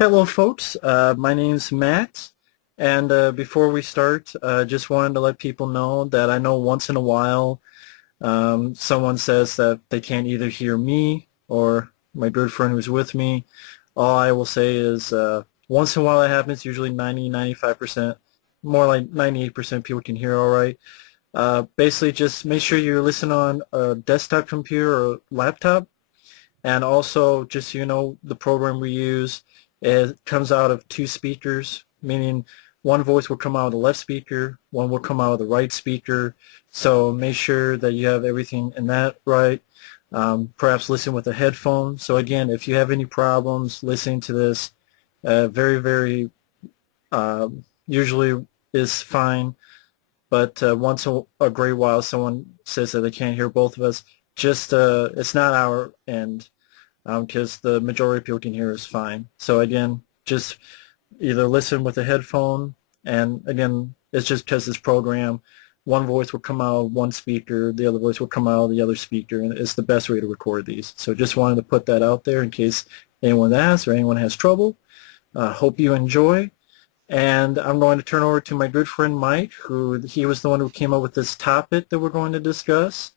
Hello, folks. My name's Matt, and before we start, just wanted to let people know that I know once in a while someone says that they can't either hear me or my good friend who's with me. All I will say is once in a while it happens, usually 90-95%, more like 98% people can hear all right. Basically, just make sure you listen on a desktop computer or laptop. And also, just so you know, the program we use, it comes out of two speakers, meaning one voice will come out of the left speaker, one will come out of the right speaker. So make sure that you have everything in that right. Perhaps listen with a headphone. So again, if you have any problems listening to this, very usually is fine. But once a great while, someone says that they can't hear both of us. Just it's not our end, because the majority of people can hear us fine. So again, just either listen with a headphone, and again, it's just because this program, one voice will come out of one speaker, the other voice will come out of the other speaker, and it's the best way to record these. So just wanted to put that out there in case anyone asks or anyone has trouble. Hope you enjoy. And I'm going to turn over to my good friend Mike, he was the one who came up with this topic that we're going to discuss.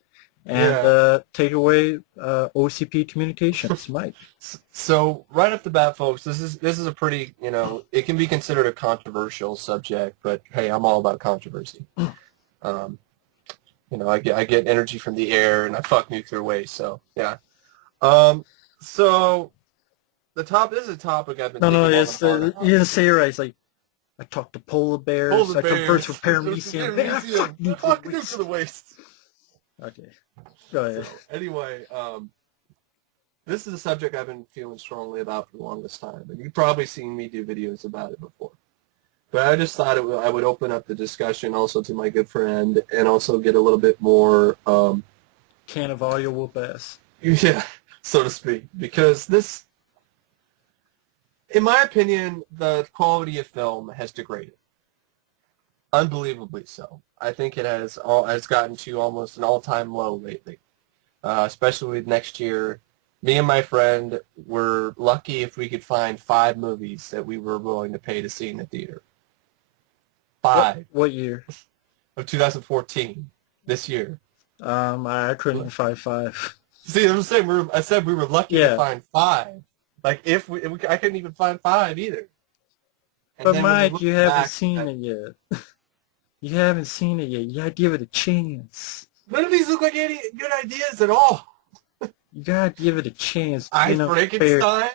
And Yeah. take away OCP Communications, Mike. So right off the bat, folks, this is a pretty, it can be considered a controversial subject, but hey, I'm all about controversy. Um, I get energy from the air, and I fuck nuclear waste. So yeah. So this is a topic I've been No, no, thinking long it's and hard you about. didn't say it right. It's like I talked to polar bears. Polar I conversed bears. with paramecium. Man, I fuck nuclear Fuck waste. nuclear waste. Okay, go So ahead. anyway, this is a subject I've been feeling strongly about for the longest time, and you've probably seen me do videos about it before. But I just thought I would open up the discussion also to my good friend, and also get a little bit more, Can of audio whoop ass. yeah, so to speak, because this, in my opinion, the quality of film has degraded, unbelievably so. I think has gotten to almost an all-time low lately, especially with next year. Me and my friend were lucky if we could find 5 movies that we were willing to pay to see in the theater. Five What year? of 2014, this year. I couldn't find five. See, I'm saying I said we were lucky to Yeah, find 5. Like I couldn't even find 5 either. And but then when you Mike, look you haven't back, seen it yet. You haven't seen it yet. You gotta give it a chance. none of these look like any good ideas at all. You gotta give it a chance. I You know, fair. Frankenstein.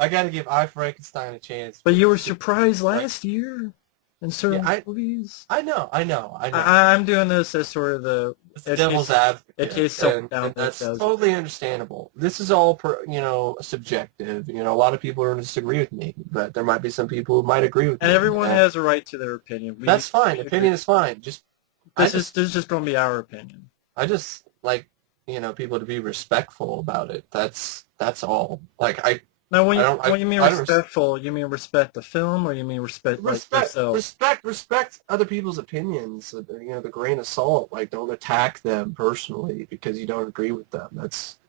I got to give I Frankenstein a chance. But you were To surprised like, last year in yeah, certain movies. I know. I'm doing this as sort of It's the devil's in advocate, case someone down and there that's does. totally understandable. This is all, subjective. A lot of people are going to disagree with me, but there might be some people who might agree with And me. everyone has a right to their opinion. That's fine. We agree. Opinion is fine. Just This is just going to be our opinion. I just like, people to be respectful about it. That's all. Like Now, I when you mean I don't respectful, you mean respect the film, or you mean respect like yourself? respect other people's opinions. The grain of salt. Like, don't attack them personally because you don't agree with them.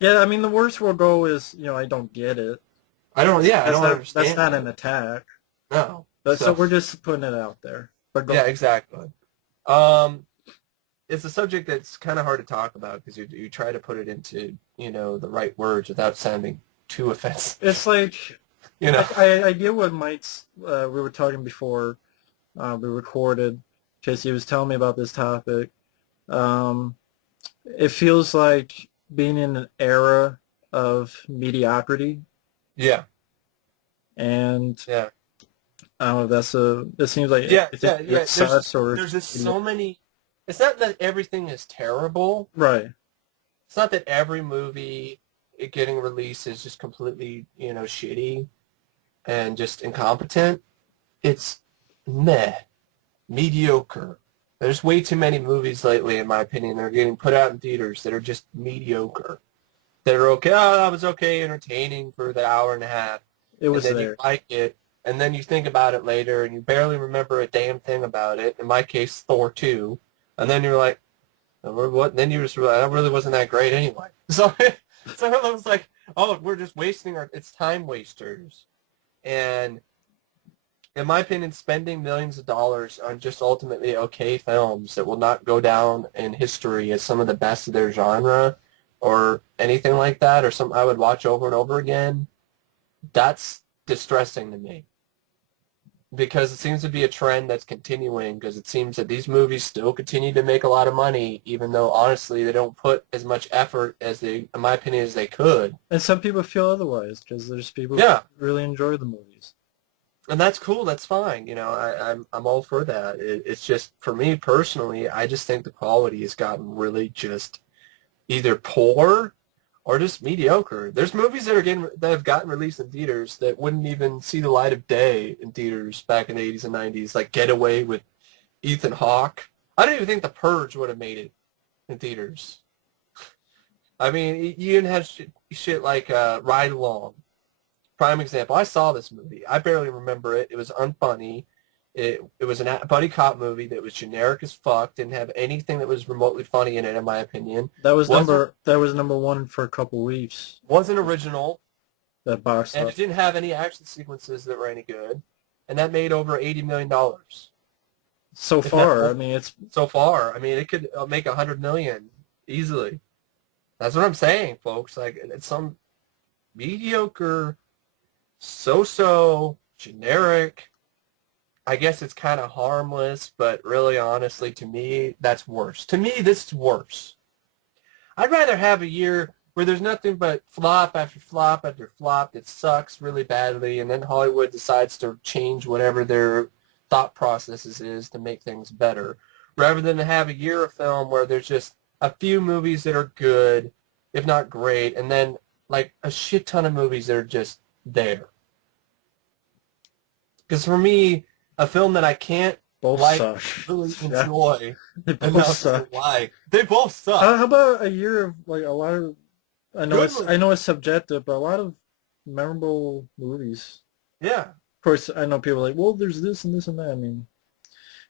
Yeah, I mean the worst will go is I don't get it. I don't. Yeah, I don't That's understand not it. an attack. No. But so So we're just putting it out there. But go yeah, ahead. exactly. Um, it's a subject that's kind of hard to talk about because you try to put it into the right words without sounding too offensive. It's like You know. I get what Mike's. We were talking before we recorded because he was telling me about this topic. Um, it feels like being in an era of mediocrity, Yeah. and Yeah. I don't know if it seems like Yeah. everything Yeah. Yeah. that sucks or There's just so many. It's not that everything is terrible. right. It's not that every movie getting released is just completely, shitty and just incompetent. It's meh, mediocre. There's way too many movies lately, in my opinion, that are getting put out in theaters that are just mediocre. That are okay. Oh, that was okay, entertaining for the hour and a half, It and was then you there. like it, and then you think about it later, and you barely remember a damn thing about it. In my case, Thor 2, and then you're like, what? Then you just realize that really wasn't that great anyway. So, so it was like, oh, we're just wasting it's time wasters. And in my opinion, spending millions of dollars on just ultimately okay films that will not go down in history as some of the best of their genre or anything like that, or some I would watch over and over again, that's distressing to me. Because it seems to be a trend that's continuing, because it seems that these movies still continue to make a lot of money, even though, honestly, they don't put as much effort as they, in my opinion, as they could. And some people feel otherwise, because there's people who Yeah. really enjoy the movies. And that's cool. That's fine. You know, I'm all for that. It's just, for me personally, I just think the quality has gotten really just either poor or just mediocre. There's movies that have gotten released in theaters that wouldn't even see the light of day in theaters back in the 80s and 90s, like Getaway with Ethan Hawke. I don't even think The Purge would have made it in theaters. I mean, you even have shit like Ride Along. Prime example. I saw this movie. I barely remember it. It was unfunny. It was a buddy cop movie that was generic as fuck. Didn't have anything that was remotely funny in it, in my opinion. That was number one for a couple weeks. Wasn't original. That box And office. it didn't have any action sequences that were any good. And that made over $80 million. So far, I mean, it's So far. I mean, it could make $100 million easily. That's what I'm saying, folks. Like, it's some mediocre, so-so, generic. I guess it's kind of harmless, but really, honestly, to me, that's worse. To me, this is worse. I'd rather have a year where there's nothing but flop after flop after flop that sucks really badly, and then Hollywood decides to change whatever their thought processes is to make things better, rather than to have a year of film where there's just a few movies that are good, if not great, and then like a shit ton of movies that are just there. Because for me, a film that I can't both suck. really enjoy They both enough suck. to like, they both suck. How about a year of like a lot of? I know Good movies. I know it's subjective, but a lot of memorable movies. Yeah. Of course, I know people are like, well, there's this and this and that. I mean,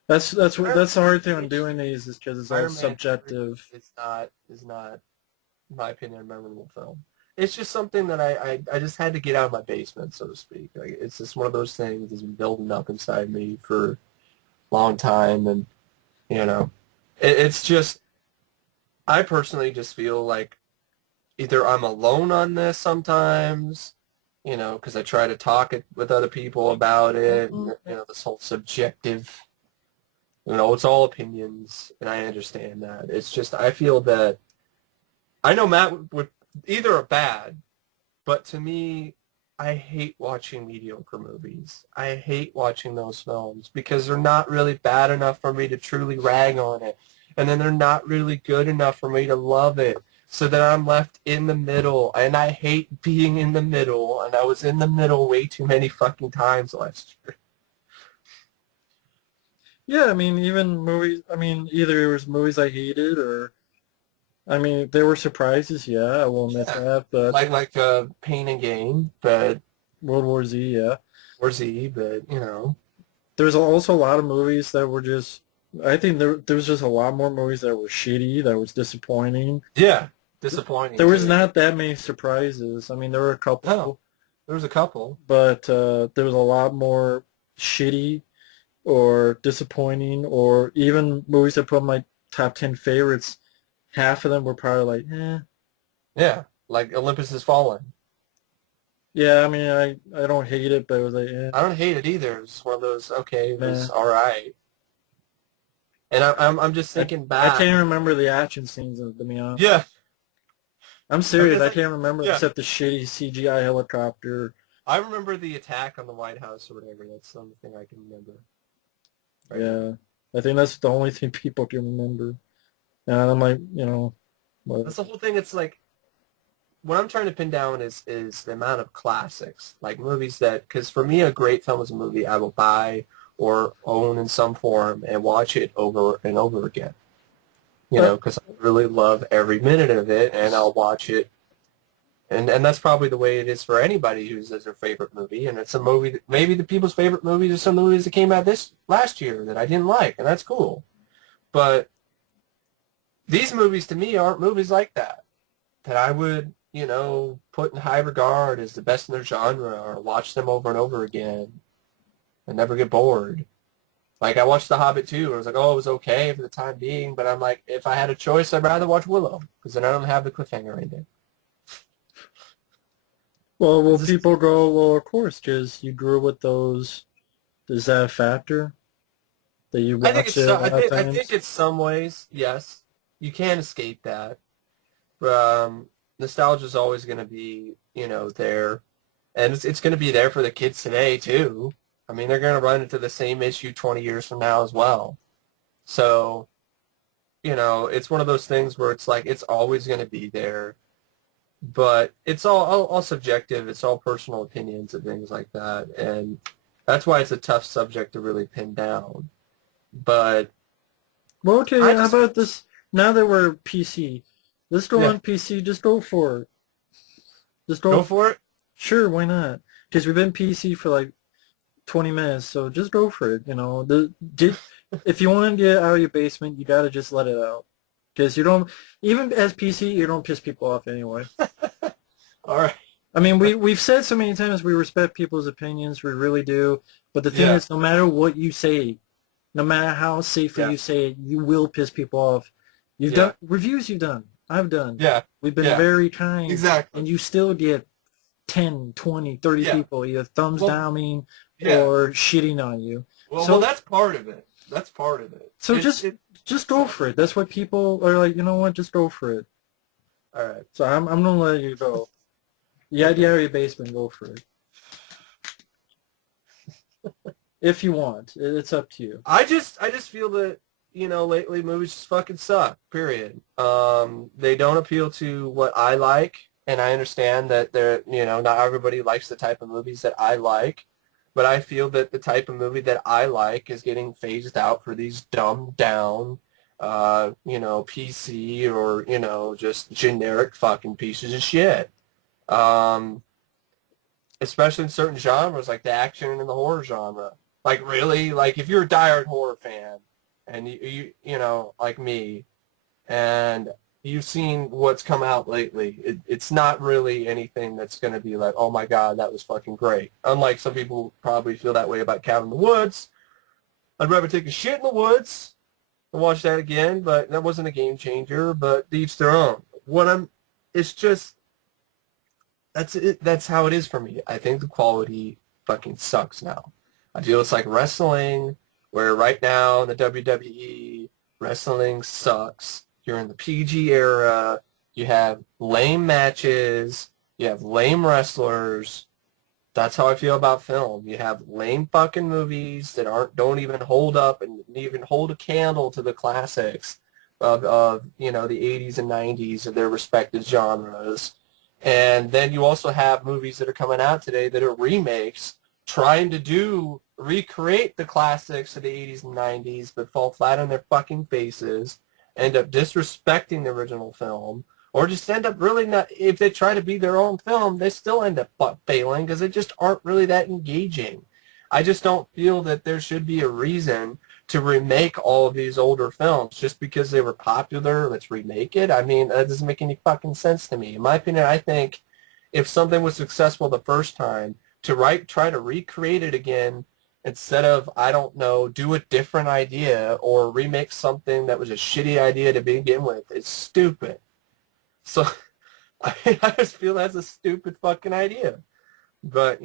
that's the hard thing on doing these is because it's all Iron Man subjective. It's not, in my opinion, a memorable film. It's just something that I just had to get out of my basement, so to speak. Like, it's just one of those things that's been building up inside me for a long time, and you know, it's just, I personally just feel like either I'm alone on this sometimes, you know, because I try to talk it with other people about it, and you know, this whole subjective, you know, it's all opinions, and I understand that. It's just, I feel that, I know Matt would either are bad, but to me, I hate watching mediocre movies. I hate watching those films because they're not really bad enough for me to truly rag on it. And then they're not really good enough for me to love it. So that I'm left in the middle. And I hate being in the middle. And I was in the middle way too many fucking times last year. Yeah, I mean, even movies. I mean, either it was movies I hated or. I mean, there were surprises, yeah, I will admit that, but Like Pain and Gain, but World War Z, yeah. or Z, but you know. There's also a lot of movies that were just, I think there was just a lot more movies that were shitty, that was disappointing. Yeah, disappointing. There was not that many surprises. I mean, there were a couple. No, there was a couple. But there was a lot more shitty or disappointing, or even movies I put in my top 10 favorites. Half of them were probably like, eh. Yeah, like Olympus Has Fallen. Yeah, I mean, I don't hate it, but it was like, eh. I don't hate it either. It's one of those, okay, it was all right. And I'm just thinking back. I can't remember the action scenes, to be honest. Yeah. I'm serious. I can't remember except the shitty CGI helicopter. I remember the attack on the White House or whatever. That's the only thing I can remember. Right now. I think that's the only thing people can remember. And I'm like, you know. That's the whole thing. It's like, what I'm trying to pin down is the amount of classics, like movies that, because for me, a great film is a movie I will buy or own in some form and watch it over and over again. You know, because I really love every minute of it, and I'll watch it. And that's probably the way it is for anybody who's their favorite movie. And it's a movie that maybe the people's favorite movies are some movies that came out this last year that I didn't like, and that's cool. But these movies to me aren't movies like that I would put in high regard as the best in their genre, or watch them over and over again and never get bored. Like, I watched The Hobbit too. I was like, oh, it was okay for the time being, but I'm like, if I had a choice, I'd rather watch Willow, because then I don't have the cliffhanger ending. Well, will It's just, people go, well, of course, because you grew with those. Is that a factor that you I think watch it's, it a I lot of think, I think times? in some ways, yes, you can't escape that. Um, Nostalgia is always going to be, there. And it's going to be there for the kids today, too. I mean, they're going to run into the same issue 20 years from now as well. So, it's one of those things where it's like it's always going to be there. But it's all subjective. It's all personal opinions and things like that. And that's why it's a tough subject to really pin down. But Well, okay, I how just, about this? Now that we're PC, let's go yeah, on PC. Just go for it. Just go go. for it. Sure, why not? Because we've been PC for like 20 minutes, so just go for it. If you want to get out of your basement, you gotta just let it out. Because you don't, even as PC, you don't piss people off anyway. All right. I mean, we've said so many times we respect people's opinions, we really do. But the thing Yeah, is, no matter what you say, no matter how safely yeah, you say it, you will piss people off. You've done yeah, reviews you've done. I've done. yeah, We've been yeah, very kind, exactly. and you still get 10, 20, 30 Yeah. people either thumbs Well, downing yeah. or shitting on you. Well, So that's part of it. That's part of it. so It's just it. just go for it. That's what people are like, you know what, just go for it. All right. So I'm gonna let you go. Yeah, the area basement, go for it. If you want. It's up to you. I just feel that lately movies just fucking suck. Period. They don't appeal to what I like, and I understand that not everybody likes the type of movies that I like, but I feel that the type of movie that I like is getting phased out for these dumbed down, PC or just generic fucking pieces of shit. Um, Especially in certain genres like the action and the horror genre. Like, really, like if you're a diehard horror fan and you like me, and you've seen what's come out lately, it's not really anything that's going to be like, oh my god, that was fucking great. Unlike some people probably feel that way about Cabin in the Woods. I'd rather take a shit in the woods and watch that again, but that wasn't a game changer. But each their own. It's just that's it. That's how it is for me. I think the quality fucking sucks now. I feel it's like wrestling, where right now in the WWE, wrestling sucks. You're in the PG era. You have lame matches. You have lame wrestlers. That's how I feel about film. You have lame fucking movies that don't even hold up and even hold a candle to the classics of the 80s and 90s of their respective genres. And then you also have movies that are coming out today that are remakes, trying to recreate the classics of the 80s and 90s, but fall flat on their fucking faces, end up disrespecting the original film, or just end up really not, if they try to be their own film, they still end up failing because they just aren't really that engaging. I just don't feel that there should be a reason to remake all of these older films just because they were popular. Let's remake it. I mean, that doesn't make any fucking sense to me. In my opinion, I think if something was successful the first time, try to recreate it again instead of, I don't know, do a different idea or remake something that was a shitty idea to begin with. It's stupid. So I just feel that's a stupid fucking idea. But,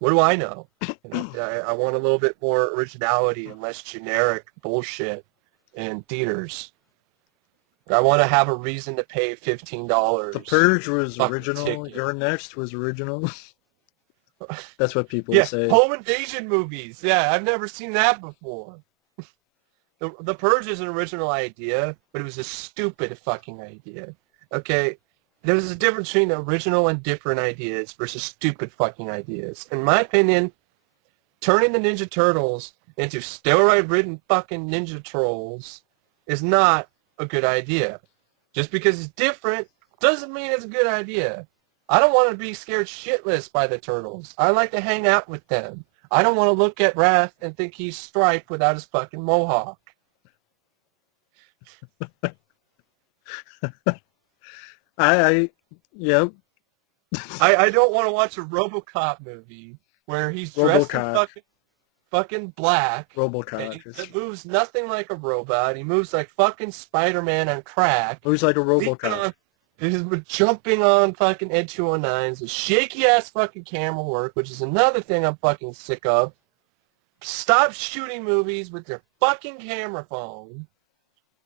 what do I know? I want a little bit more originality and less generic bullshit in theaters. I want to have a reason to pay The $15 Purge was fucking original. ticket. Your Next was original. That's what people Yeah, say. home invasion movies. Yeah, I've never seen that before. The Purge is an original idea, but it was a stupid fucking idea. Okay? There's a difference between original and different ideas versus stupid fucking ideas. In my opinion, turning the Ninja Turtles into steroid-ridden fucking Ninja Trolls is not a good idea. Just because it's different doesn't mean it's a good idea. I don't want to be scared shitless by the Turtles. I like to hang out with them. I don't want to look at Wrath and think he's Stripe without his fucking mohawk. I Yep. I don't want to watch a Robocop movie where he's dressed in Robocop. fucking black and Robocop. he moves nothing like a robot. He moves like fucking Spider-Man on crack. Looks like a Leaping Robocop. on, he's jumping on fucking Ed 209s, the shaky ass fucking camera work, which is another thing I'm fucking sick of. Stop shooting movies with your fucking camera phone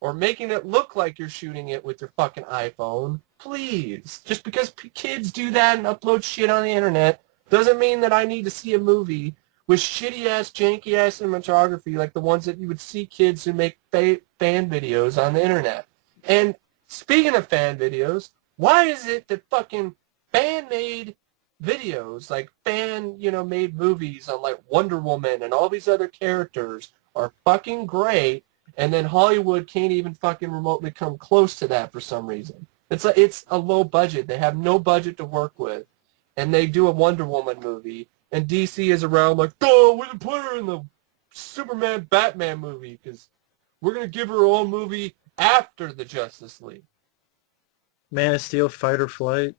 or making it look like you're shooting it with your fucking iPhone. Please. Just because kids do that and upload shit on the internet doesn't mean that I need to see a movie with shitty-ass, janky-ass cinematography like the ones that you would see kids who make fan videos on the internet. And speaking of fan videos, why is it that fucking fan-made videos, like made movies on like Wonder Woman and all these other characters are fucking great, and then Hollywood can't even fucking remotely come close to that for some reason? It's a low budget. They have no budget to work with, and they do a Wonder Woman movie, and DC is around like, oh, we can put her in the Superman Batman movie because we're gonna give her her own movie after the Justice League. Man of Steel, Fight or Flight.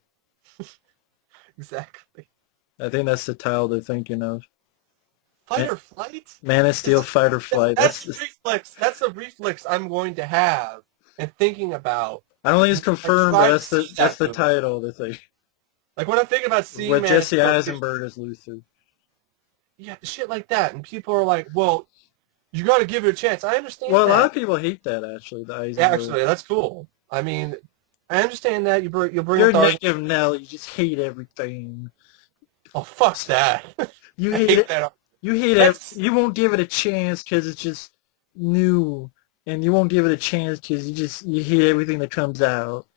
Exactly. I think that's the title they're thinking of. Fight or Flight? Man of Steel, Fight or Flight. That's a reflex. That's a reflex I'm going to have and thinking about. I don't think it's confirmed, but that's the title of the thing. Like when I'm thinking about seeing with Jesse Eisenberg as Luther. Yeah, shit like that, and people are like, "Well, you got to give it a chance." I understand. Well, that. a lot of people hate that actually. The Eisenberg. Actually, that's cool. I mean, I understand that you'll bring. You're negative, Nell. You just hate everything. Oh, fuck that. You hate it. That. You hate it. You won't give it a chance because it's just new, and you won't give it a chance because you hate everything that comes out,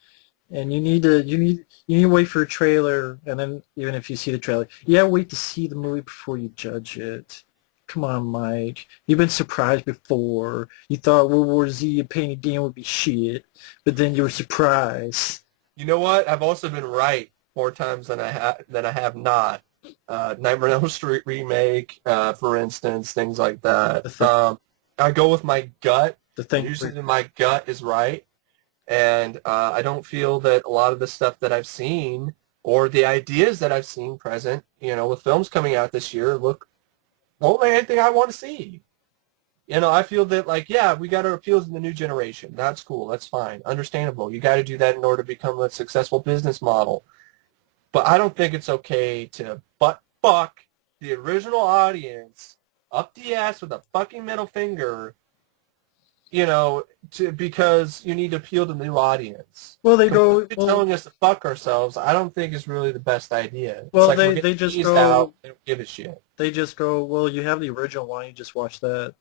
and you need to wait for a trailer, and then even if you see the trailer, you gotta wait to see the movie before you judge it. Come on, Mike. You've been surprised before. You thought World War Z and Pain Again would be shit, but then you were surprised. You know what? I've also been right more times than I have not. Nightmare on Elm Street remake, for instance, things like that. I go with my gut. Usually my gut is right, and I don't feel that a lot of the stuff that I've seen or the ideas that I've seen present, with films coming out this year, look like anything I want to see. I feel that, we got to appeal to the new generation. That's cool. That's fine. Understandable. You got to do that in order to become a successful business model. But I don't think it's okay to butt-fuck the original audience up the ass with a fucking middle finger, because you need to appeal to the new audience. Well, they go telling us to fuck ourselves. I don't think is really the best idea. Well, they just go out, they don't give a shit. They just go, well, you have the original. Why don't you just watch that?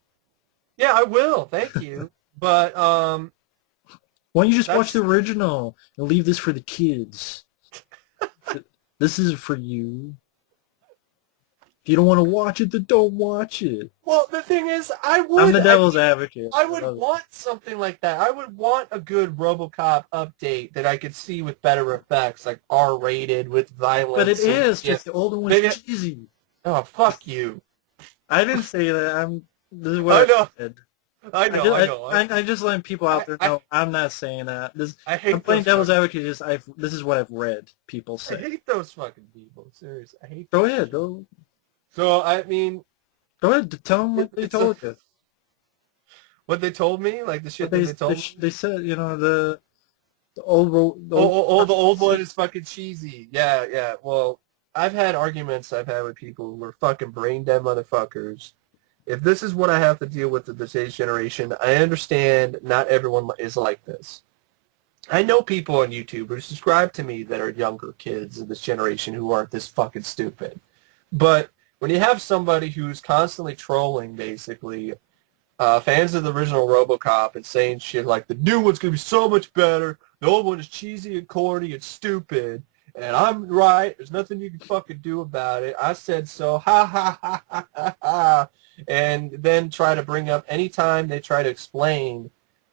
Yeah, I will. Thank you. But why don't you just watch the original and leave this for the kids? This is for you. If you don't want to watch it, then don't watch it. Well, the thing is, I'm the devil's advocate. I would want something like that. I would want a good Robocop update that I could see with better effects, like R-rated with violence. But it is just the older one is cheesy. Oh, fuck you! I didn't say that. This is what I said. I know. I just letting people out there know I'm not saying that. I'm playing devil's advocate. This is what I've read people say. I hate those fucking people. Seriously, I hate. Go ahead. Go. So I mean, go ahead. Tell them what they told you. What they told me, like the shit that they told me. They said, the old. The old one is fucking cheesy. Yeah. Well, I've had arguments with people who are fucking brain dead motherfuckers. If this is what I have to deal with in today's generation, I understand not everyone is like this. I know people on YouTube who subscribe to me that are younger kids in this generation who aren't this fucking stupid. But when you have somebody who's constantly trolling, basically, fans of the original Robocop and saying shit like, the new one's going to be so much better, the old one is cheesy and corny and stupid, and I'm right, there's nothing you can fucking do about it, I said so, ha ha ha ha ha ha, and then try to bring up, anytime they try to explain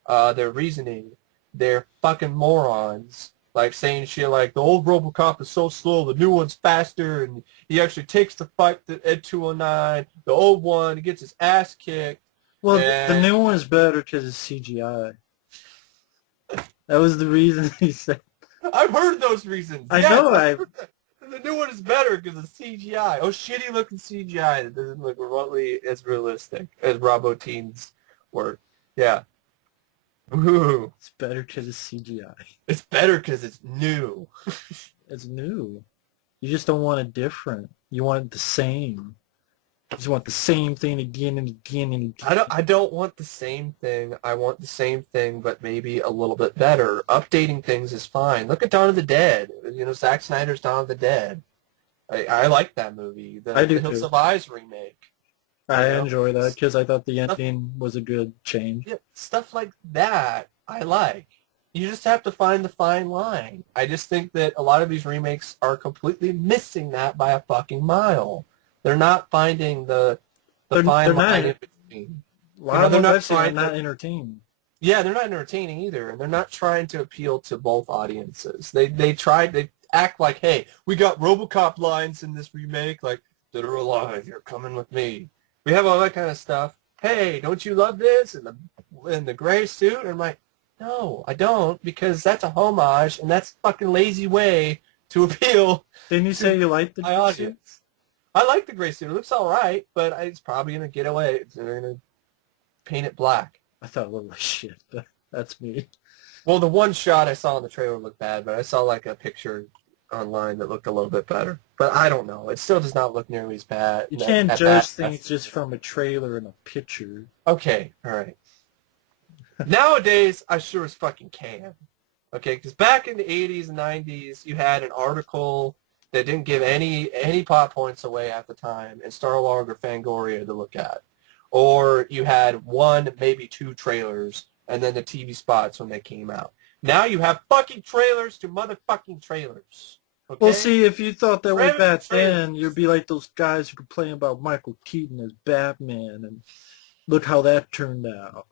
their reasoning, they're fucking morons. Like saying shit like, the old Robocop is so slow, the new one's faster, and he actually takes the fight to Ed 209. The old one, he gets his ass kicked. Well, the new one is better because it's CGI. That was the reason he said. I've heard those reasons. I Yes, know. I've heard that. The new one is better because of CGI. Oh, shitty looking CGI that doesn't look remotely as realistic as Robotine's work. Yeah. Ooh. It's better because it's CGI. It's better because it's new. It's new. You just don't want it different. You want it the same. You just want the same thing again and again and again. I don't want the same thing. I want the same thing, but maybe a little bit better. Updating things is fine. Look at Dawn of the Dead. You know, Zack Snyder's Dawn of the Dead. I like that movie. I do The Hills too. of Eyes remake. I You know, enjoy that because I thought the stuff, ending was a good change. yeah, stuff like that I like. You just have to find the fine line. I just think that a lot of these remakes are completely missing that by a fucking mile. They're not finding the They're fine line not. in between. A You lot know, of they're ones not I've seen are trying not to. entertaining. Yeah, they're not entertaining either, and they're not trying to appeal to both audiences. They act like, hey, we got Robocop lines in this remake, like dead or alive, you're coming with me. We have all that kind of stuff. Hey, don't you love this? And the gray suit, and I'm like, no, I don't, because that's a homage, and that's a fucking lazy way to appeal Didn't you say to you liked the my new suit? audience. I like the gray suit. It looks all right, but it's probably gonna get away. They're gonna paint it black. I thought it looked like shit, but that's me. Well, the one shot I saw in the trailer looked bad, but I saw like a picture online that looked a little bit better. But I don't know. It still does not look nearly as bad. You can't At bad judge things just from a trailer and a picture. Okay, all right. Nowadays, I sure as fucking can. Okay, because back in the 80s and 90s, you had an article that didn't give any plot points away at the time, and Starlog or Fangoria to look at. Or you had one, maybe two trailers, and then the TV spots when they came out. Now you have fucking trailers to motherfucking trailers. Okay? Well, see, if you thought that way Trailers to back trailers. then, you'd be like those guys who complain about Michael Keaton as Batman, and look how that turned out.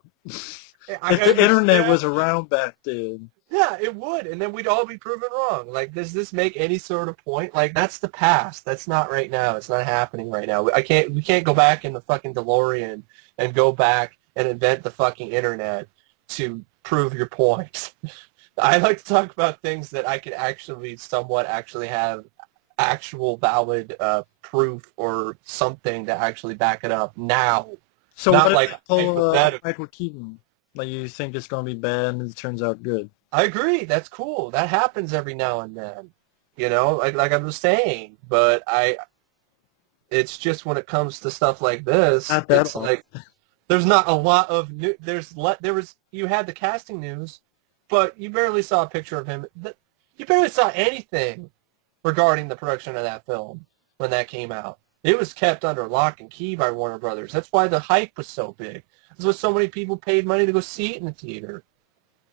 I If the internet was understand. around back then. Yeah, it would, and then we'd all be proven wrong. Like, does this make any sort of point? Like, that's the past. That's not right now. It's not happening right now. We can't go back in the fucking DeLorean and go back and invent the fucking internet to prove your point. I like to talk about things that I could actually somewhat actually have actual valid proof or something to actually back it up now. So Not what if like they pull hypothetical. Michael Keaton? Like you think it's going to be bad and it turns out good? I agree. That's cool. That happens every now and then. You know, like I was saying, but it's just when it comes to stuff like this, Not that it's often. like there's not a lot of new. You had the casting news, but you barely saw a picture of him. You barely saw anything regarding the production of that film when that came out. It was kept under lock and key by Warner Brothers. That's why the hype was so big. That's why so many people paid money to go see it in the theater.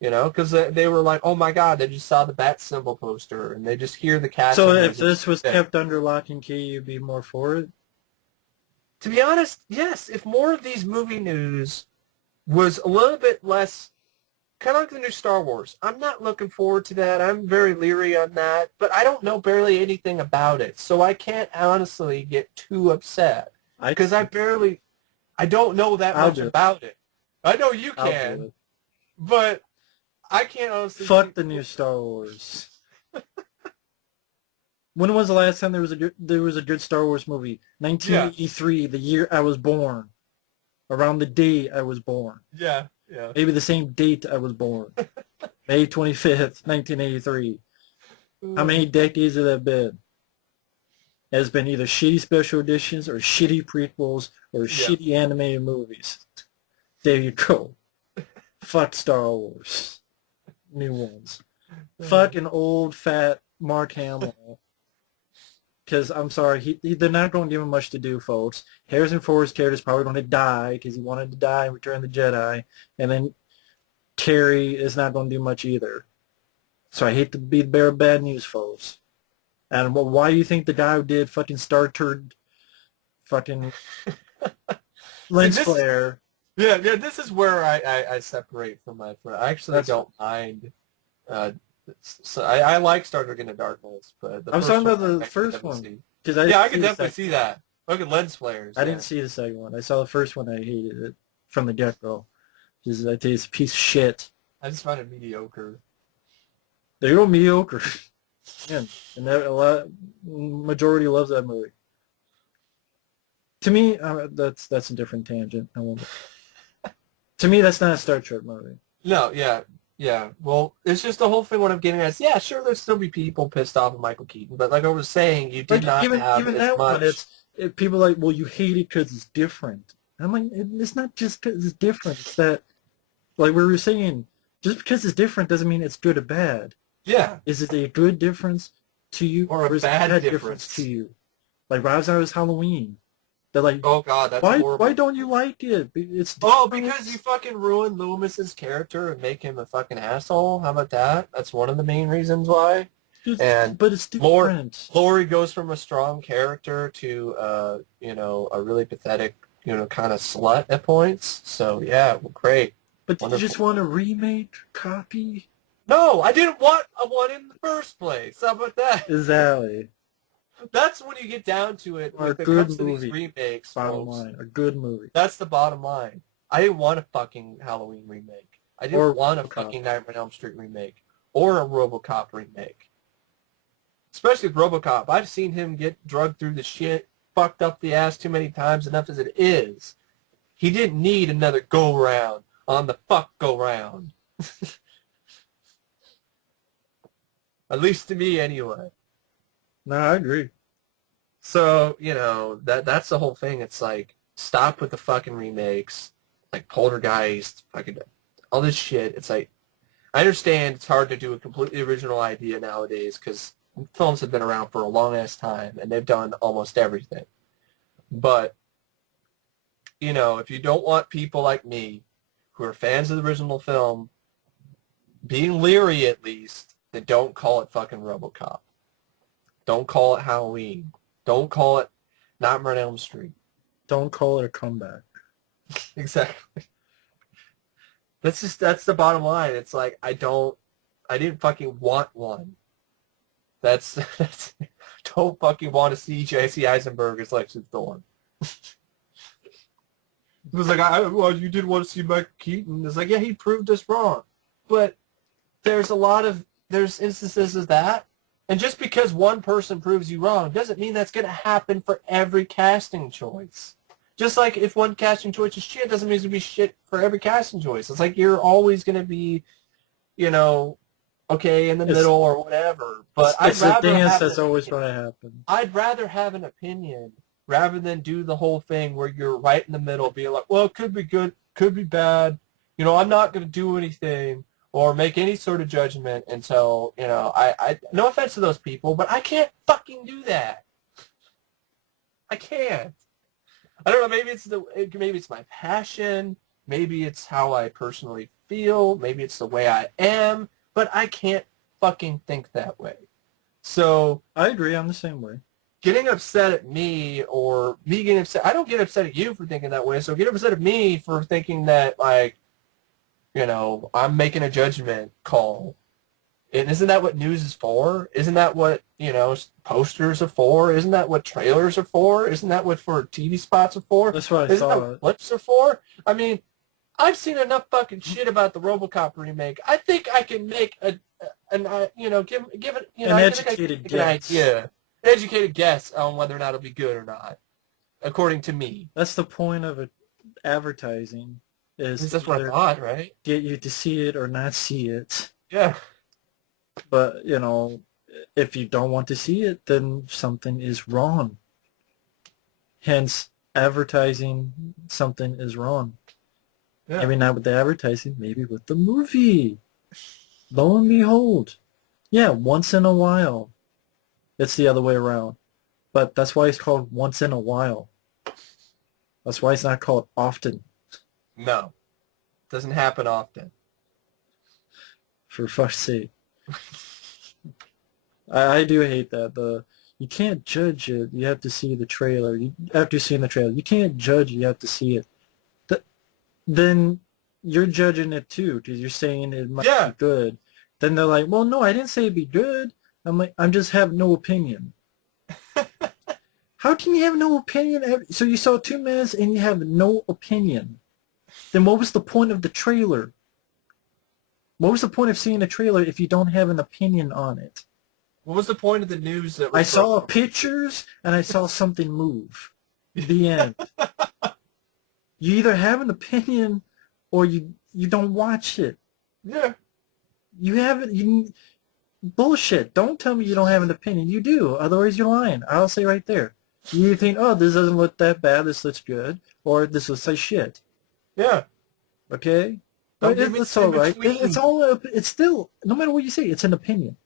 You know, because they were like, oh my God, they just saw the bat symbol poster, and they just hear the casting So news. if this was kept under lock and key, you'd be more for it? To be honest, yes. If more of these movie news was a little bit less, kind of like the new Star Wars. I'm not looking forward to that. I'm very leery on that, but I don't know barely anything about it, so I can't honestly get too upset because I don't know that I'll much do it. about it. I know you I'll do can, it. but I can't honestly. Fuck the new Star Wars. When was the last time there was a good Star Wars movie? 1983, the year I was born. Around the day I was born. Yeah, yeah. Maybe the same date I was born. May 25th, 1983. How many decades has that been? It has been either shitty special editions or shitty prequels or shitty animated movies. There you go. Fuck Star Wars. New ones. Fuck an old fat Mark Hamill. Because I'm sorry, they're not going to give him much to do, folks. Harrison Ford's character is probably going to die because he wanted to die in Return of the Jedi, and then Carrie is not going to do much either. So I hate to be the bearer of bad news, folks. And why do you think the guy who did fucking Star Turd, fucking lens flare? Yeah, this is where I separate from my friend. I actually don't mind. So I like Star Trek Into Darkness, but I was talking about the first one. I can definitely see that. Look at lens flares. I didn't see the second one. I saw the first one. I hated it from the get-go. I tell you, it's a piece of shit. I just find it mediocre. They go mediocre. Man, and a lot majority loves that movie. To me, that's a different tangent. I won't. To me, that's not a Star Trek movie. No, yeah, yeah. Well, it's just the whole thing. What I'm getting at is, yeah, sure, there'll still be people pissed off at Michael Keaton, but like I was saying, you did Like not have even as that one, much. people are like, well, you hate it because it's different. I'm like, it's not just because it's different. It's that, like we were saying, just because it's different doesn't mean it's good or bad. Yeah, Is it a good difference to you, or a or is it a bad bad difference to difference. you? Like Rob's Hours Halloween. They're like, Oh God, that's a why horrible. don't you like it? It's Oh, because you different. fucking ruined Loomis's character and make him a fucking asshole. How about that? That's one of the main reasons why. And But it's Lori, different. Lori goes from a strong character to, a really pathetic, kind of slut at points. So yeah, well, great, But did you just wonderful. want a remake copy? No, I didn't want a one in the first place. How about that? Exactly. That's when you get down to it. Or a When it good comes to these movie. remakes, Bottom folks, line, a good movie. that's the bottom line. I didn't want a fucking Halloween remake. I didn't Or want a Robocop. fucking Nightmare on Elm Street remake or a Robocop remake. Especially with Robocop. I've seen him get drugged through the shit, fucked up the ass too many times, enough as it is. He didn't need another go-round on the fuck go-round. At least to me, anyway. No, I agree. So, that's the whole thing. It's like, stop with the fucking remakes, like Poltergeist, fucking all this shit. It's like, I understand it's hard to do a completely original idea nowadays because films have been around for a long-ass time and they've done almost everything. But, if you don't want people like me who are fans of the original film being leery at least, then don't call it fucking Robocop. Don't call it Halloween. Don't call it Nightmare on Elm Street. Don't call it a comeback. Exactly. That's the bottom line. It's like I didn't fucking want one. That's don't fucking want to see Jesse Eisenberg as Lex Luthor. It was like, well, you did want to see Michael Keaton. It's like, yeah, he proved us wrong. But there's instances of that. And just because one person proves you wrong doesn't mean that's going to happen for every casting choice. Just like if one casting choice is shit, doesn't mean it's going to be shit for every casting choice. It's like you're always going to be, okay in the It's middle or whatever. But it's the thing is that's always going to happen. I'd rather have an opinion rather than do the whole thing where you're right in the middle, be like, well, it could be good, could be bad. I'm not going to do anything or make any sort of judgment until, I no offense to those people, but I can't fucking do that. I can't. I don't know, maybe it's my passion, maybe it's how I personally feel, maybe it's the way I am, but I can't fucking think that way. So I agree. I'm the same way. getting upset at me or me getting upset, I don't get upset at you for thinking that way. So get upset at me for thinking that, like, I'm making a judgment call. And isn't that what news is for? Isn't that what, posters are for? Isn't that what trailers are for? Isn't that what for TV spots are for? That's what I Isn't that what thought. clips are for? I mean, I've seen enough fucking shit about the Robocop remake. I think I can make give it, An I think I can educated make an guess. idea, an educated guess on whether or not it'll be good or not, according to me. That's the point of it. Advertising At is least to that's what I either thought, right? get you to see it or not see it. Yeah. But if you don't want to see it, then something is wrong. Hence, advertising something is wrong. Yeah. Maybe not with the advertising, maybe with the movie. Lo and behold. Yeah, once in a while. It's the other way around. But that's why it's called once in a while. That's why it's not called often, No. Doesn't happen often. for fuck's sake. I do hate that. You can't judge it. You have to see the trailer. After seeing the trailer, you can't judge it. You have to see it. Then you're judging it too because you're saying it might Yeah. be good. Then they're like, well, no, I didn't say it'd be good. I'm like, I just have no opinion. How can you have no opinion? So you saw 2 minutes and you have no opinion. Then what was the point of the trailer? What was the point of seeing a trailer if you don't have an opinion on it? What was the point of the news that I was saw pictures and I saw something move. The end. You either have an opinion or you don't watch it. Yeah. You haven't you bullshit. Don't tell me you don't have an opinion. You do. Otherwise you're lying. I'll say right there. You think, oh, this doesn't look that bad, this looks good, or this looks like shit. Yeah. Okay? Don't But give me it's the all in right. between. It's still, no matter what you say, it's an opinion.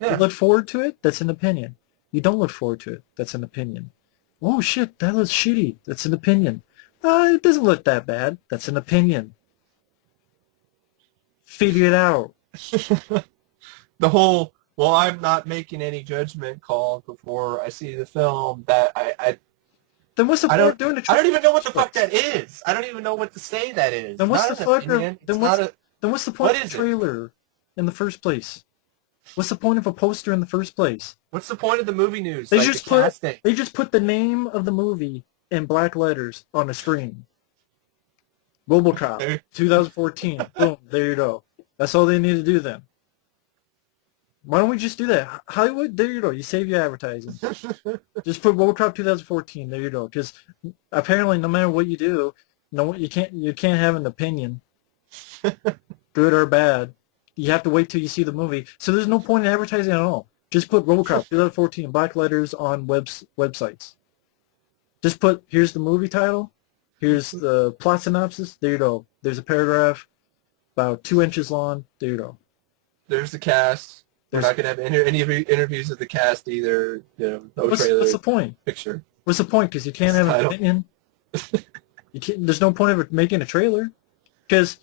You Yeah. look forward to it, that's an opinion. You don't look forward to it, that's an opinion. Oh shit, that looks shitty, that's an opinion. It doesn't look that bad, that's an opinion. Figure it out. The whole, well, I'm not making any judgment call before I see the film. That Then what's the I point don't of doing a I trailer? don't even know what the fuck that is. I don't even know what to say that is. Then what's Not the an fuck opinion. then It's not a. what's the point What of a is it? trailer in the first place? What's the point of a poster in the first place? What's the point of the movie news? They Like just the put casting. they just put the name of the movie in black letters on a screen. Robocop, 2014. Boom, there you go. That's all they need to do then. Why don't we just do that? Hollywood, there you go. You save your advertising. Just put Robocop 2014. There you go. Because apparently, no matter what you do, no, you can't have an opinion, good or bad. You have to wait till you see the movie. So there's no point in advertising at all. Just put Robocop 2014 black letters on websites. Just put, here's the movie title, here's the plot synopsis. There you go. There's a paragraph about 2 inches long. There you go. There's the cast. We're not going to have any interviews with the cast either. You know, no trailer. What's the point? Picture. What's the point? Because you can't have an opinion. You can't. There's no point of making a trailer. Because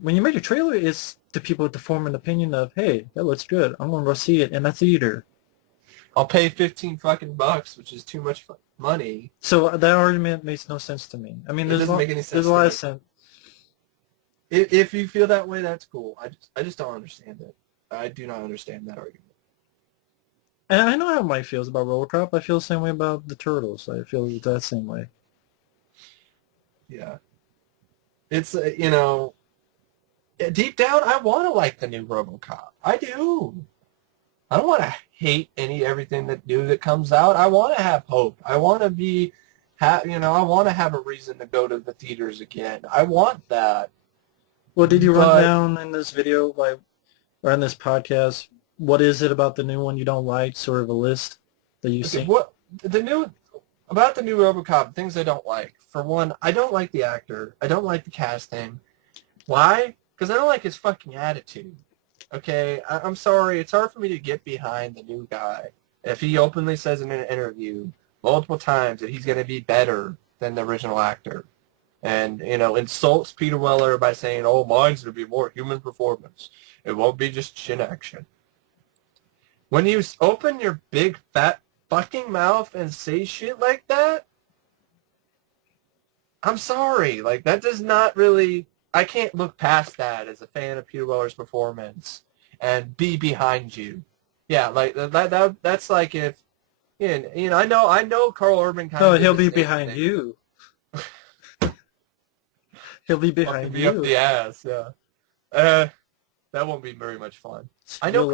when you make a trailer, it's to people to form an opinion of, hey, that looks good. I'm going to go see it in a theater. I'll pay 15 fucking bucks, which is too much money. So that argument makes no sense to me. I mean, there's a lot of sense. If you feel that way, that's cool. I just don't understand it. I do not understand that argument. And I know how Mike feels about Robocop. I feel the same way about the Turtles. I feel that same way. Yeah. It's, you know, deep down, I want to like the new Robocop. I do. I don't want to hate everything that comes out. I want to have hope. I want to be, I want to have a reason to go to the theaters again. I want that. Well, did you run down in this video, like, or on this podcast, what is it about the new one you don't like? Sort of a list that you see. About the new Robocop, things I don't like. For one, I don't like the actor. I don't like the casting. Why? Because I don't like his fucking attitude. Okay, I'm sorry. It's hard for me to get behind the new guy if he openly says in an interview multiple times that he's going to be better than the original actor, and insults Peter Weller by saying, "Oh, mine's going to be more human performance. It won't be just chin action." When you open your big fat fucking mouth and say shit like that, I'm sorry. Like, that does not really... I can't look past that as a fan of Peter Weller's performance and be behind you. Yeah, like, that's like if... I know Carl Urban kind of... No, he'll be behind you. He'll be behind you. Up the ass, yeah. That won't be very much fun. I know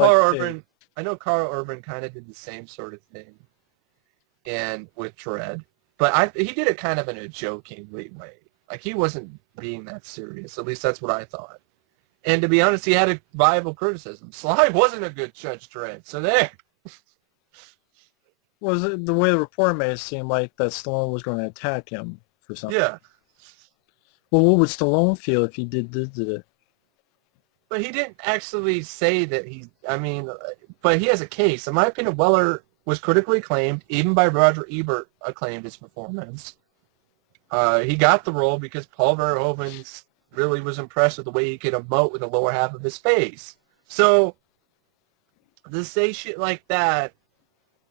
Carl Urban kind of did the same sort of thing with Dredd, but he did it kind of in a jokingly way. Like, he wasn't being that serious. At least that's what I thought. And to be honest, he had a viable criticism. Sly wasn't a good Judge Dredd, so there. Was it the way the report made it seem like that Stallone was going to attack him for something? Yeah. Well, what would Stallone feel if he did it? But he didn't actually say that but he has a case. In my opinion, Weller was critically acclaimed, even by Roger Ebert acclaimed his performance. He got the role because Paul Verhoeven really was impressed with the way he could emote with the lower half of his face. So, to say shit like that,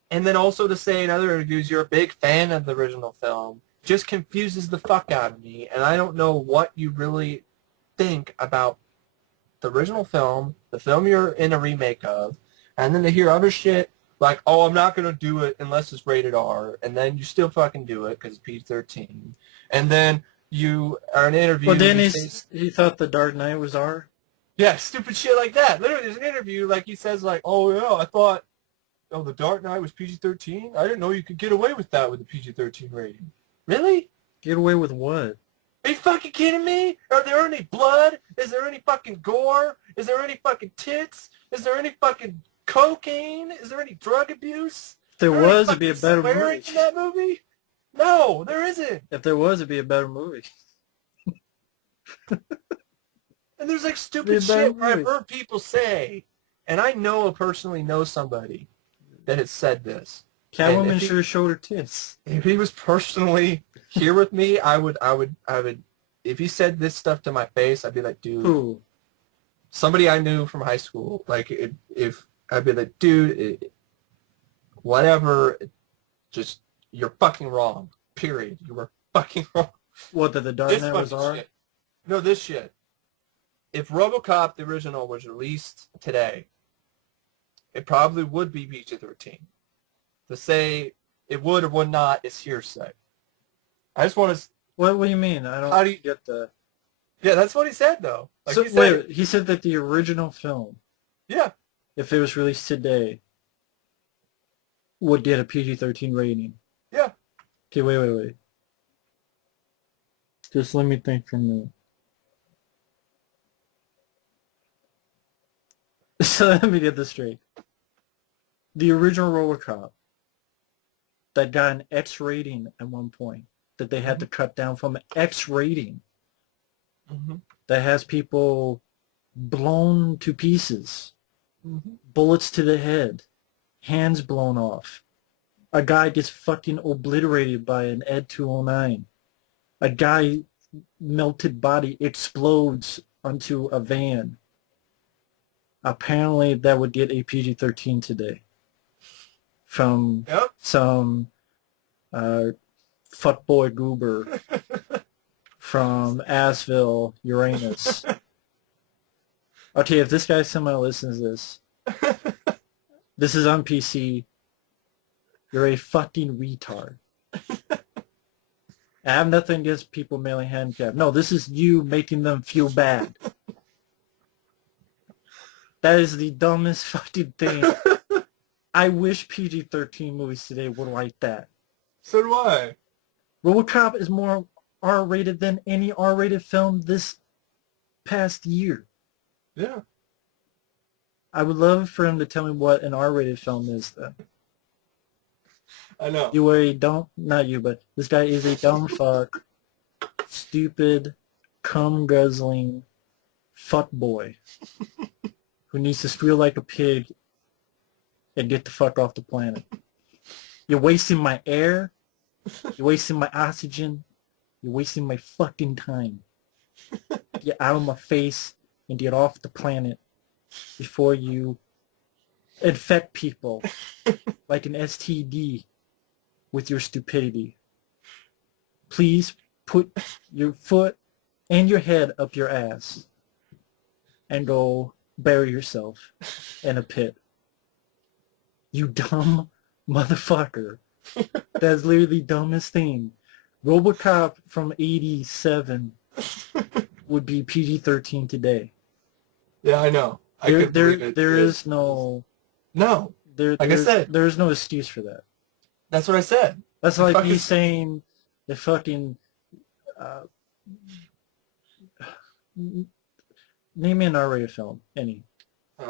and then also to say in other interviews you're a big fan of the original film, just confuses the fuck out of me, and I don't know what you really think about the original film, the film you're in a remake of, and then to hear other shit like, oh, I'm not going to do it unless it's rated R, and then you still fucking do it because it's PG-13, and then you are in an interview... Well, then he thought The Dark Knight was R? Yeah, stupid shit like that. Literally, there's an interview, like, he says, like, oh, yeah, I thought, oh, The Dark Knight was PG-13? I didn't know you could get away with that with a PG-13 rating. Really? Get away with what? Are you fucking kidding me? Are there any blood? Is there any fucking gore? Is there any fucking tits? Is there any fucking cocaine? Is there any drug abuse? If there Is there any was, it'd be a fucking better swearing movie. in that movie? No, there isn't. If there was, it'd be a better movie. And there's like It'd be a stupid better shit where I've movie. heard people say, and I personally know somebody that has said this. And Catwoman sure showed her tits. if he was personally here with me, I would, if he said this stuff to my face, I'd be like, dude, Who? somebody I knew from high school, like, if I'd be like, dude, whatever, just, you're fucking wrong, period. You were fucking wrong. What, that The Dark This Knight was fucking R? shit. No, this shit. If Robocop, the original, was released today, it probably would be PG-13. To say it would or would not is hearsay. I just want to... What do you mean? I How don't do you... get that. Yeah, that's what he said, though. Like, So, he said, wait, he said that the original film, yeah. if it was released today, would get a PG-13 rating. Yeah. Okay, wait. Just let me think for a minute. So let me get this straight. The original Robocop that got an X rating at one point that they had to cut down from an X rating Mm-hmm. that has people blown to pieces, Mm-hmm. bullets to the head, hands blown off. A guy gets fucking obliterated by an Ed 209. A guy melted body explodes onto a van. Apparently that would get a PG-13 today. From Yep. some fuckboy goober from Asville, Uranus. Okay, if this guy somehow listens to this, this is on PC. You're a fucking retard. I have nothing against people mailing handicap. No, this is you making them feel bad. That is the dumbest fucking thing. I wish PG-13 movies today would like that. So do I. Robocop is more R-rated than any R-rated film this past year. Yeah. I would love for him to tell me what an R-rated film is then. I know. You are a dumb, not you, but this guy is a dumb fuck, stupid, cum-guzzling fuck boy who needs to squeal like a pig and get the fuck off the planet. You're wasting my air. You're wasting my oxygen. You're wasting my fucking time. Get out of my face and get off the planet before you infect people like an STD with your stupidity. Please put your foot and your head up your ass and go bury yourself in a pit. You dumb motherfucker. That's literally the dumbest thing. Robocop from 87 would be PG-13 today. Yeah, I know. There is no... No. Like I said. There is no excuse for that. That's what I said. That's like me saying the fucking... name me an R-rated film. Any. Die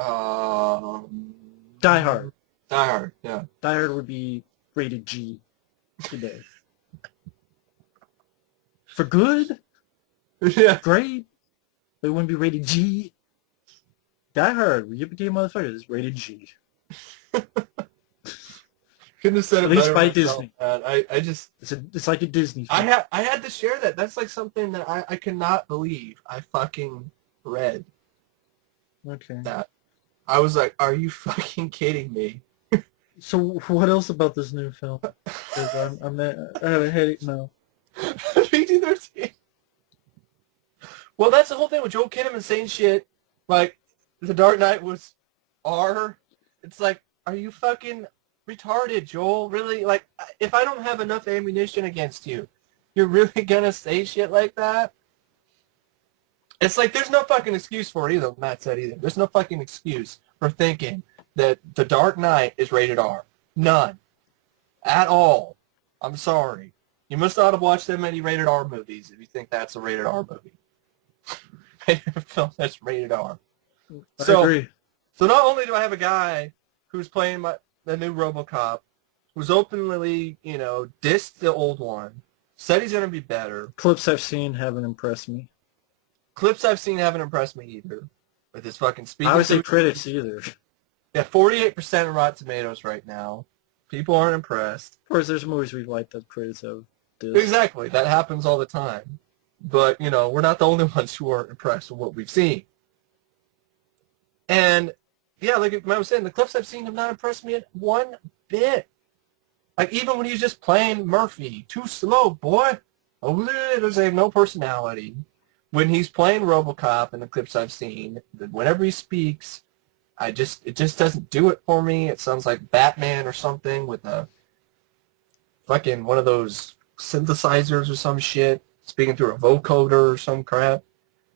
Hard. Die Hard, yeah. Die Hard would be rated G today. For good? Yeah. Great. But it wouldn't be rated G. Die Hard, yippee motherfucker, is rated G. Couldn't have said it At least better by myself, Disney. man. I just... It's like a Disney film. I had to share that. That's like something that I cannot believe I fucking read. Okay. That. I was like, are you fucking kidding me? So what else about this new film? Because I have a headache now. PG-13. Well, that's the whole thing with Joel Kinnaman saying shit like The Dark Knight was R. It's like, are you fucking retarded, Joel? Really? Like, if I don't have enough ammunition against you, you're really gonna say shit like that? It's like there's no fucking excuse for it either, Matt said either. There's no fucking excuse for thinking that The Dark Knight is rated R. None. At all. I'm sorry. You must not have watched that many rated R movies if you think that's a rated R movie. A film that's rated R. I agree. So not only do I have a guy who's playing the new Robocop, who's openly, dissed the old one, said he's going to be better. Clips I've seen haven't impressed me. Clips I've seen haven't impressed me either. With his fucking speaking. I would say critics either. Yeah, 48% on Rotten Tomatoes right now. People aren't impressed. Of course, there's movies we've liked that critics have dissed. Exactly. That happens all the time. But, we're not the only ones who aren't impressed with what we've seen. And, yeah, like I was saying, the clips I've seen have not impressed me one bit. Like, even when he's just playing Murphy, too slow, boy. They have no personality. When he's playing Robocop in the clips I've seen, whenever he speaks, it just doesn't do it for me. It sounds like Batman or something with a fucking one of those synthesizers or some shit, speaking through a vocoder or some crap,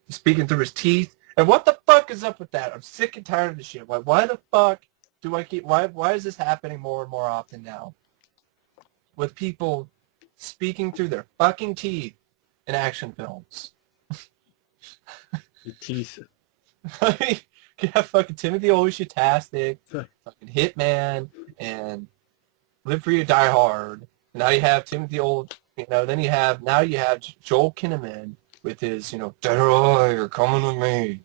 speaking through his teeth. And what the fuck is up with that? I'm sick and tired of this shit. Why the fuck do I keep? Why is this happening more and more often now? With people speaking through their fucking teeth in action films. Your teeth. You have fucking Timothy Olyshtastic, fucking Hitman, and Live Free or Die Hard. And now you have Timothy then you have Joel Kinnaman with his, Dead or Alive, you're coming with me.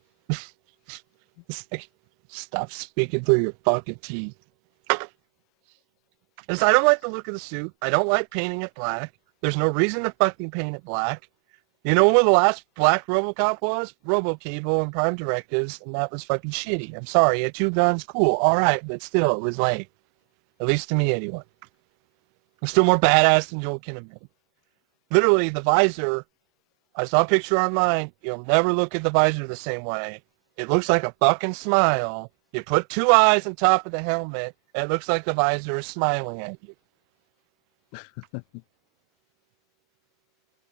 It's like, stop speaking through your fucking teeth. I don't like the look of the suit. I don't like painting it black. There's no reason to fucking paint it black. You know what the last black Robocop was? Robocable and Prime Directives, and that was fucking shitty. I'm sorry, he had two guns, cool, alright, but still, it was lame. At least to me, anyway. I'm still more badass than Joel Kinnaman. Literally, the visor, I saw a picture online, you'll never look at the visor the same way. It looks like a fucking smile. You put two eyes on top of the helmet, and it looks like the visor is smiling at you.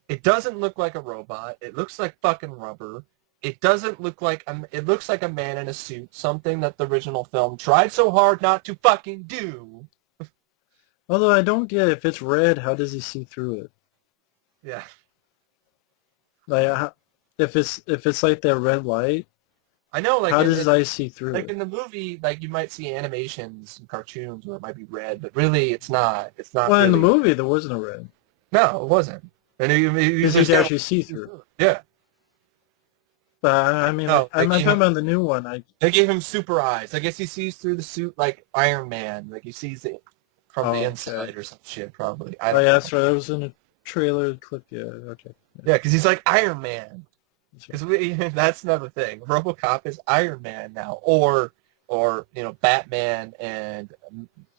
It doesn't look like a robot. It looks like fucking rubber. It doesn't look like it looks like a man in a suit, something that the original film tried so hard not to fucking do. Although I don't get, if it's red, how does he see through it? Yeah. Like, if it's like that red light, I know, like, how does his eyes see through like it? in the movie, like you might see animations and cartoons where it might be red, but really it's not. It's not. Well, really. in the movie there wasn't a red. No, it wasn't. And Because he's actually see through. Yeah. But I mean, No, I'm not talking about the new one. They gave him super eyes. I guess he sees through the suit like Iron Man. Like he sees it from the inside or some shit, probably. Oh, yeah, that's right. That was in a trailer clip. Yeah, okay. Yeah, because he's like Iron Man. Because that's another thing. RoboCop is Iron Man now, or Batman and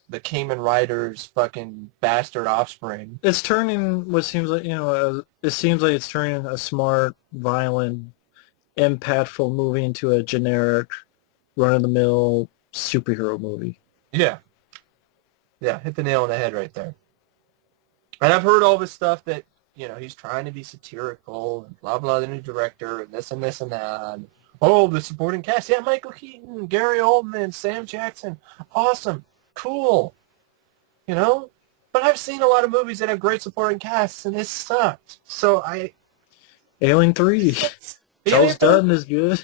the Kamen Rider's fucking bastard offspring. It's turning what seems like it seems like it's turning a smart, violent, impactful movie into a generic, run-of-the-mill superhero movie. Yeah. Yeah, hit the nail on the head right there. And I've heard all this stuff that, he's trying to be satirical and blah, blah, the new director and this and this and that. And, the supporting cast. Yeah, Michael Keaton, Gary Oldman, Sam Jackson. Awesome. Cool. But I've seen a lot of movies that have great supporting casts, and it sucked. So Alien 3. Charles Dutton is good.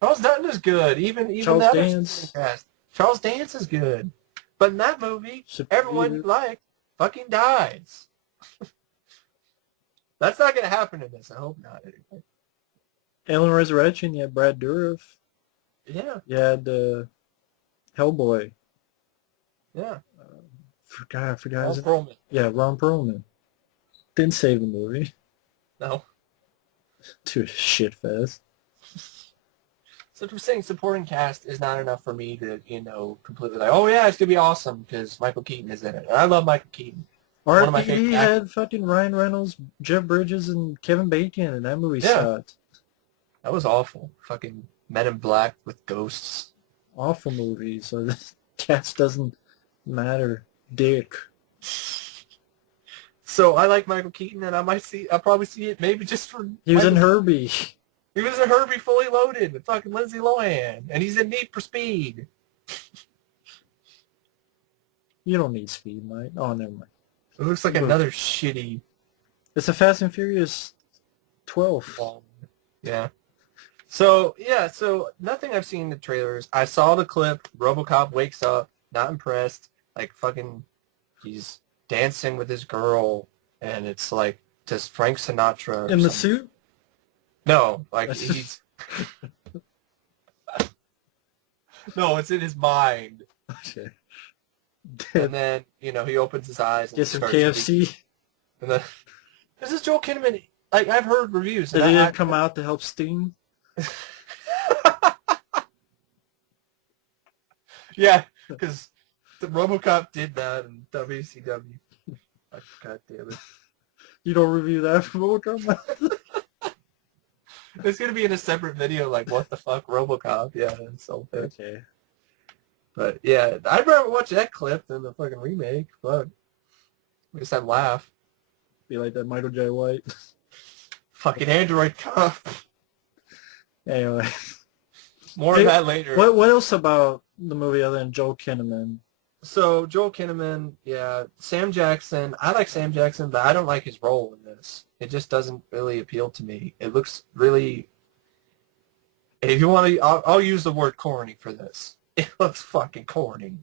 Charles Dutton is good. Even Charles that Dance. cast. Charles Dance is good. But in that movie, everyone you like fucking dies. That's not going to happen in this. I hope not. Anyway. Alien Resurrection, you had Brad Dourif. Yeah. You had Hellboy. Yeah. I forgot. Ron Perlman. Yeah, Ron Perlman. Didn't save the movie. No. To a shit fest. So I'm saying supporting cast is not enough for me to, completely like, oh yeah, it's going to be awesome because Michael Keaton is in it. And I love Michael Keaton. RPD had fucking Ryan Reynolds, Jeff Bridges, and Kevin Bacon, and that movie sucked. That was awful. Fucking Men in Black with ghosts. Awful movie, so the cast doesn't matter. Dick. So I like Michael Keaton, and I'll probably see it maybe just for... He was in Herbie. He was in Herbie Fully Loaded with fucking Lindsay Lohan, and he's in Need for Speed. You don't need speed, Mike. Oh, never mind. It looks like another shitty. It's a Fast and Furious 12. Yeah. So nothing I've seen in the trailers. I saw the clip. Robocop wakes up, not impressed. Like fucking, he's dancing with his girl, and it's like just Frank Sinatra. In the suit? No, like he's. No, it's in his mind. Okay. And then, he opens his eyes and get some starts KFC. And then, this is Joel Kinnaman. Like, I've heard reviews. Did he come out to help Sting? Yeah, because the Robocop did that in WCW. God damn it. You don't review that for Robocop? It's going to be in a separate video, like, what the fuck, Robocop? Yeah, it's so big. Okay. But, yeah, I'd rather watch that clip than the fucking remake. Fuck. I guess I'd laugh. Be like that Michael J. White. Fucking Android Cop. Anyway. More of that later. What else about the movie other than Joel Kinnaman? So, Joel Kinnaman, yeah. Sam Jackson. I like Sam Jackson, but I don't like his role in this. It just doesn't really appeal to me. It looks really... If you want to... I'll use the word corny for this. It looks fucking corny.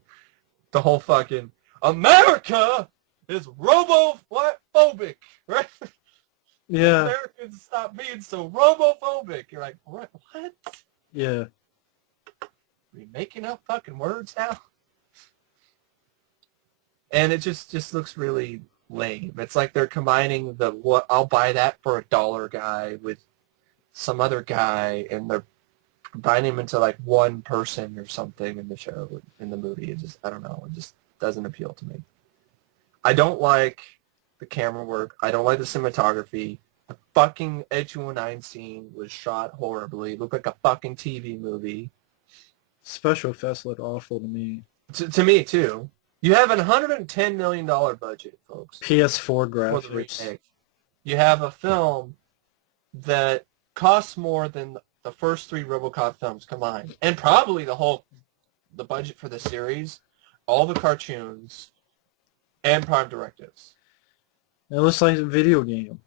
The whole fucking... America is robophobic, right? Yeah. Americans stop being so robophobic. You're like, what? Yeah. Are we making up fucking words now? And it just looks really lame. It's like they're combining the what I'll buy that for $1 guy with some other guy, and they're combining them into like one person or something in the show, in the movie. It just, I don't know. It just doesn't appeal to me. I don't like the camera work. I don't like the cinematography. The fucking Edge 219 scene was shot horribly. It looked like a fucking TV movie. Special effects look awful to me. To me, too. You have a $110 million budget, folks. PS4 graphics. For the remake. You have a film that costs more than the first 3 RoboCop films combined. And probably the budget for the series, all the cartoons, and prime directives. It looks like a video game.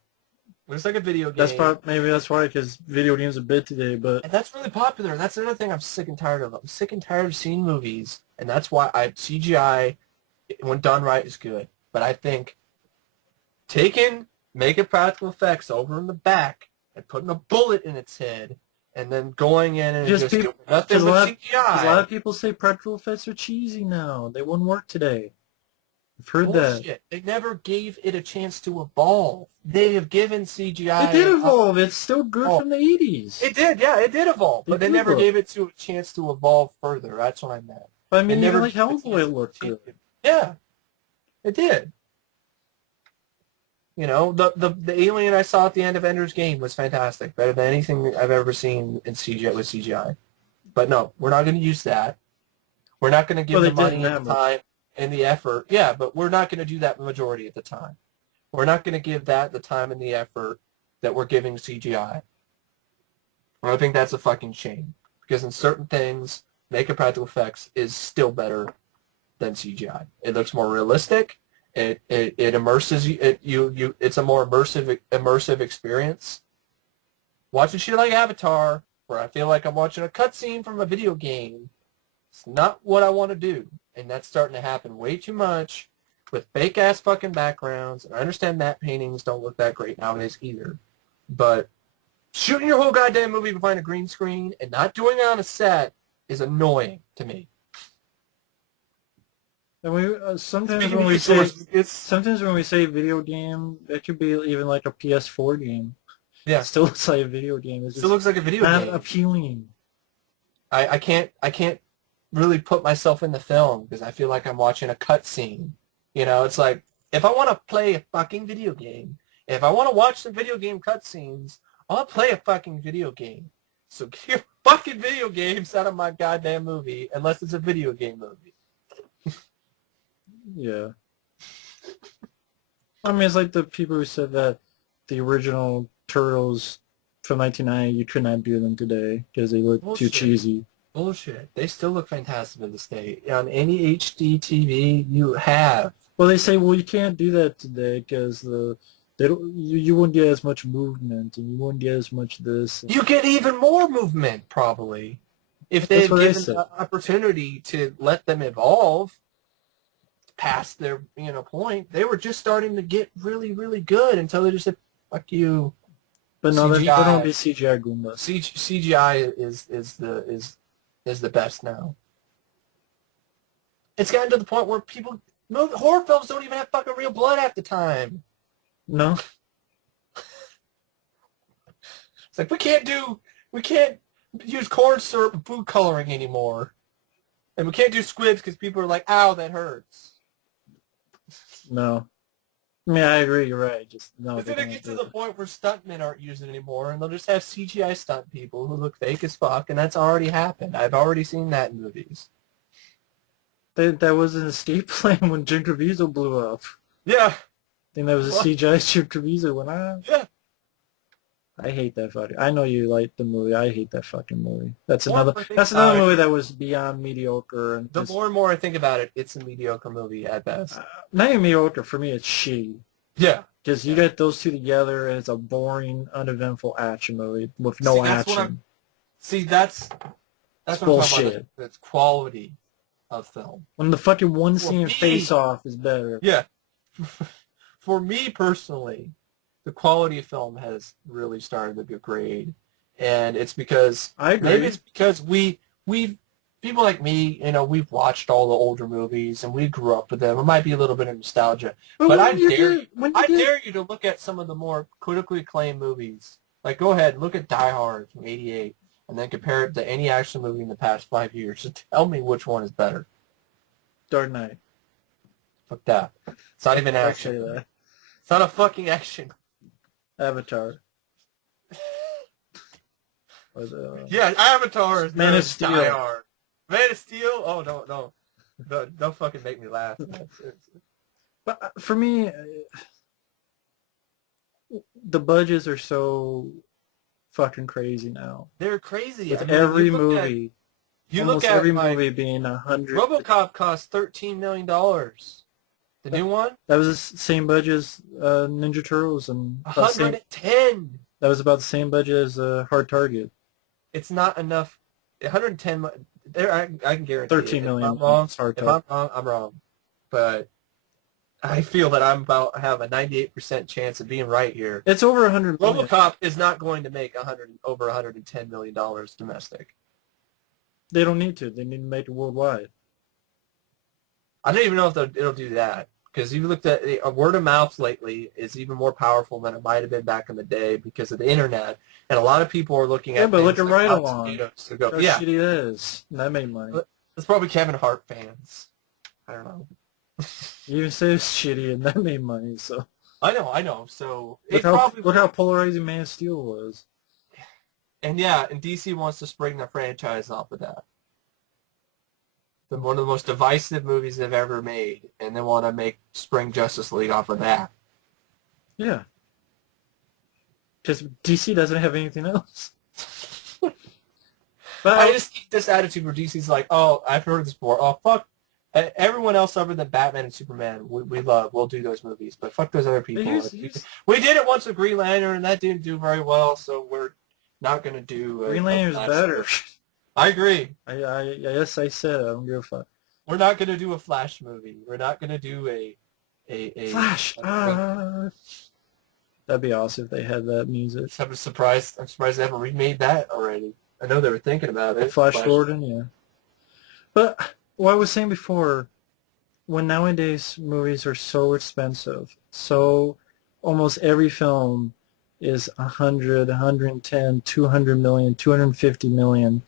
Looks like a video game. Maybe that's why, because video games are big today, but... And that's really popular. That's another thing I'm sick and tired of. I'm sick and tired of seeing movies, and that's why CGI, when done right, is good. But I think making practical effects over in the back and putting a bullet in its head and then going in and just doing nothing with CGI. A lot of people say practical effects are cheesy now. They wouldn't work today. I've heard that. They never gave it a chance to evolve. They have given CGI... It did evolve. It's still good from the 80s. It did, yeah. It did evolve. But they never gave it a chance to evolve further. That's what I meant. But I mean, even like Hellboy looked good. Yeah. It did. The alien I saw at the end of Ender's Game was fantastic. Better than anything I've ever seen in CGI with CGI. But no, we're not going to use that. We're not going to give the money and the time and the effort. Yeah, but we're not going to do that the majority of the time. We're not going to give that the time and the effort that we're giving CGI. And I think that's a fucking shame. Because in certain things, makeup practical effects is still better than CGI. It looks more realistic. It immerses you. It's a more immersive experience. Watching shit like Avatar, where I feel like I'm watching a cutscene from a video game, it's not what I want to do. And that's starting to happen way too much with fake-ass fucking backgrounds. And I understand matte paintings don't look that great nowadays either. But shooting your whole goddamn movie behind a green screen and not doing it on a set is annoying to me. And sometimes when we say video game, it could be even like a PS4 game. Yeah, it still looks like a video game. It still looks like a video game. Not appealing. I can't really put myself in the film because I feel like I'm watching a cutscene. It's like, if I want to play a fucking video game, if I want to watch some video game cutscenes, I'll play a fucking video game. So get your fucking video games out of my goddamn movie, unless it's a video game movie. Yeah. I mean, it's like the people who said that the original Turtles from 1990, you could not do them today because they look too Bullshit. cheesy. Bullshit. They still look fantastic in this day. On any HD TV you have. Well, they say, well, you can't do that today because they don't you wouldn't get as much movement and you wouldn't get as much this. You get even more movement, probably. If they That's had what I given said. the opportunity to let them evolve past their, point, they were just starting to get really, really good until they just said, fuck you. But no, they're going to CGI. be CGI Goombas. CGI is the best now. It's gotten to the point where horror films don't even have fucking real blood half the time. No, It's like we can't use corn syrup and food coloring anymore, and we can't do squibs because people are like, "Ow, that hurts." no. I mean, I agree. You're right. Just no. It's They gonna don't get to do the it. point where stuntmen aren't using it anymore, and they'll just have CGI stunt people who look fake as fuck, and that's already happened. I've already seen that in movies. That was an escape plan when Jim Caviezel blew up. Yeah. I think that was a Well, CGI Jim Caviezel when yeah. I hate that fucking. I know you like the movie. I hate that fucking movie. That's More and another. more I think That's about another it, movie that was beyond mediocre and the just more and more I think about it, it's a mediocre movie at best. not even mediocre for me. It's shitty Yeah. because you get those two together and it's a boring, uneventful action movie with See, no that's what action. that's It's what I'm talking about. bullshit. It's quality of film. When the fucking one For scene me, face off is better. yeah. For me personally, the quality of film has really started to degrade, and it's because I agree. maybe it's because we people like me, we've watched all the older movies and we grew up with them. It might be a little bit of nostalgia, but I dare you to look at some of the more critically acclaimed movies. Like, go ahead and look at Die Hard from '88, and then compare it to any action movie in the past 5 years. And tell me which one is better. Dark Knight. Fuck that. It's not even action. Actually, that. It's not a fucking action. Avatar. Yeah, Avatar is Man of better Steel. than Die Hard. Man of Steel? Oh, don't fucking make me laugh. But for me, the budgets are so fucking crazy now. They're crazy. With every movie, Look almost at every movie being $100. RoboCop cost $13 million. The new one? That was the same budget as Ninja Turtles, and about the same, 110. that was about the same budget as Hard Target. It's not enough. 110. There, I can guarantee. 13 million. If I'm wrong, Hard if Target. I'm wrong, I'm wrong. But I feel that I'm about to have a 98% chance of being right here. It's over 100 million. RoboCop is not going to make over $110 million domestic. They don't need to. They need to make it worldwide. I don't even know if it'll do that. Because you looked at word of mouth lately is even more powerful than it might have been back in the day because of the internet, and a lot of people are looking at. Yeah, but look at like Ride Rotten Along. Tomatoes to go, How yeah, shitty it is. That made money. it's probably Kevin Hart fans. I don't know. You even say it's shitty, and that made money. So I know. So look how polarizing Man of Steel was. And DC wants to spring the franchise off of that. One of the most divisive movies they've ever made, and they want to spring Justice League off of that. Yeah. Because DC doesn't have anything else. But But I just get this attitude where DC's like, oh, I've heard this before. Oh, fuck. Everyone else other than Batman and Superman, we love. We'll do those movies. But fuck those other people. We did it once with Green Lantern, and that didn't do very well, so we're not going to do... Green Lantern's better. I agree. Yes, I said I don't give a fuck. We're not going to do a Flash movie. We're not going to do a Flash. That'd be awesome if they had that music. I'm surprised they haven't remade that already. I know they were thinking about it. Flash Gordon, yeah. But what I was saying before, when nowadays movies are so expensive, so almost every film is 100, 110, 200 million, 250 million,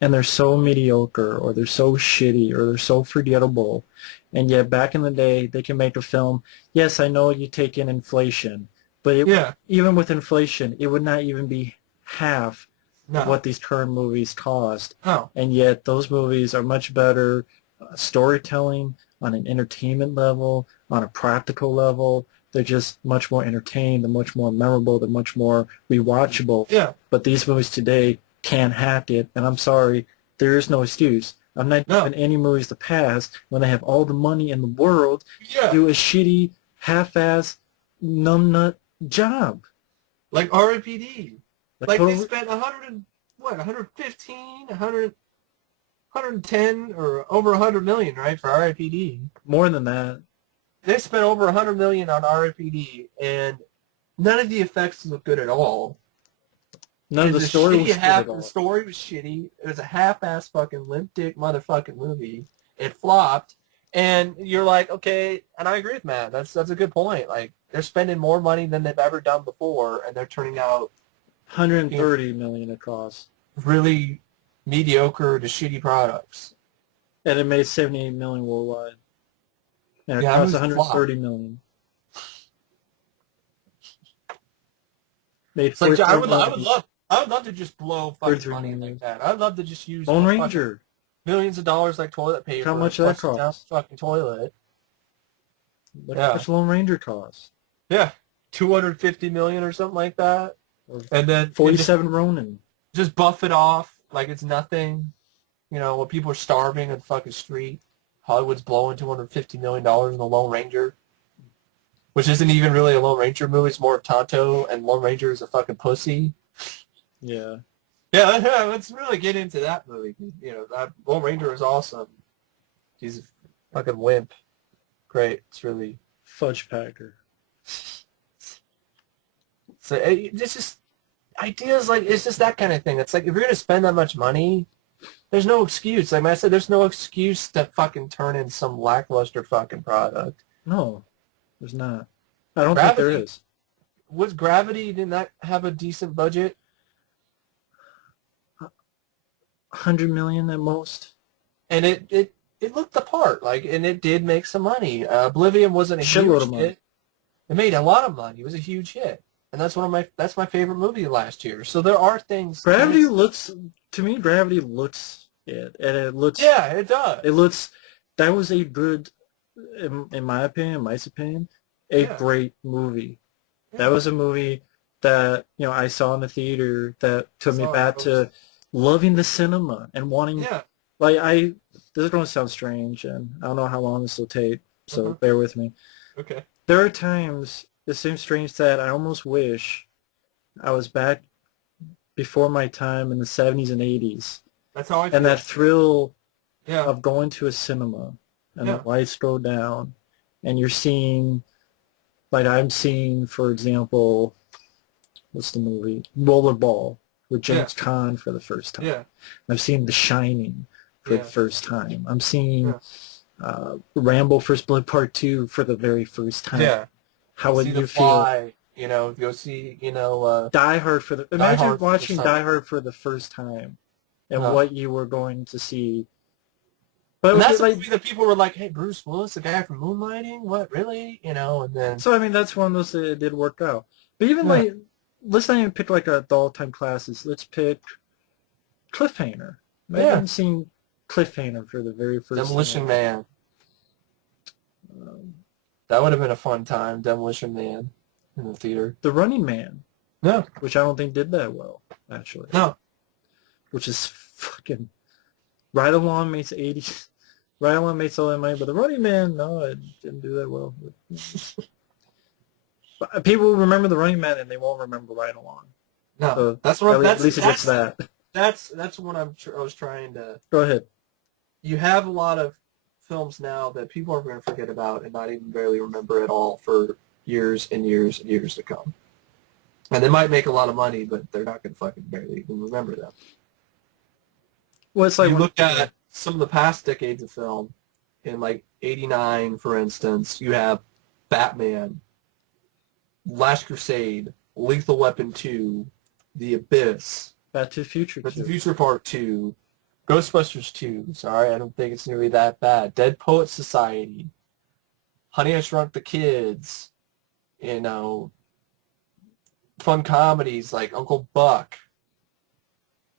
and they're so mediocre, or they're so shitty, or they're so forgettable, and yet back in the day, they can make a film. Yes, I know you take in inflation, but even with inflation, it would not even be half of what these current movies cost. Oh. And yet those movies are much better storytelling on an entertainment level, on a practical level, They're just much more entertaining. They're much more memorable. They're much more rewatchable. Yeah. But these movies today can't hack it, and I'm sorry, there is no excuse. I'm not No. giving any movies the pass when they have all the money in the world to Yeah. do a shitty, half-ass, numbnut job. Like R.I.P.D. Like total, they spent 115, 110, or over 100 million, right, for R.I.P.D. more than that. They spent over 100 million on R.I.P.D. and none of the effects look good at all. None of the story was good at all. The story was shitty. It was a half-ass fucking limp dick motherfucking movie. It flopped, and you're like, okay, and I agree with Matt. That's a good point. Like they're spending more money than they've ever done before, and they're turning out 130 million it cost, really mediocre to shitty products. and it made 78 million worldwide, and it Yeah, cost it was a 130 million. Made It's like I 44 would million. love to just blow fucking money like that. I'd love to just use Lone Ranger. millions of dollars like toilet paper. How much that flush it down cost? the fucking toilet. What Yeah. much Lone Ranger cost? Yeah, 250 million or something like that, Or and then 47 Ronin. just buff it off like it's nothing. You know, when people are starving on the fucking street, Hollywood's blowing $250 million in the Lone Ranger, which isn't even really a Lone Ranger movie. It's more of Tonto, and Lone Ranger is a fucking pussy. Yeah. Yeah, let's really get into that movie. You know, that Lone Ranger is awesome. He's a fucking wimp. Great. It's really... Fudge Packer. So it's just ideas like it's just that kind of thing. It's like if you're gonna spend that much money, there's no excuse. Like I said, there's no excuse to fucking turn in some lackluster fucking product. No, there's not. I don't Gravity, think there is. Was Gravity, didn't that have a decent budget? 100 million at most. And it looked the part, like, and it did make some money. Oblivion wasn't a Shitload of huge money. hit. It made a lot of money. It was a huge hit, and that's my favorite movie last year. So there are things. Gravity looks, to me, Gravity looks it, and it looks. Yeah, it does. It looks. That was a good, in my opinion, a great movie. Yeah. That was a movie that I saw in the theater that took me back to loving the cinema and wanting. Yeah. Like this is going to sound strange, and I don't know how long this will take, so bear with me. Okay. There are times it seems strange that I almost wish I was back before my time in the 70s and 80s. That's how I feel. And that thrill Yeah. of going to a cinema and the lights go down and you're seeing, like I'm seeing, for example, what's the movie? Rollerball with James Caan for the first time. Yeah. I've seen The Shining for the first time. I'm seeing Rambo First Blood Part 2 for the very first time. Yeah. How would you feel? You know, go see, Die Hard for the... Imagine watching Die Die Hard for the first time and what you were going to see. But and that's a movie that people were like, hey, Bruce Willis, the guy from Moonlighting? What, really? You know, and then... So, I mean, that's one of those that did work out. But even, like, let's not even pick, like, the all-time classes. Let's pick Cliffhanger. I haven't seen Cliffhanger for the very first Demolition time. Man. That would have been a fun time, Demolition Man, in the theater. The Running Man. No. Which I don't think did that well, actually. No. Which is fucking... Ride Along makes 80... Ride Along makes all that money, but The Running Man, no, it didn't do that well. But people remember The Running Man and they won't remember Ride Along. No, so that's what at least it gets that. That's what I was trying to... Go ahead. You have a lot of films now that people are going to forget about and not even barely remember at all for years and years and years to come. And they might make a lot of money, but they're not going to fucking barely even remember them. Well, it's like you look at some of the past decades of film, in like 89, for instance, you have Batman, Last Crusade, Lethal Weapon 2, The Abyss, Back to the Future 2. Back to the Future Part 2, Ghostbusters 2, sorry, I don't think it's nearly that bad, Dead Poets Society, Honey, I Shrunk the Kids, you know, fun comedies like Uncle Buck,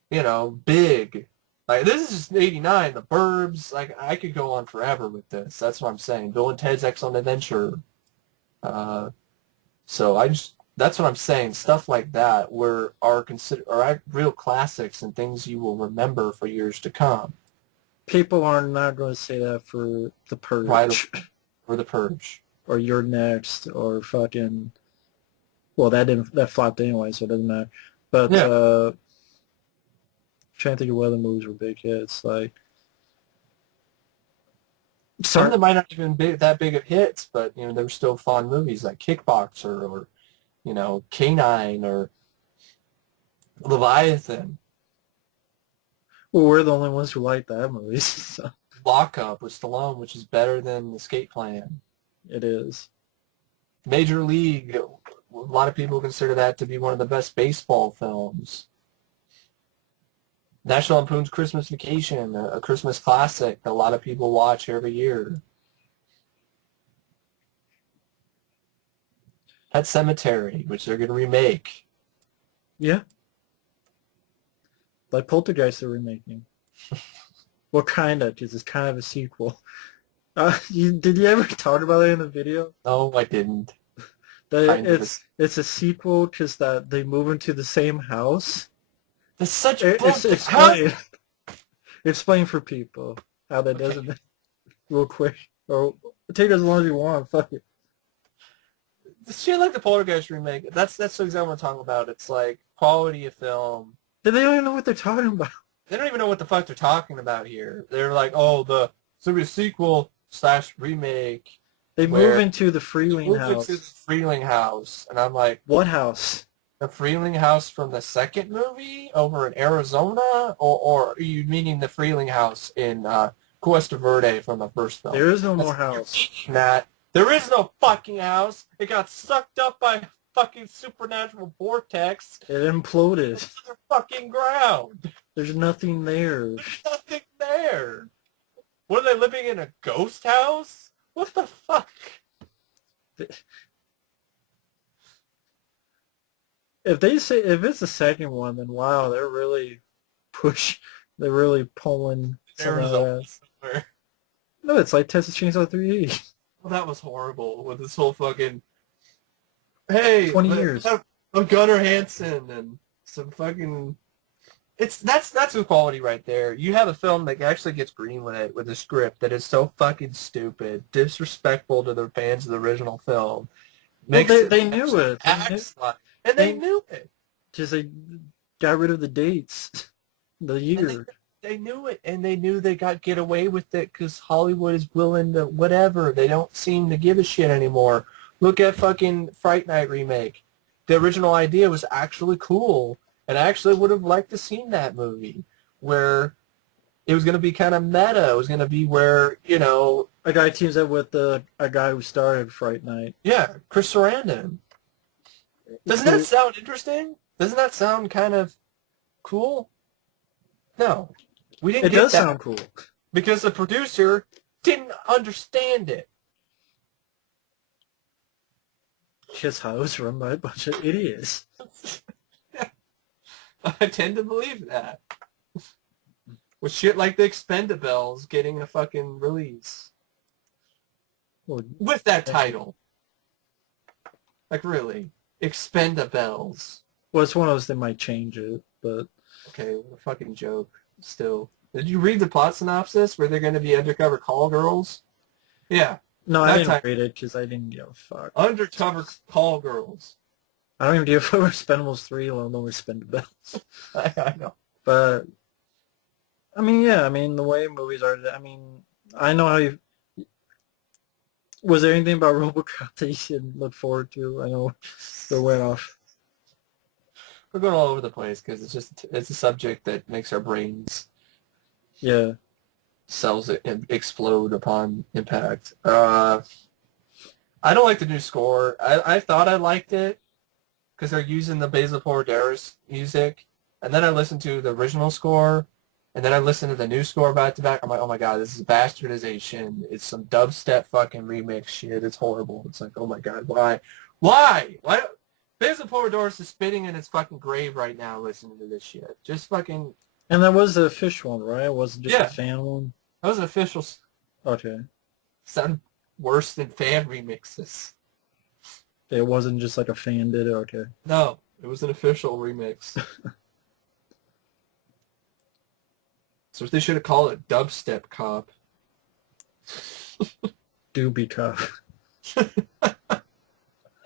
you know, Big. Like, this is just 89, The Burbs, like, I could go on forever with this. That's what I'm saying. Bill and Ted's Excellent Adventure. So that's what I'm saying. Stuff like that are real classics and things you will remember for years to come. People are not going to say that for The Right, Purge or The Purge. or You're Next or fucking. Well, that flopped anyway, so it doesn't matter. But Yeah. trying to think of what other movies were big hits. Like, Some of sorry, them might not even be that big of hits, but they were still fun movies like Kickboxer or K-9 or Leviathan. well, we're the only ones who like that movie. So Lockup with Stallone, which is better than Escape Plan. it is. Major League, a lot of people consider that to be one of the best baseball films. National Lampoon's Christmas Vacation, a Christmas classic that a lot of people watch every year. Pet Cemetery, which they're going to remake. Yeah, like Poltergeist they're remaking. Well, kind of, because it's kind of a sequel. Did you ever talk about it in the video? No, I didn't. That Kind of. it's a sequel because that they move into the same house. That's such It's bullshit. How? explain for people how that Okay. doesn't real quick. Or take as long as you want. Fuck it. Shit like the Poltergeist remake. That's exactly what I'm talking about. It's like quality of film. They don't even know what they're talking about. They don't even know what the fuck they're talking about here. They're like, oh, it's gonna be a sequel / remake They move where into the Freeling move into the house. Freeling house, and I'm like, What house? the Freeling house from the second movie over in Arizona, or are you meaning the Freeling house in Cuesta Verde from the first film? There is no more house. Matt, there is no fucking house. It got sucked up by a fucking supernatural vortex It imploded. to the fucking ground. There's nothing there. There's nothing there. What, are they living in a ghost house? What the fuck? If it's the second one, then wow, they're really pulling some of Arizona that. somewhere. No, it's like Texas Chainsaw 3D. Well, that was horrible with this whole fucking, hey, 20 years. a Gunnar Hansen and some fucking, that's the quality right there. You have a film that actually gets greenlit with a script that is so fucking stupid, disrespectful to the fans of the original film. Well, Makes they knew it. And they knew it. Just they got rid of the dates, the year. They knew it, and they knew they got get away with it because Hollywood is willing to whatever. They don't seem to give a shit anymore. Look at fucking Fright Night remake. The original idea was actually cool, and I actually would have liked to seen that movie where it was going to be kind of meta. It was going to be where, A guy teams up with a guy who started Fright Night. yeah, Chris Sarandon. Doesn't that sound interesting? Doesn't that sound kind of cool? No. We didn't It get does that sound cool. because the producer didn't understand it. His house run by a bunch of idiots. I tend to believe that. With shit like the Expendables getting a fucking release. Well, With that title. Like, really. Expendables. well, it's one of those that might change it, but Okay, what a fucking joke. Still. Did you read the plot synopsis where they're going to be undercover call girls? Yeah. no, I That didn't time. read it because I didn't give a fuck. Undercover call girls. I don't even give a fuck about Expendables 3, let alone Expendables. I know. But I mean, yeah, I mean the way movies are. I mean, I know how you. Was there anything about Robocop that you should look forward to? I know it went off. We're going all over the place because it's a subject that makes our brains Yeah. cells and explode upon impact. I don't like the new score. I thought I liked it because they're using the Basil Porderis music, and then I listened to the original score, and then I listened to the new score back to back. I'm like, oh my god, this is bastardization. It's some dubstep fucking remix shit. It's horrible. It's like, oh my god, why? Why? Basil Porderis is spitting in his fucking grave right now listening to this shit. Just fucking... And that was the official one, right? It wasn't just Yeah. a fan one? That was an official... Okay. Sound worse than fan remixes. It wasn't just like a fan did it. Okay. No, it was an official remix. So they should have called it Dubstep Cop. Doobie Cop.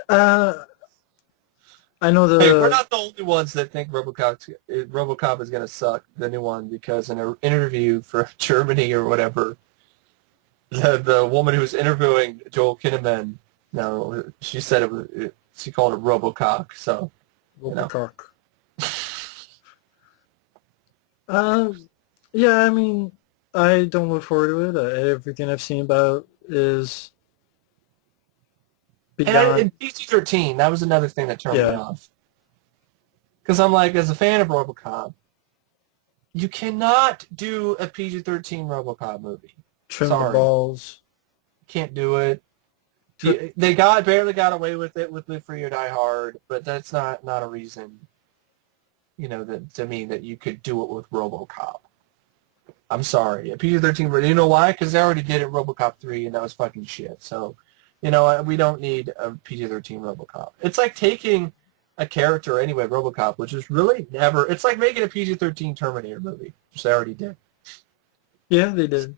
uh, I know Hey, we're the not the only ones that think RoboCop is going to suck, the new one, because in an interview for Germany or whatever, the woman who was interviewing Joel Kinnaman, no, she said she called it RoboCop, so, you know. Robocop. Uh, yeah, I mean, I don't look forward to it. Everything I've seen about it is beyond. And PG-13, that was another thing that turned me Yeah, off. Because I'm like, as a fan of RoboCop, you cannot do a PG-13 RoboCop movie. trim the Sorry. balls. Can't do it. They barely got away with it with Live Free or Die Hard, but that's not a reason, to me that you could do it with RoboCop. I'm sorry. A PG-13, you know why? Because they already did it in RoboCop 3, and that was fucking shit. So, we don't need a PG-13 RoboCop. It's like taking a character anyway, RoboCop, which is really never. It's like making a PG-13 Terminator movie, which they already did. Yeah, they did.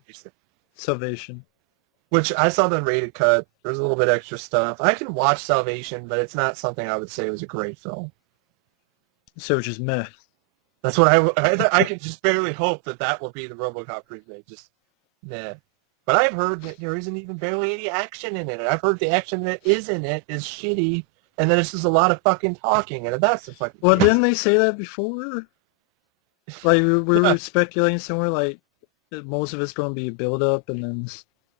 Salvation. Which I saw the unrated cut. There's a little bit extra stuff. I can watch Salvation, but it's not something I would say was a great film. So just meh. That's what I can just barely hope that will be the RoboCop remake. Just nah. But I've heard that there isn't even barely any action in it. I've heard the action that is in it is shitty, and then it's just a lot of fucking talking, and that's the fucking. Well, didn't they say that before? Like we were speculating somewhere, like that most of it's going to be a build-up, and then.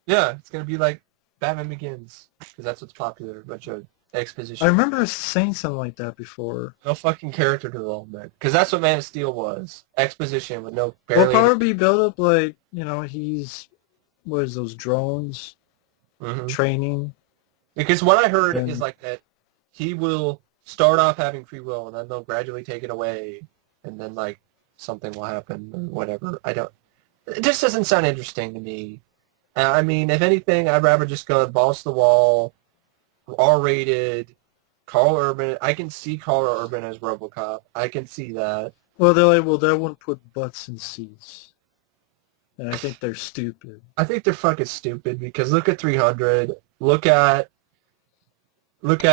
Yeah, it's going to be like Batman Begins, because that's what's popular, a bunch of exposition. I remember saying something like that before. No fucking character development, because that's what Man of Steel was. Exposition with no Well, barely... probably be build-up like, what is those drones? Training. Because what I heard is like that he will start off having free will, and then they'll gradually take it away, and then like something will happen or whatever. It just doesn't sound interesting to me. I mean, if anything, I'd rather just go balls to the wall, R-rated, Carl Urban. I can see Carl Urban as RoboCop. I can see that. Well, they're like, well, that wouldn't put butts in seats. And I think they're stupid. I think they're fucking stupid because look at 300. Look at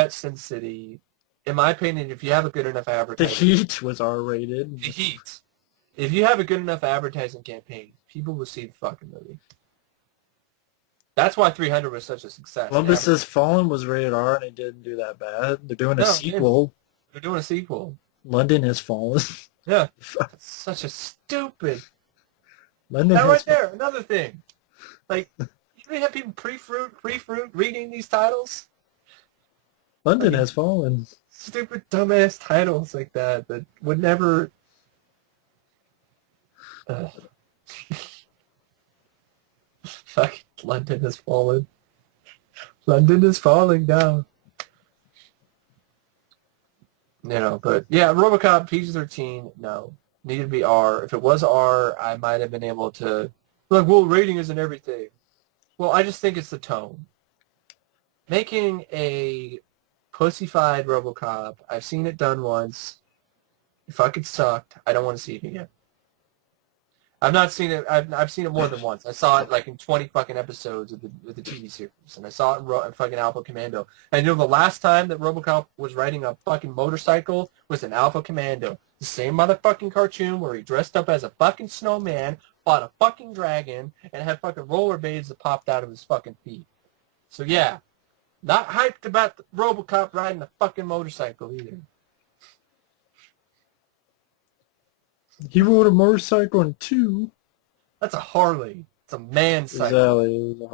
Sin City. In my opinion, if you have a good enough advertising... The Heat was R-rated. The Heat. If you have a good enough advertising campaign, people will see the fucking movie. That's why 300 was such a success. Columbus Has Fallen was rated R, and it didn't do that bad. They're doing a sequel. They're doing a sequel. London Has Fallen. Yeah. That's such a stupid... London That has right there, another thing. Like, you have people pre-fruit reading these titles? London Has Fallen. Stupid, dumbass titles like that would never... Fuck, London has fallen. London is falling down. But yeah, RoboCop PG-13, no. Needed to be R. If it was R, I might have been able to... Like, well, rating isn't everything. Well, I just think it's the tone. Making a pussified RoboCop, I've seen it done once. It fucking sucked. I don't want to see it again. I've not seen it. I've seen it more than once. I saw it like in 20 fucking episodes of the TV series, and I saw it in fucking Alpha Commando. And the last time that RoboCop was riding a fucking motorcycle was in Alpha Commando, the same motherfucking cartoon where he dressed up as a fucking snowman, fought a fucking dragon, and had fucking rollerblades that popped out of his fucking feet. So yeah, not hyped about the RoboCop riding a fucking motorcycle either. He rode a motorcycle in 2. That's a Harley. It's a man cycle. Exactly. It was a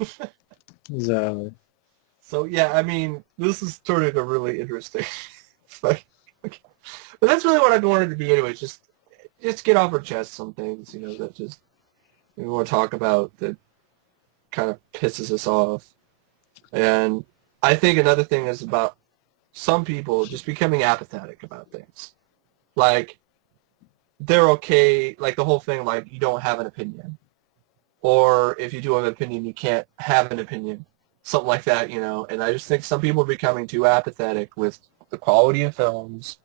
Harley. Exactly. So yeah, I mean, this is turning a really interesting. But that's really what I wanted to be anyway. Just get off our chest some things, that just we want to talk about that kind of pisses us off. And I think another thing is about some people just becoming apathetic about things. Like, they're okay, like the whole thing, like, you don't have an opinion. Or if you do have an opinion, you can't have an opinion. something like that, you know. And I just think some people are becoming too apathetic with the quality of films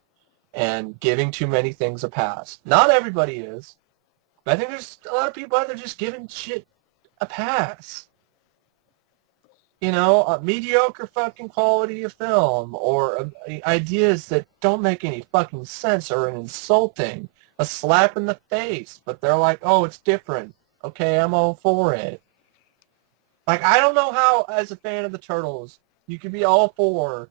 and giving too many things a pass. Not everybody is, but I think there's a lot of people out there just giving shit a pass. You know, a mediocre fucking quality of film or ideas that don't make any fucking sense or an insulting, a slap in the face. But they're like, oh, it's different. Okay, I'm all for it. Like, I don't know how, as a fan of the Turtles, you could be all for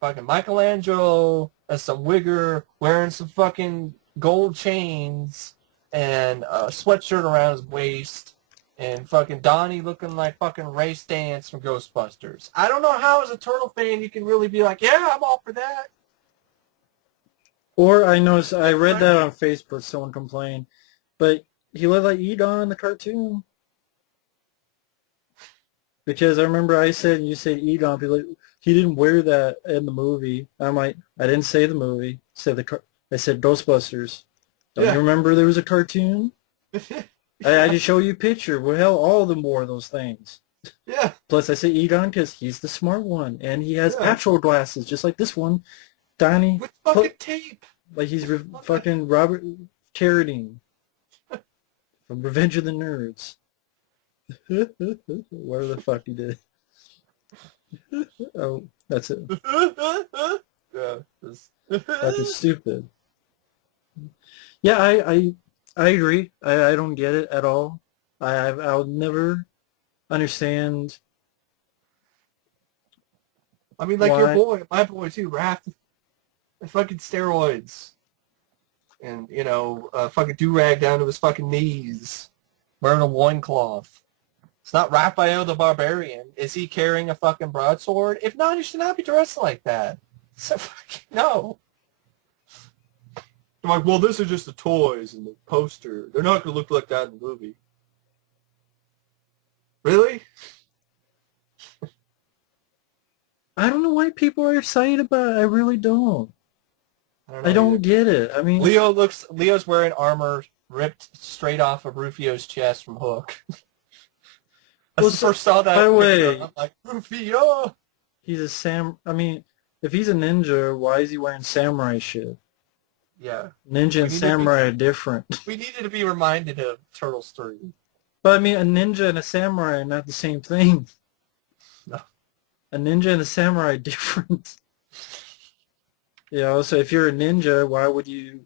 fucking Michelangelo as some wigger wearing some fucking gold chains and a sweatshirt around his waist and fucking Donnie looking like fucking Ray Stantz from Ghostbusters. I don't know how, as a Turtle fan, you can really be like, yeah, I'm all for that. Or I noticed, I read that on Facebook, someone complained, but he looked like Edon in the cartoon. Because I remember I said, and you said Edon, people like, he didn't wear that in the movie. I'm like, I didn't say the movie. I said Ghostbusters. Don't you Yeah. remember there was a cartoon? I just show you a picture. Well, hell, all of them wore those things. Yeah. Plus, I say Edon because he's the smart one, and he has Yeah. actual glasses, just like this one. Donnie, With fucking tape. like he's fucking Robert Carradine from Revenge of the Nerds. Whatever the fuck he did. Oh, that's it. Yeah. Fucking stupid. Yeah, I agree. I don't get it at all. I'll never understand I mean, like why. my boy too, Raph, fucking steroids. And, you know, fucking do-rag down to his fucking knees, wearing a loincloth. It's not Raphael the Barbarian. Is he carrying a fucking broadsword? If not, he should not be dressed like that. So fucking no. I'm like, well, this is just the toys and the poster. They're not going to look like that in the movie. Really? I don't know why people are excited about it. I really don't. I I don't know don't get it. I mean, Leo's wearing armor ripped straight off of Rufio's chest from Hook. I well, first saw that by the picture, way, I'm like, Rufio! he's a I mean, if he's a ninja, why is he wearing samurai shit? Yeah. Ninja and samurai are different. We needed to be reminded of Turtles 3. But I mean, a ninja and a samurai are not the same thing. No. A ninja and a samurai are different. You know, so if you're a ninja, why would you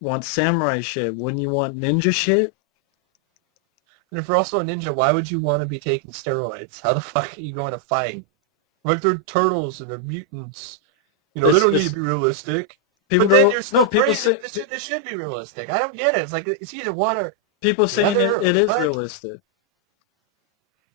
want samurai shit? Wouldn't you want ninja shit? And if you're also a ninja, why would you want to be taking steroids? How the fuck are you going to fight? Like, they're turtles and they're mutants. You know, they don't need to be realistic. People but then go, you're so crazy. This should be realistic. I don't get it. It's like, it's either one or... People saying it is realistic.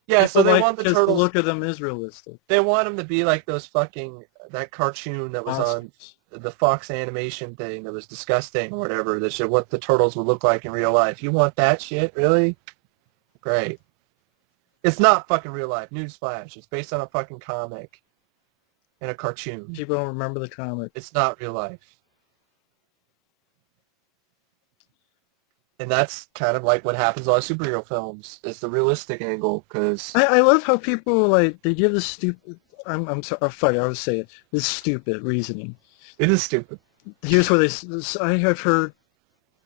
Yeah, people so they like, want the because turtles... the look of them is realistic. They want them to be like those fucking... That cartoon that was Monsters. on the Fox animation thing that was disgusting or whatever. That shit, what the turtles would look like in real life. You want that shit? Really? Great. It's not fucking real life. Newsflash. It's based on a fucking comic and a cartoon. People don't remember the comic. It's not real life. And that's kind of like what happens in a lot of superhero films. It's the realistic angle, because... I love how people, like, they give this stupid... I'm sorry. Oh, fuck, I would say it. This stupid reasoning. It is stupid. Here's what I have heard,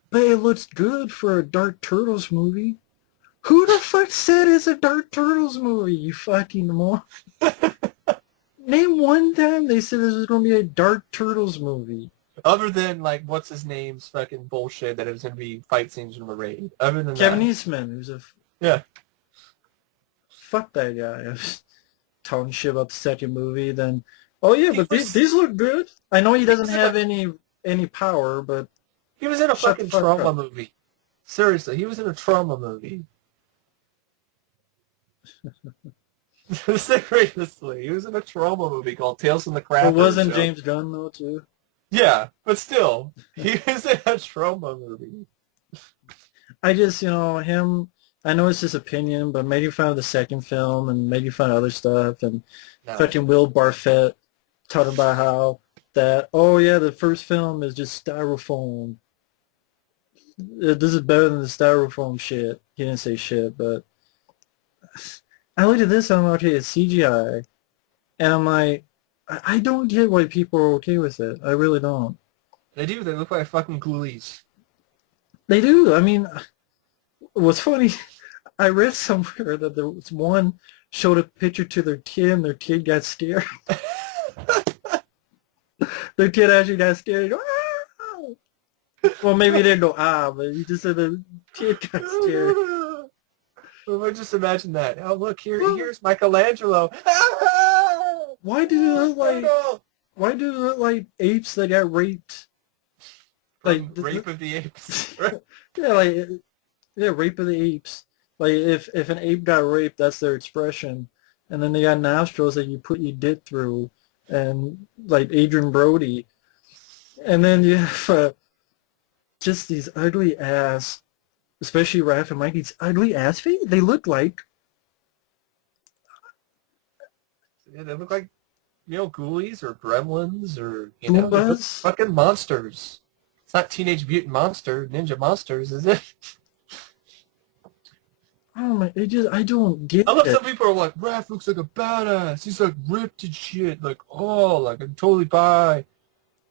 but it looks good for a Dark Turtles movie. Who the fuck said it's a Dark Turtles movie, you fucking moron? Name one time they said this was going to be a Dark Turtles movie. Other than, like, what's his name's fucking bullshit that it was going to be fight scenes from a raid. Other than Kevin that. Eastman, who's a... Yeah. Fuck that guy. I was talking shit about the second movie, then... Oh yeah, but these look good. I know he doesn't have any power, but... He was in a fucking trauma movie. Seriously, he was in a trauma movie. Seriously, he was in a trauma movie called Tales from the Crapper. It wasn't James Gunn, though, too? Yeah, but still, he was in a trauma movie. I just, him... I know it's his opinion, but making fun of the second film and making fun of other stuff, and fucking Will Barfett talking about how that, oh yeah, the first film is just styrofoam. This is better than the styrofoam shit. He didn't say shit, but I looked at this and I'm like, okay, it's CGI. And I'm like, I don't get why people are okay with it. I really don't. They do. They look like fucking ghoulies. They do. I mean, what's funny, I read somewhere that there was one showed a picture to their kid and their kid got scared. Their kid actually got scared. Go, ah! Well, maybe he didn't go, ah, but he just said the kid got scared. Well, just imagine that. Oh, look, here's Michelangelo. Why do they look like, Turtle! why do they look like apes that got raped? Like, From Rape of the Apes. yeah, like, yeah, rape of the apes. Like if an ape got raped, that's their expression. And then they got nostrils that you put your dick through, and like Adrian Brody. And then you have just these ugly ass, especially Raph and Mikey's ugly ass feet. They look like Yeah, they look like, ghoulies or gremlins or, they're Goombas. fucking monsters. It's not Teenage Mutant Ninja Monsters, is it? Oh my! It just I don't get I love it. some people are like, Raph looks like a badass. He's like ripped and shit. Like, oh, like I'm totally bi.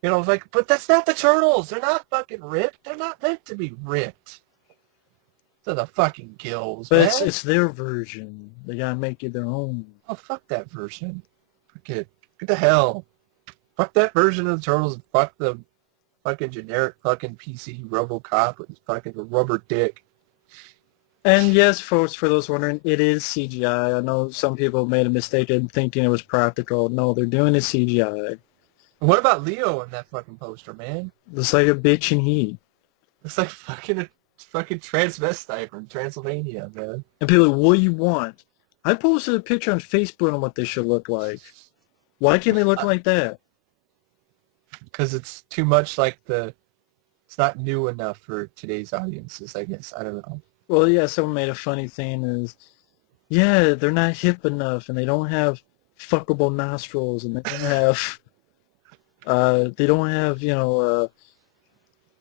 It's like, but that's not the turtles. They're not fucking ripped. They're not meant to be ripped. They're the fucking gills, But man. it's their version. They gotta make it their own. Oh, fuck that version. Fuck it. Get the hell. Fuck that version of the turtles. And fuck the fucking generic fucking PC Robocop with his fucking rubber dick. And yes, folks, for those wondering, it is CGI. I know some people made a mistake in thinking it was practical. No, they're doing it CGI. What about Leo in that fucking poster, man? It's like a bitch in heat. It's like fucking a fucking transvestite from Transylvania, man. And people are like, what do you want? I posted a picture on Facebook on what they should look like. Why can't they look like that? Because it's too much like it's not new enough for today's audiences, I guess. I don't know. Well, yeah, someone made a funny thing is, yeah, they're not hip enough and they don't have fuckable nostrils and they don't have,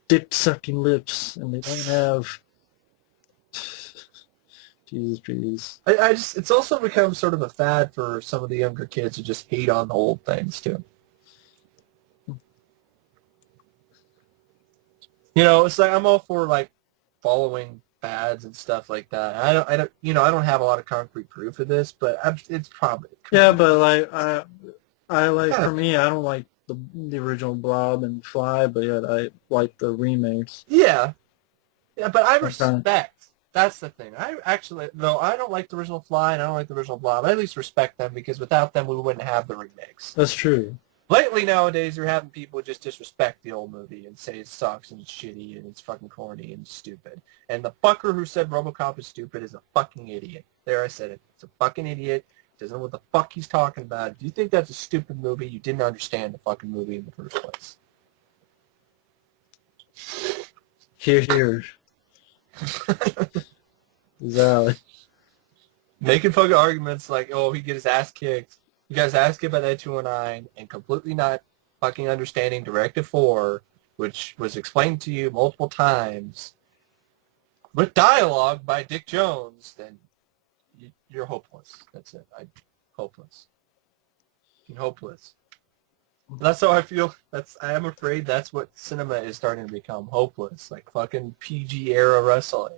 dick-sucking lips and they don't have, Jesus, please. I just, it's also become sort of a fad for some of the younger kids to just hate on the old things, too. It's like I'm all for, like, following fads and stuff like that. I don't have a lot of concrete proof of this, but it's probably. Yeah, but like I like Yeah. for me, I don't like the original Blob and Fly, but yet I like the remakes. Yeah. Yeah, but I Okay. respect. That's the thing. I actually, though I don't like the original Fly and I don't like the original Blob, I at least respect them because without them we wouldn't have the remakes. That's true. Lately nowadays you're having people just disrespect the old movie and say it sucks and it's shitty and it's fucking corny and stupid. And the fucker who said Robocop is stupid is a fucking idiot. There, I said it. It's a fucking idiot. Doesn't know what the fuck he's talking about. If you think that's a stupid movie, you didn't understand the fucking movie in the first place. Here, here. Exactly. Making fucking arguments like, oh, he get his ass kicked. He got his ass kicked by that 209 and completely not fucking understanding Directive 4, which was explained to you multiple times, with dialogue by Dick Jones, then you're hopeless. That's it. Hopeless. You're hopeless. That's how I feel. I am afraid that's what cinema is starting to become. Hopeless. Like fucking PG era wrestling.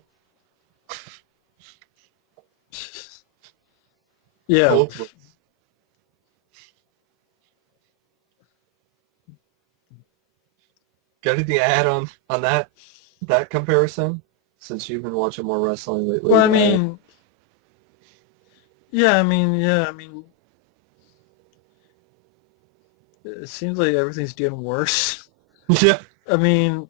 Yeah. Hopeless. Got anything to add on that comparison? Since you've been watching more wrestling lately. Well, I mean, yeah, I mean, it seems like everything's getting worse. yeah. I mean,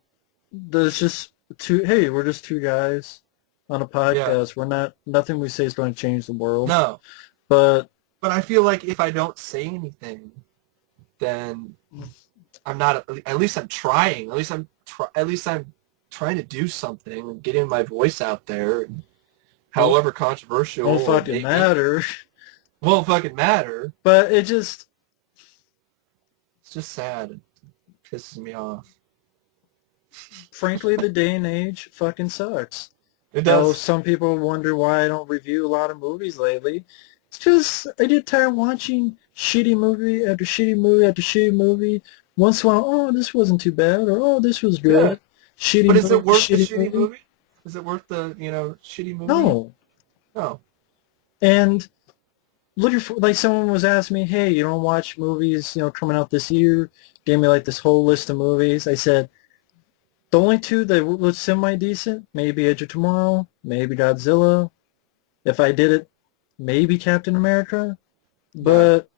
there's just hey, we're just two guys on a podcast. We're not, nothing we say is going to change the world. No. But I feel like if I don't say anything, then I'm not. At least I'm trying. At least I'm trying to do something and getting my voice out there. And however controversial. won't fucking matter. Won't fucking matter. But it's just sad. It pisses me off. Frankly, the day and age fucking sucks. It You know, does. some people wonder why I don't review a lot of movies lately. It's just I get tired watching shitty movie after shitty movie after shitty movie. Once in a while, oh, this wasn't too bad, or oh, this was Yeah. good. Shitty But is it movie, worth the shitty shitty movie. movie? Is it worth the, shitty movie? No. No. And looking for like someone was asking me, hey, you don't watch movies, coming out this year? Gave me like this whole list of movies. I said the only two that look semi decent, maybe Edge of Tomorrow, maybe Godzilla. If I did it, maybe Captain America. Yeah. But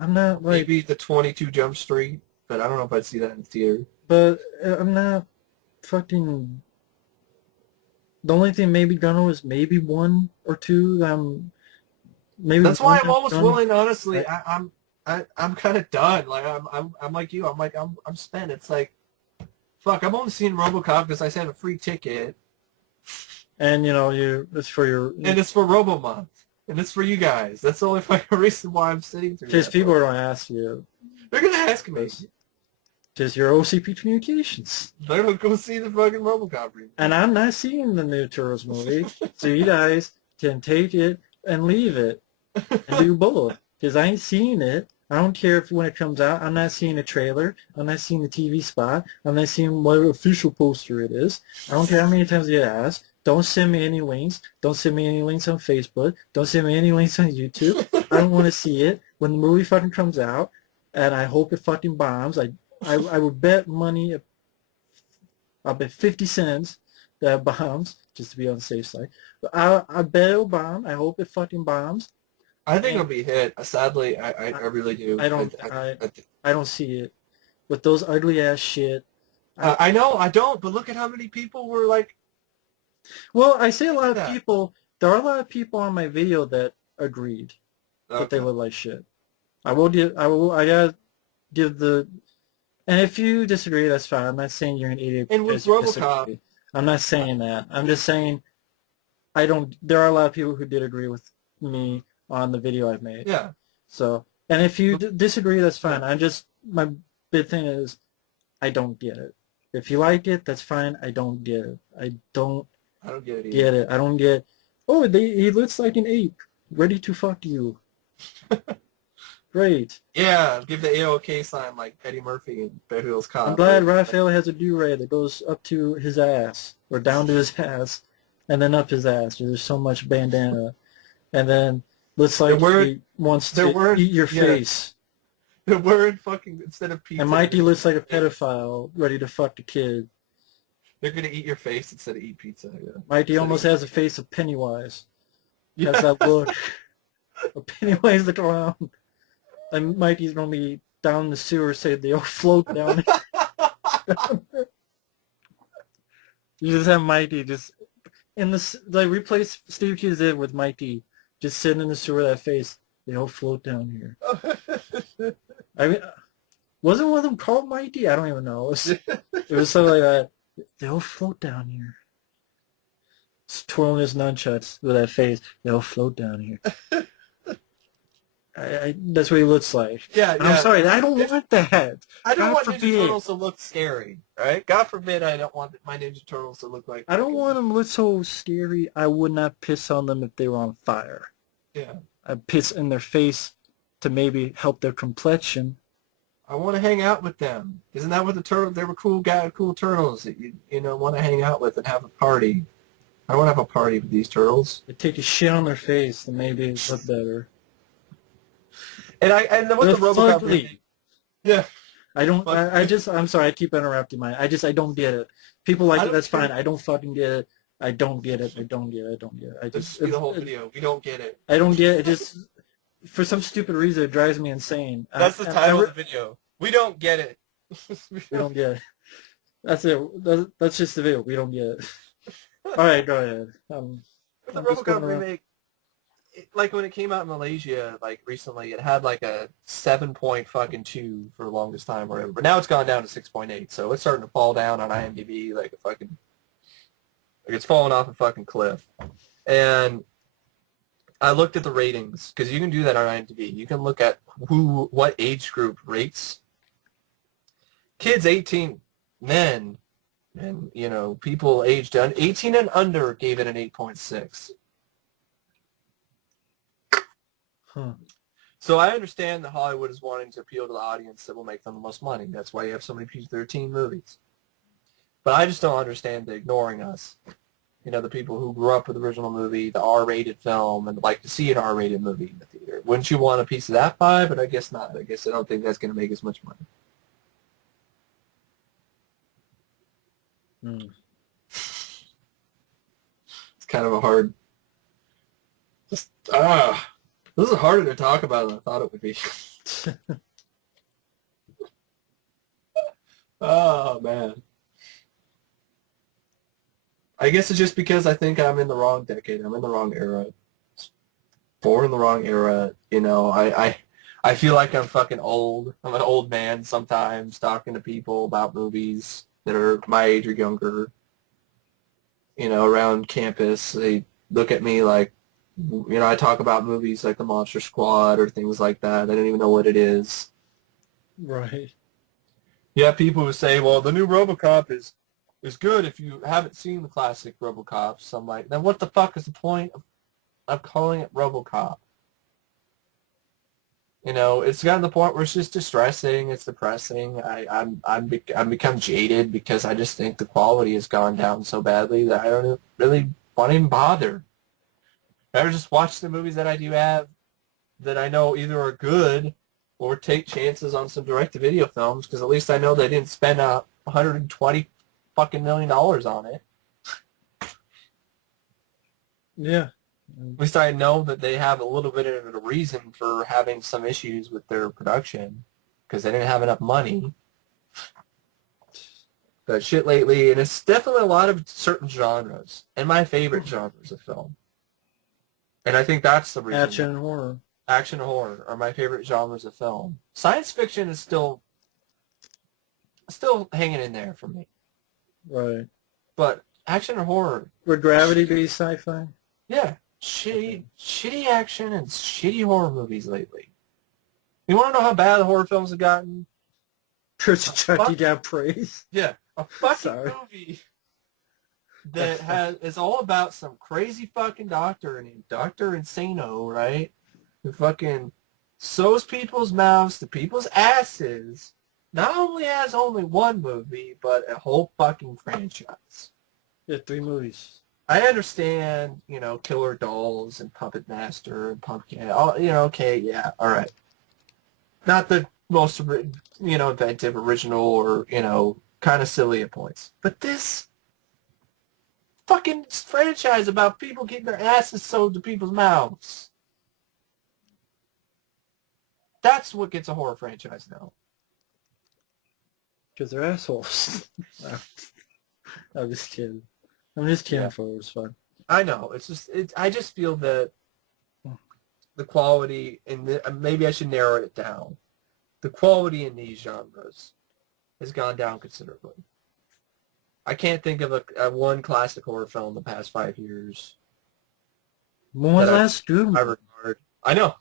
I'm not like, Maybe the 22 Jump Street, but I don't know if I'd see that in the theater. but I'm not fucking. The only thing maybe gonna is maybe one or two. Maybe That's why one I'm I'm almost gonna. willing, honestly. I, I'm kind of done. Like I'm like you. I'm spent. It's like, fuck. I'm only seeing RoboCop because I said a free ticket, and it's for your. and it's for Robo Month, and it's for you guys. That's the only fucking reason why I'm sitting through Because that. people are gonna ask you. They're gonna ask me. Just your OCP communications. They're gonna go see the fucking RoboCop remake. And I'm not seeing the new Turtles movie, so you guys can take it and leave it and do both. Because I ain't seeing it. I don't care if when it comes out. I'm not seeing a trailer. I'm not seeing the TV spot. I'm not seeing what official poster it is. I don't care how many times you ask. Don't send me any links. Don't send me any links on Facebook. Don't send me any links on YouTube. I don't want to see it. When the movie fucking comes out, and I hope it fucking bombs. I would bet money. I'll bet 50 cents that it bombs, just to be on the safe side. But I bet it'll bomb. I hope it fucking bombs. I think And it'll be hit. Sadly, I really do. I don't I don't see it with those ugly ass shit. I know I don't, but look at how many people were like. Well, I say a lot of That. people. There are a lot of people on my video that agreed that they Okay. look like shit. I will give. I gotta give the. And if you disagree, that's fine. I'm not saying you're an idiot And with because you RoboCop, disagree. I'm not saying that. I'm just saying I don't. There are a lot of people who did agree with me on the video I've made. yeah. So, and if you disagree, that's fine. My big thing is I don't get it. If you like it, that's fine. I don't get it. I don't I don't get it either. get it. I don't get. Oh, he looks like an ape, ready to fuck you. Great. Yeah, give the AOK sign like Eddie Murphy in Beverly Hills Cop. I'm glad Raphael has a do-rag that goes up to his ass, or down to his ass, and then up his ass. There's so much bandana. And then looks like he wants to eat your face. They're wearing fucking, instead of pizza. And Mikey looks like a pedophile ready to fuck the kid. They're going to eat your face instead of eat pizza. Yeah. Mikey almost has a face of Pennywise. He Yeah. has that look of Pennywise the clown. And Mikey's going to be down the sewer saying they all float down. You just have Mikey just in the, like, replace Steve Kids did with Mikey just sitting in the sewer with that face. They all float down here. I mean, wasn't one of them called Mikey? I don't even know. It was something like that. They all float down here. Just twirling his nunchucks with that face. They all float down here. That's what he looks like. Yeah, And I'm sorry, I don't want that. I don't God want forbid. Ninja Turtles to look scary, right? God forbid I don't want my Ninja Turtles to look like... I don't want them to look so scary. I would not piss on them if they were on fire. Yeah. I'd piss in their face to maybe help their complexion. I want to hang out with them. Isn't that what the turtles... They were cool turtles that you want to hang out with and have a party. I want to have a party with these turtles. They take a shit on their face and maybe it look better. And what the RoboCop remake... Yeah. I'm sorry, I keep interrupting I don't get it. People like it, that's fine. I don't fucking get it. I don't get it. I don't get it. I don't get it. Let's just do the whole video. We don't get it. I don't get it. It just, for some stupid reason, it drives me insane. That's the title of the video. We don't get it. We don't get it. That's it. That's just the video. We don't get it. All right, go ahead. With the RoboCop remake, like when it came out in Malaysia, like recently, it had like a 7.2 for the longest time or whatever. But now it's gone down to 6.8, so it's starting to fall down on IMDb like a fucking, like it's falling off a fucking cliff. And I looked at the ratings because you can do that on IMDb. You can look at what age group rates. Kids 18, men And, you know, people aged 18 and under gave it an 8.6. Huh. So I understand that Hollywood is wanting to appeal to the audience that will make them the most money. That's why you have so many PG-13 movies. But I just don't understand the ignoring us. You know, the people who grew up with the original movie, the R-rated film, and like to see an R-rated movie in the theater. Wouldn't you want a piece of that pie? But I guess not. I guess I don't think that's going to make as much money. Hmm. It's kind of a hard... Just, this is harder to talk about than I thought it would be. Oh, man. I guess it's just because I think I'm in the wrong decade. I'm in the wrong era. Born in the wrong era. You know, I feel like I'm fucking old. I'm an old man sometimes talking to people about movies that are my age or younger. You know, around campus, they look at me like, you know, I talk about movies like The Monster Squad or things like that. They don't even know what it is. Right. You have people who say, well, the new Robocop is good if you haven't seen the classic Robocop. So I'm like, then what the fuck is the point of calling it Robocop? You know, it's gotten to the point where it's just distressing. It's depressing. I'm become jaded because I just think the quality has gone down so badly that I don't really want to even bother. I would just watch the movies that I do have that I know either are good or take chances on some direct-to-video films because at least I know they didn't spend $120 fucking million on it. Yeah. At least I know that they have a little bit of a reason for having some issues with their production because they didn't have enough money. But shit lately, and it's definitely a lot of certain genres, and my favorite genres of film. And I think that's the reason. Action and horror. Action and horror are my favorite genres of film. Science fiction is still hanging in there for me. Right. But action and horror. Would Gravity be sci-fi? Yeah. Shitty action and shitty horror movies lately. You want to know how bad the horror films have gotten? Church of Chucky got praise. Yeah. A fucking Sorry. movie that is all about some crazy fucking doctor named Dr. Insano, right? Who fucking sews people's mouths to people's asses. Not only has only one movie, but a whole fucking franchise. Yeah, 3 movies. I understand, you know, Killer Dolls and Puppet Master and Pumpkin. Oh, you know, okay, yeah, all right. Not the most, you know, inventive, original, or, you know, kind of silly at points. But this fucking franchise about people getting their asses sewed to people's mouths. That's what gets a horror franchise now. Because they're assholes. I'm just kidding. I'm just kidding, Yeah. for it was fun. I know. It's just, I just feel that the quality, and maybe I should narrow it down. The quality in these genres has gone down considerably. I can't think of a one classic horror film in the past 5 years. When was that the last good I one? regard. I know.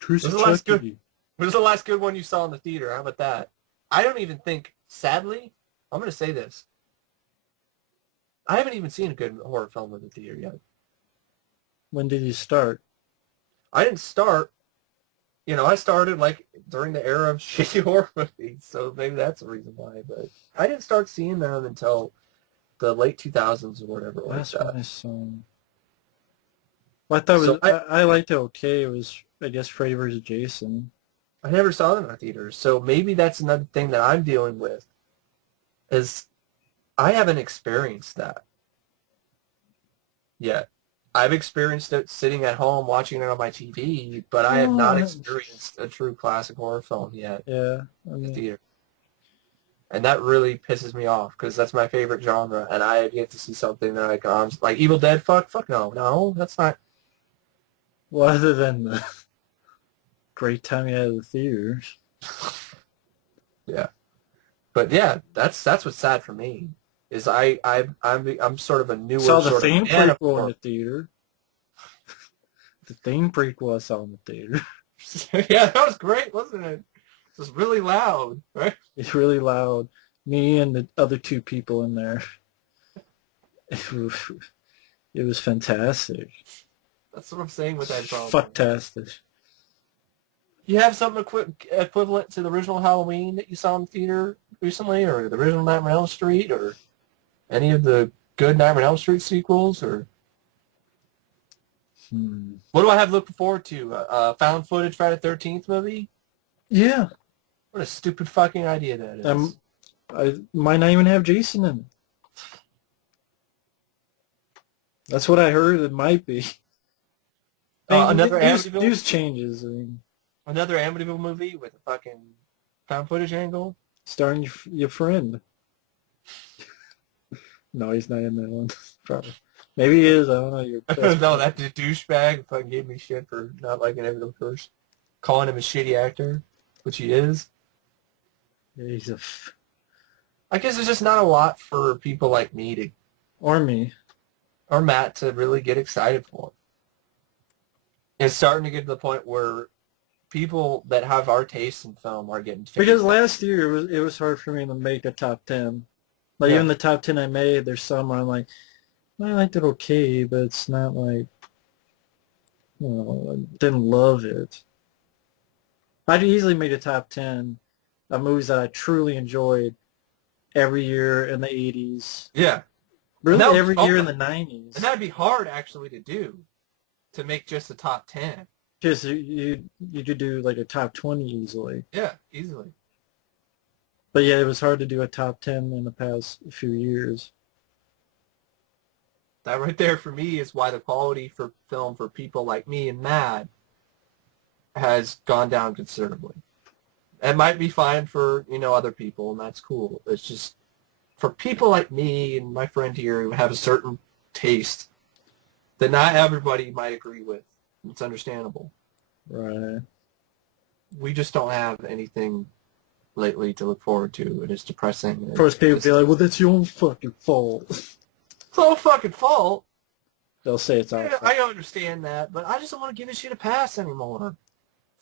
Church When's of the last Chucky. When was the last good one you saw in the theater? How about that? I don't even think, sadly, I'm going to say this. I haven't even seen a good horror film in the theater yet. When did you start? I didn't start, you know, I started like during the era of shitty horror movies, so maybe that's the reason why. But I didn't start seeing them until the late 2000s or whatever it was. Last one I saw. Well, I thought it So was, I liked it okay. It was, I guess, Freddy vs. Jason. I never saw them in theaters, so maybe that's another thing that I'm dealing with, is I haven't experienced that yet. I've experienced it sitting at home watching it on my TV, but I have not experienced a true classic horror film yet Yeah. in the theater. And that really pisses me off because that's my favorite genre, and I have yet to see something that like Evil Dead. Fuck no, that's not. Well, other than the great time you had at the theaters. Yeah, but yeah, that's what's sad for me. Is I'm sort of a newer Saw the sort Theme of fan of prequel in horror. the theater. The Theme prequel I saw in the theater. Yeah, that was great, wasn't it? It was really loud, right? It's really loud. Me and the other two people in there. It was fantastic. That's what I'm saying with that film. Fucktastic. You have something equivalent to the original Halloween that you saw in the theater recently, or the original Nightmare on Elm Street, or any of the good Nightmare on Elm Street sequels, or what do I have looking forward to? Found footage Friday the 13th movie? Yeah. What a stupid fucking idea that is. I might not even have Jason in it. That's what I heard. It might be. Another news changes. I mean, another Amityville movie with a fucking found footage angle? starring your friend. No, he's not in that one. Probably. Maybe he is. I don't know. No, that douchebag fucking gave me shit for not liking Amityville first. Calling him a shitty actor, which he is. Yeah, I guess there's just not a lot for people like me to, or me. or Matt to really get excited for. It's starting to get to the point where people that have our taste in film are getting Because last year it was hard for me to make a top 10. Like even the top 10 I made, there's some where I'm like, I liked it okay, but it's not like, I didn't love it. I'd easily made a top 10 of movies that I truly enjoyed every year in the 80s. Yeah. Really every year in the 90s. And that'd be hard actually to do, to make just a top 10. Because you could do like a top 20 easily. Yeah, easily. But yeah, it was hard to do a top 10 in the past few years. That right there for me is why the quality for film for people like me and Matt has gone down considerably. It might be fine for, other people, and that's cool. It's just for people like me and my friend here who have a certain taste that not everybody might agree with. It's understandable. Right. We just don't have anything lately to look forward to. It is depressing. Of course, people be like, well, that's your own fucking fault. It's all fucking fault. They'll say it's our fault. I understand that, but I just don't want to give this shit a pass anymore.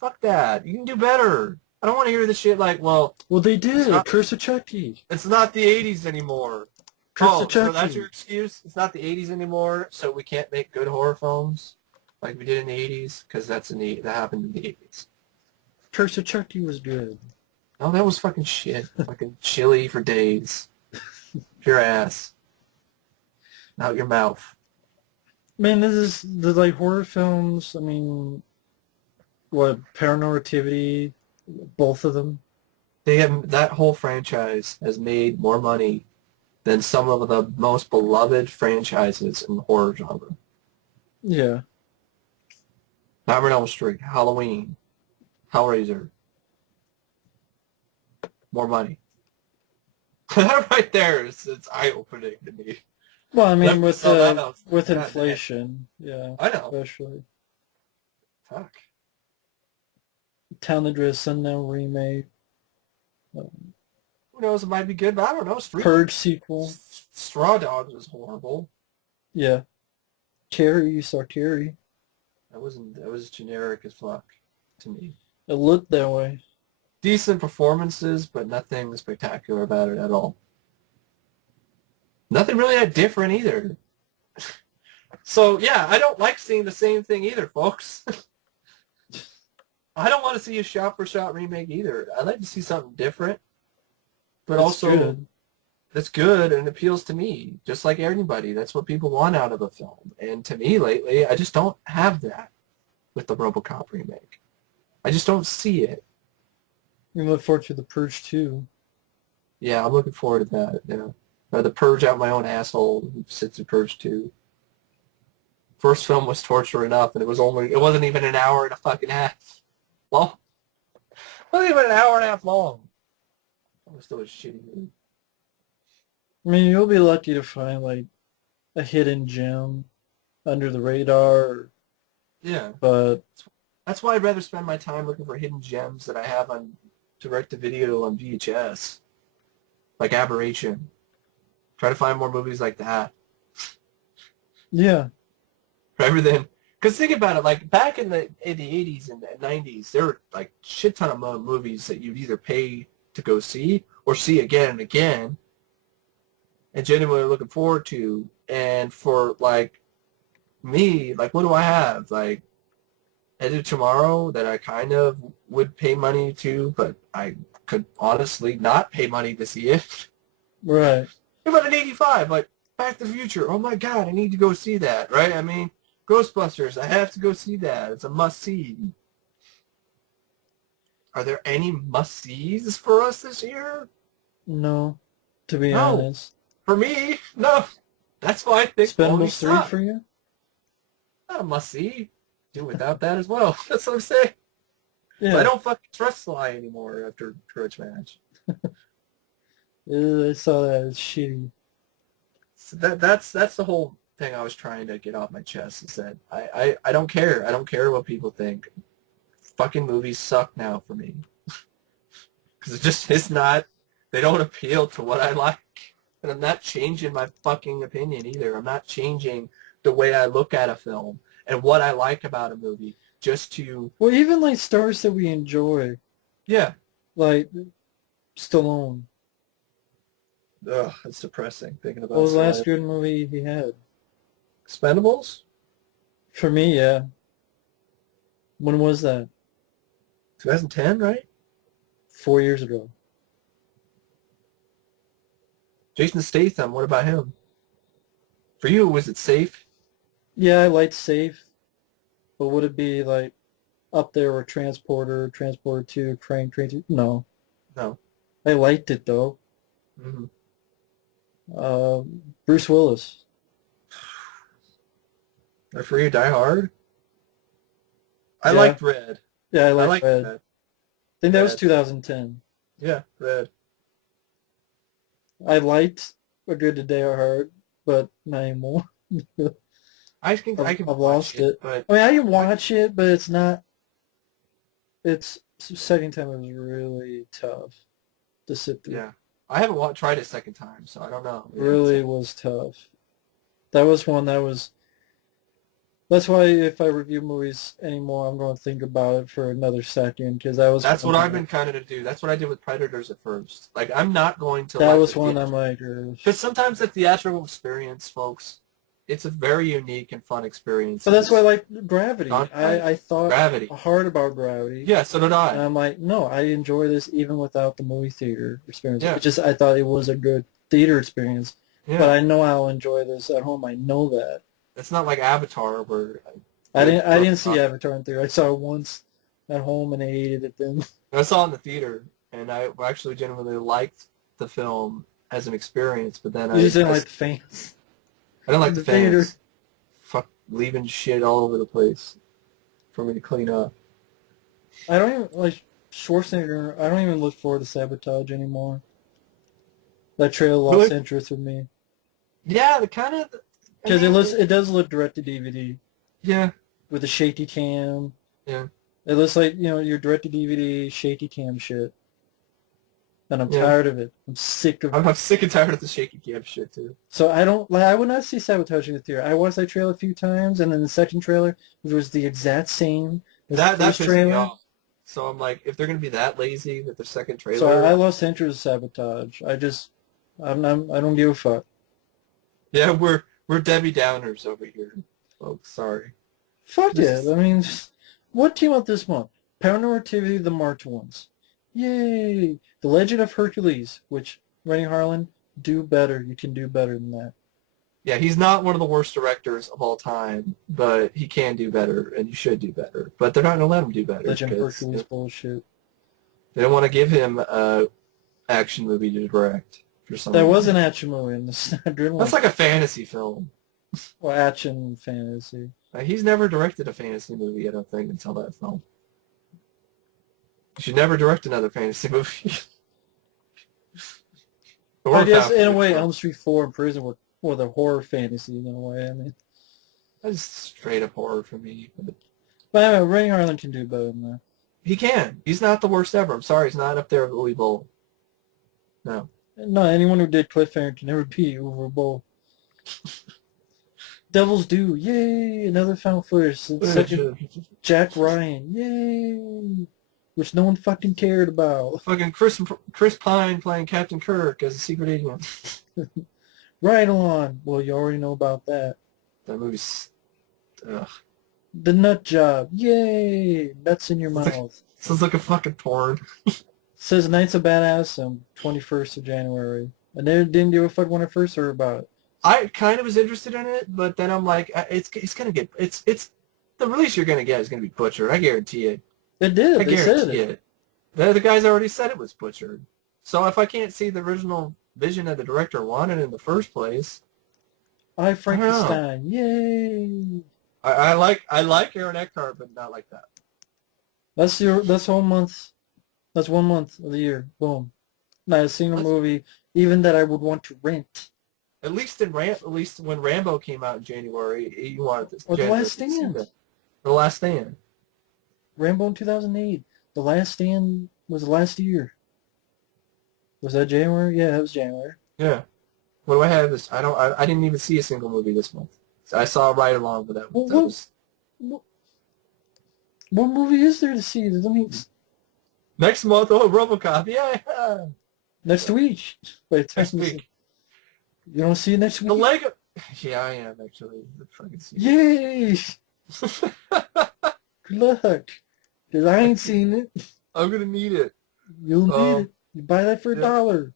Fuck that. You can do better. I don't want to hear this shit like, well, they did. Curse of Chucky. It's not the 80s anymore. Curse of Chucky. So that's your excuse? It's not the 80s anymore, so we can't make good horror films like we did in the 80s? Because that happened in the 80s. Curse of Chucky was good. Oh, that was fucking shit. Fucking chilly for days. Your ass. Out your mouth. Man, this is the horror films. I mean, what, Paranormal Activity, both of them. That whole franchise has made more money than some of the most beloved franchises in the horror genre. Yeah. Nightmare on Elm Street, Halloween, Hellraiser. More money. That right there it's eye-opening to me. Well, I mean, with inflation, yeah. I know. Especially. Fuck. Town that Dreads Sundown remake. Who knows? It might be good, but I don't know. Purge sequel. Straw Dogs was horrible. Yeah. Carrie, you saw Carrie. That was generic as fuck to me. It looked that way. Decent performances, but nothing spectacular about it at all. Nothing really that different either. So, yeah, I don't like seeing the same thing either, folks. I don't want to see a shot-for-shot remake either. I'd like to see something different. But that's good and appeals to me, just like anybody. That's what people want out of a film. And to me lately, I just don't have that with the Robocop remake. I just don't see it. You look forward to The Purge 2. Yeah, I'm looking forward to that. Yeah. The Purge out my own asshole sits in Purge 2. First film was torture enough, and it wasn't even an hour and a fucking half long. It wasn't even an hour and a half long. It was still a shitty movie. I mean, you'll be lucky to find, like, a hidden gem under the radar. Yeah. But that's why I'd rather spend my time looking for hidden gems that I have on direct-to-video on VHS. Like Aberration. Try to find more movies like that. Yeah. Rather than, because think about it, like back in the 80s and the 90s, there were like shit ton of movies that you'd either pay to go see or see again and again and genuinely looking forward to. And for, like, me, like, what do I have? Like, Edge of Tomorrow that I kind of would pay money to, but I could honestly not pay money to see it. Right. What about an 85? Like, Back to the Future. Oh, my God, I need to go see that, right? I mean, Ghostbusters, I have to go see that. It's a must-see. Are there any must-sees for us this year? No, to be No. honest. For me, no. That's why I think movies Expendables 3 suck. for you? Not a must-see. Do without that as well. That's what I'm saying. Yeah. I don't fucking trust Sly anymore after Grudge Match. I saw that. It's shitty. So that's the whole thing I was trying to get off my chest, is that I don't care. I don't care what people think. Fucking movies suck now for me. Because it just is not, they don't appeal to what I like. And I'm not changing my fucking opinion either. I'm not changing the way I look at a film and what I like about a movie just to... Well, even like stars that we enjoy, Yeah. like Stallone. Ugh, it's depressing thinking about What was the last Sly. good movie he had? Expendables? For me, yeah. When was that? 2010, right? 4 years ago. Jason Statham, what about him? For you, was it safe? Yeah, I liked Safe, but would it be like up there with Transporter, Transporter 2, Train 2? No. No. I liked it though. Mm-hmm. Bruce Willis. For you, Die Hard? I Yeah. liked Red. Yeah, I I liked liked Red. Red. I think that was Red. 2010. Yeah, Red. I liked A Good Day or Hard, but not anymore. I can I've watch lost it. but I mean, I can watch it, but it's not. It's second time it was really tough to sit through. yeah, I haven't tried it a second time, so I don't know. Yeah, Really was tough. That was one that was. That's why if I review movies anymore, I'm going to think about it for another second because that was. that's one what I've that- been kind of to do. That's what I did with Predators at first. Like, I'm not going to. That let was the one I'm theater- like. Because sometimes the theatrical experience, folks, it's a very unique and fun experience. But that's why I like Gravity. Right. I thought Gravity. hard about Gravity. Yeah, so did And I. I'm like, no, I enjoy this even without the movie theater experience. Yeah. It just I thought it was a good theater experience. Yeah. But I know I'll enjoy this at home. I know that. It's not like Avatar where I didn't see Avatar in theater. I saw it once at home and I hated it then. I saw it in the theater, and I actually genuinely liked the film as an experience. But then You just didn't like the fans. I didn't like in the the theater. fans. Fuck, leaving shit all over the place for me to clean up. I don't even like Schwarzenegger. I don't even look forward to Sabotage anymore. That trailer lost Really? interest with me Yeah, the kind of because it does look direct to DVD Yeah, with a shaky cam. yeah. It looks like your direct to DVD shaky cam shit, and I'm Yeah. tired of it. I'm sick of it. I'm sick and tired of the shaky cam shit too. So I don't like. I would not see Sabotage in the theater. I watched that trailer a few times, and then the second trailer, which was the exact same as That the first pisses me trailer. off. So I'm like, if they're gonna be that lazy with their second trailer, So I lost interest in Sabotage. I don't give a fuck. yeah, we're Debbie Downers over here, folks. Sorry. Fuck This it. I mean, what came out this month? Paranormal Activity: The Marked Ones. Yay! The Legend of Hercules, which Rennie Harlan, do better. You can do better than that. Yeah, he's not one of the worst directors of all time, but he can do better, and you should do better. But they're not gonna let him do better Legend of because Hercules bullshit. they don't want to give him a action movie to direct for some That reason. was an action movie, and it's not doing That's like a fantasy film. well, action fantasy. He's never directed a fantasy movie, I don't think, until that film. You should never direct another fantasy movie. Or I guess found in a footage way, film. Elm Street 4 and Prison were the horror fantasy in a way. I mean, That's straight up horror for me. but anyway, Rennie Harlan can do better than that. He can. He's not the worst ever. I'm sorry, he's not up there with Louis Bowl. No. No, anyone who did Cliffhanger can never be over Bowl. Devil's Due, yay! Another found footage. It's such a Jack Ryan, yay! which no one fucking cared about. Fucking Chris Pine playing Captain Kirk as a secret agent. Right on. Well, you already know about that. That movie's ugh. The Nut Job. Yay! Nuts in your mouth. Sounds like a fucking porn. Says Knights of Badass on 21st of January. I never didn't give a fuck when I first heard about it. I kind of was interested in it, but then I'm like, it's gonna get it's the release you're gonna get is gonna be butchered. I guarantee it. It did. I They said guarantee it. it. The guys already said it was butchered. So if I can't see the original vision that the director wanted in the first place, I I don't know. Frankenstein. Yay! I like Aaron Eckhart, but not like that. That's whole month. That's 1 month of the year. Boom. Not a single That's, movie, even that I would want to rent. at least when Rambo came out in January, you wanted this. Or The January Last to see Stand. that. The Last Stand. Rambo in 2008. The Last Stand was last year. Was that January? Yeah, it was January. Yeah. What do I have this? I didn't even see a single movie this month. I saw a ride along, but that was What, what movie is there to see? Let me, next month. Oh, Robocop. Yeah. next week. Wait, Next week. You don't see it next The week? Lego. Yeah, I am actually. Fucking see Yay! Good luck. Because I ain't seen it. I'm gonna need it. You'll need it. You buy that for $1.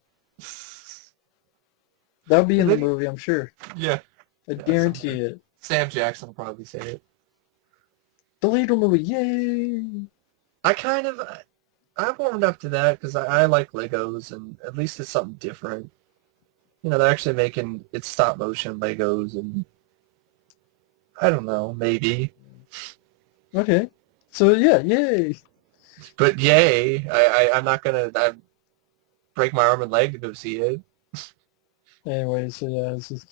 That'll be in the movie, I'm sure. Yeah. I guarantee it. Sam Jackson will probably say it. The Lego movie, yay! I warmed up to that because I like Legos, and at least it's something different. You know, they're actually making it's stop motion Legos, and I don't know, maybe. Okay. So yeah, yay! But yay, I'm not gonna break my arm and leg to go see it. Anyway, so yeah, it's just...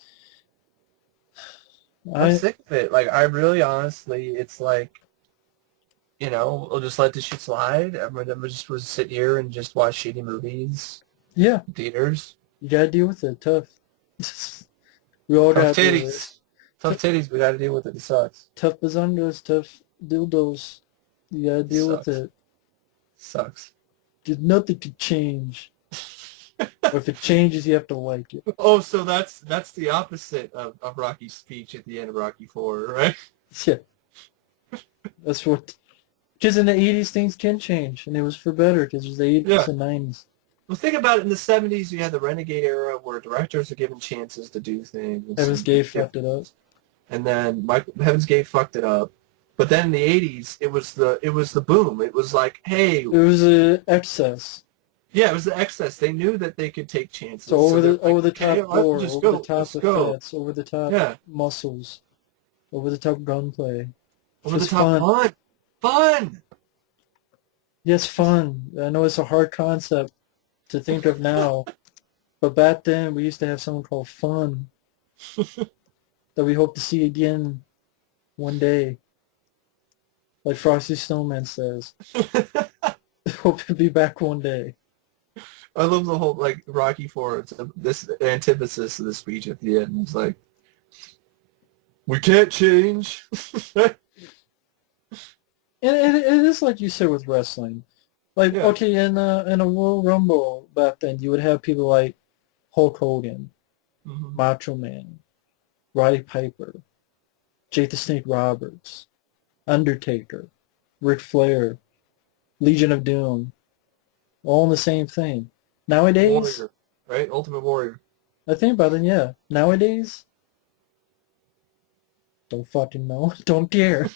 I'm sick of it. Like, I really, honestly, it's like, you know, we'll just let this shit slide. I'm gonna just sit here and just watch shitty movies. Yeah. In theaters. You gotta deal with it. Tough. We all Tough gotta deal with titties. it. Tough titties. We gotta deal with it. It sucks. Tough bazongas, tough dildos. You gotta deal with it. Sucks. There's nothing to change. Or if it changes, you have to like it. Oh, so that's the opposite of Rocky's speech at the end of Rocky 4, right? Yeah. That's what... Because in the 80s, things can change. And it was for better, because it was the 80s and 90s. Well, think about it. In the 70s, you had the Renegade era where directors are given chances to do things. Heaven's Gate fucked it up. And then Heaven's Gate fucked it up. But then in the 80s, it was the boom. It was like, hey... It was an excess. Yeah, it was the excess. They knew that they could take chances. So over the top gore, over the top effects, over the top muscles, over the top gunplay. Over the top fun. Fun! Yes, fun. I know it's a hard concept to think of now, but back then we used to have something called fun that we hope to see again one day. Like Frosty Snowman says. Hope to be back one day. I love the whole, like, Rocky 4, it's this antithesis of the speech at the end. It's like, we can't change. And it is like you said with wrestling. Like, okay, in a Royal Rumble back then, you would have people like Hulk Hogan, Macho Man, Roddy Piper, Jake the Snake Roberts, Undertaker, Ric Flair, Legion of Doom, all in the same thing. Nowadays... Warrior, right? Ultimate Warrior. I think about it, yeah. Nowadays... Don't fucking know. Don't care.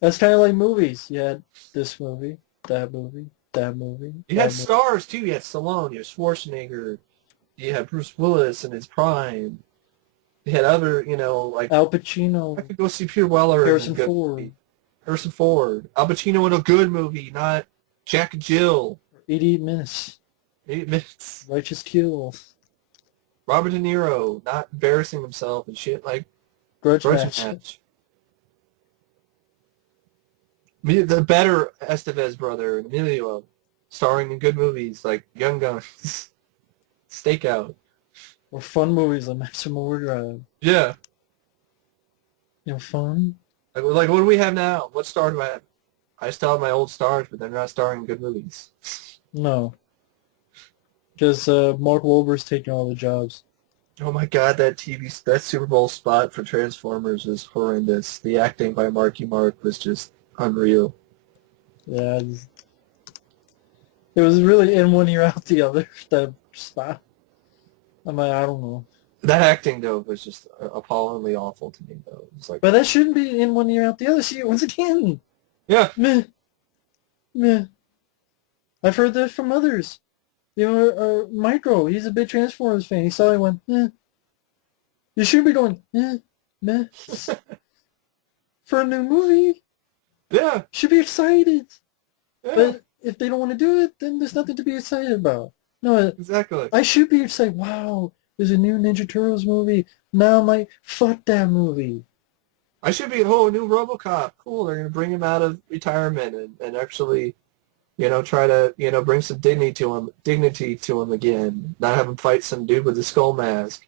That's kind of like movies. You had this movie, that movie, that movie. You had stars, too. You had Stallone, you had Schwarzenegger, you had Bruce Willis in his prime. You had other, you know, like... Al Pacino. I could go see Peter Weller. Harrison Ford. Harrison Ford. Al Pacino in a good movie, not Jack and Jill. 88 Minutes. 8 Minutes. Righteous Kill. Robert De Niro, not embarrassing himself and shit like Grudge Match. The better Estevez brother, Emilio, starring in good movies like Young Guns, Stakeout. Or fun movies like Maximum Overdrive. Yeah. You know, fun. Like, what do we have now? What star do I have? I still have my old stars, but they're not starring in good movies. No, because Mark Wahlberg's taking all the jobs. Oh my God, that Super Bowl spot for Transformers is horrendous. The acting by Marky Mark was just unreal. Yeah, it was really in one ear out the other. The spot. I'm like, I don't know. That acting though was just appallingly awful to me though. It was like, But that shouldn't be in one ear out the other. See, once again, yeah, meh, meh. I've heard that from others. You know, Micro, he's a big Transformers fan. He saw it and went, eh. You should be doing, meh. For a new movie, yeah, should be excited. yeah, But if they don't want to do it, then there's nothing to be excited about. No, exactly. I should be excited. Wow, there's a new Ninja Turtles movie. Now I'm like, fuck that movie. I should be, oh, a new Robocop. Cool, they're going to bring him out of retirement and actually, try to, bring some dignity to him again. Not have him fight some dude with a skull mask.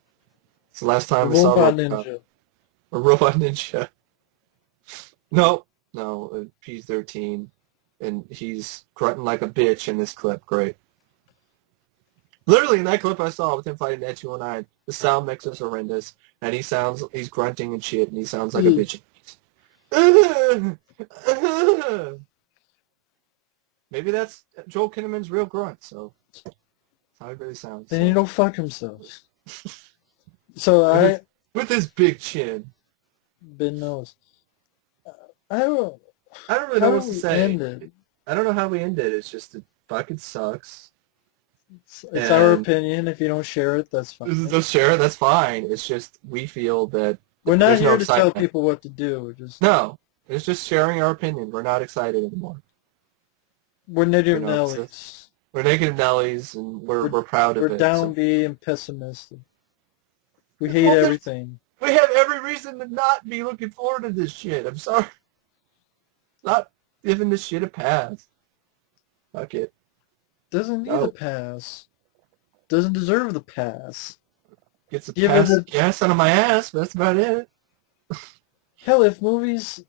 It's the last time I saw Robot Robocop. Ninja. A Robot Ninja. No, PG-13. And he's grunting like a bitch in this clip. Great. Literally in that clip I saw with him fighting Ed 209, the sound mix is horrendous, and he's grunting and shit, and he sounds like a bitch. Maybe that's Joel Kinnaman's real grunt, so that's how he really sounds. Then he don't fuck himself. So with his big chin. Ben knows. I don't really know what to say. End it? I don't know how we end it. It's just it fucking sucks. It's our opinion. If you don't share it, that's fine. Don't share it. That's fine. It's just we feel that we're not here to tell people what to do. No, it's just sharing our opinion. We're not excited anymore. We're negative Nellies. We're negative Nellies, and we're proud of it. We're downbeat and pessimistic. We hate everything. We have every reason to not be looking forward to this shit. I'm sorry. Not giving this shit a pass. Fuck it. Doesn't need a pass. Doesn't deserve the pass. Gets a pass of gas out of my ass, but that's about it. Hell, if movies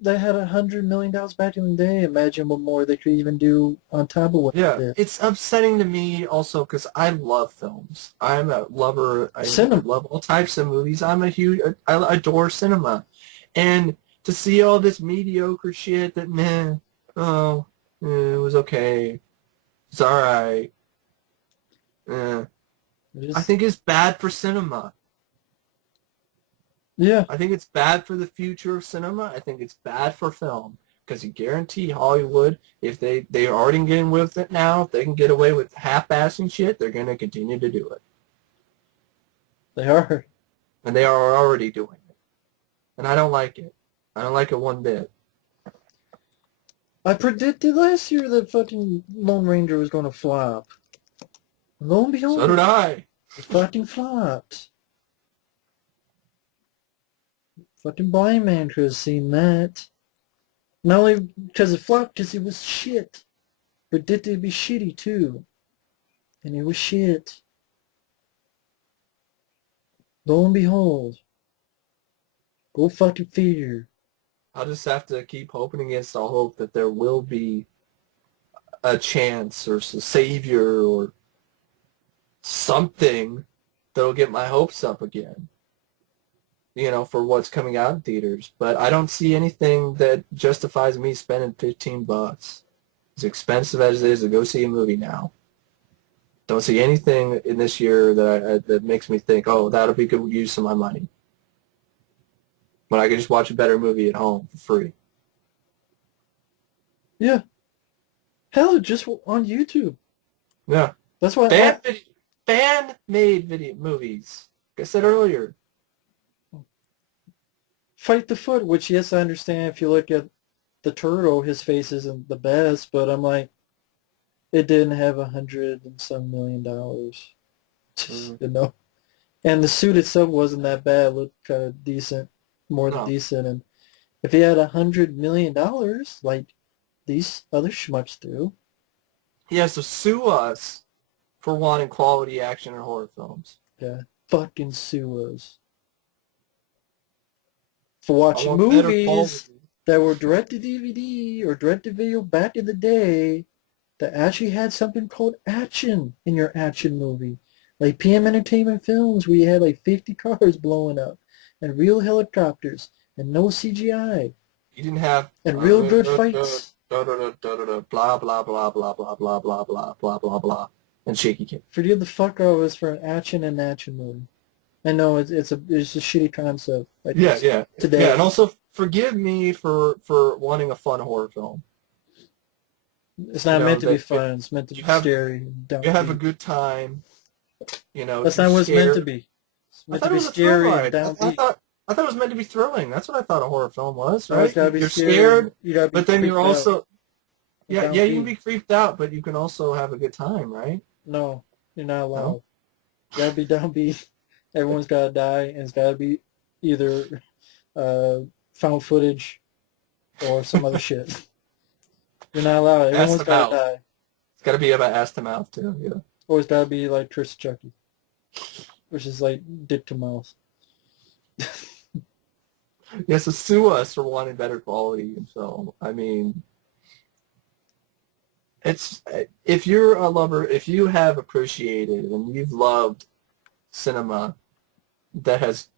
that had $100 million back in the day, imagine what more they could even do on top of what they did. It's upsetting to me also because I love films. I'm a lover. I love all types of movies. I adore cinema. And to see all this mediocre shit that, it was okay. It's alright. I think it's bad for cinema. Yeah. I think it's bad for the future of cinema. I think it's bad for film. Because you guarantee Hollywood, if they're already getting away with it now, if they can get away with half-assing shit, they're going to continue to do it. They are. And they are already doing it. And I don't like it. I don't like it one bit. I predicted last year that fucking Lone Ranger was going to flop. Lo and behold. So did I. It fucking flopped. Fucking blind man could have seen that. Not only because it flopped, because it was shit. Predicted to be shitty, too. And it was shit. Lo and behold. Go fucking figure. I'll just have to keep hoping against all hope that there will be a chance or a savior or something that'll get my hopes up again, for what's coming out in theaters. But I don't see anything that justifies me spending $15. As expensive as it is to go see a movie now. Don't see anything in this year that makes me think, oh, that'll be good use of my money. When I could just watch a better movie at home for free. Yeah. Hell, just on YouTube. Yeah. That's why fan-made video movies. Like I said earlier. Fight the Foot, which, yes, I understand if you look at the turtle, his face isn't the best, but I'm like, it didn't have $100 and some million. And the suit itself wasn't that bad. It looked kind of decent. More than decent, and if he had $100 million, like these other schmucks do, he has to sue us for wanting quality action and horror films. Yeah, fucking sue us for watching movies that were direct-to-DVD or direct-to-video back in the day that actually had something called action in your action movie. Like PM Entertainment Films, where you had like 50 cars blowing up and real helicopters and no CGI You didn't have and real good fights. blah blah blah blah blah blah blah blah blah blah blah blah and shaky cam. Forgive the fuck out of us for an action movie. I know it's a shitty concept. Like Yeah. today. And also forgive me for wanting a fun horror film. It's not meant to be fun. It's meant to be scary. You have a good time. That's not what it's meant to be. It's meant to be scary and downbeat. I thought it was meant to be thrilling. That's what I thought a horror film was, No, right? it's gotta be You're scary. scared, You gotta be but then you're also you can downbeat. be creeped out, but you can also have a good time, right? No, you're not allowed. No? You gotta be downbeat. Everyone's gotta die, and it's gotta be either found footage or some other shit. You're not allowed. Everyone's gotta die. It's got to be about ass to mouth too. Yeah. Or it's gotta be like Curse of Chucky, which is like dick to mouth. Yeah, so sue us for wanting better quality in film. I mean, it's if you're a lover, if you have appreciated and you've loved cinema that has,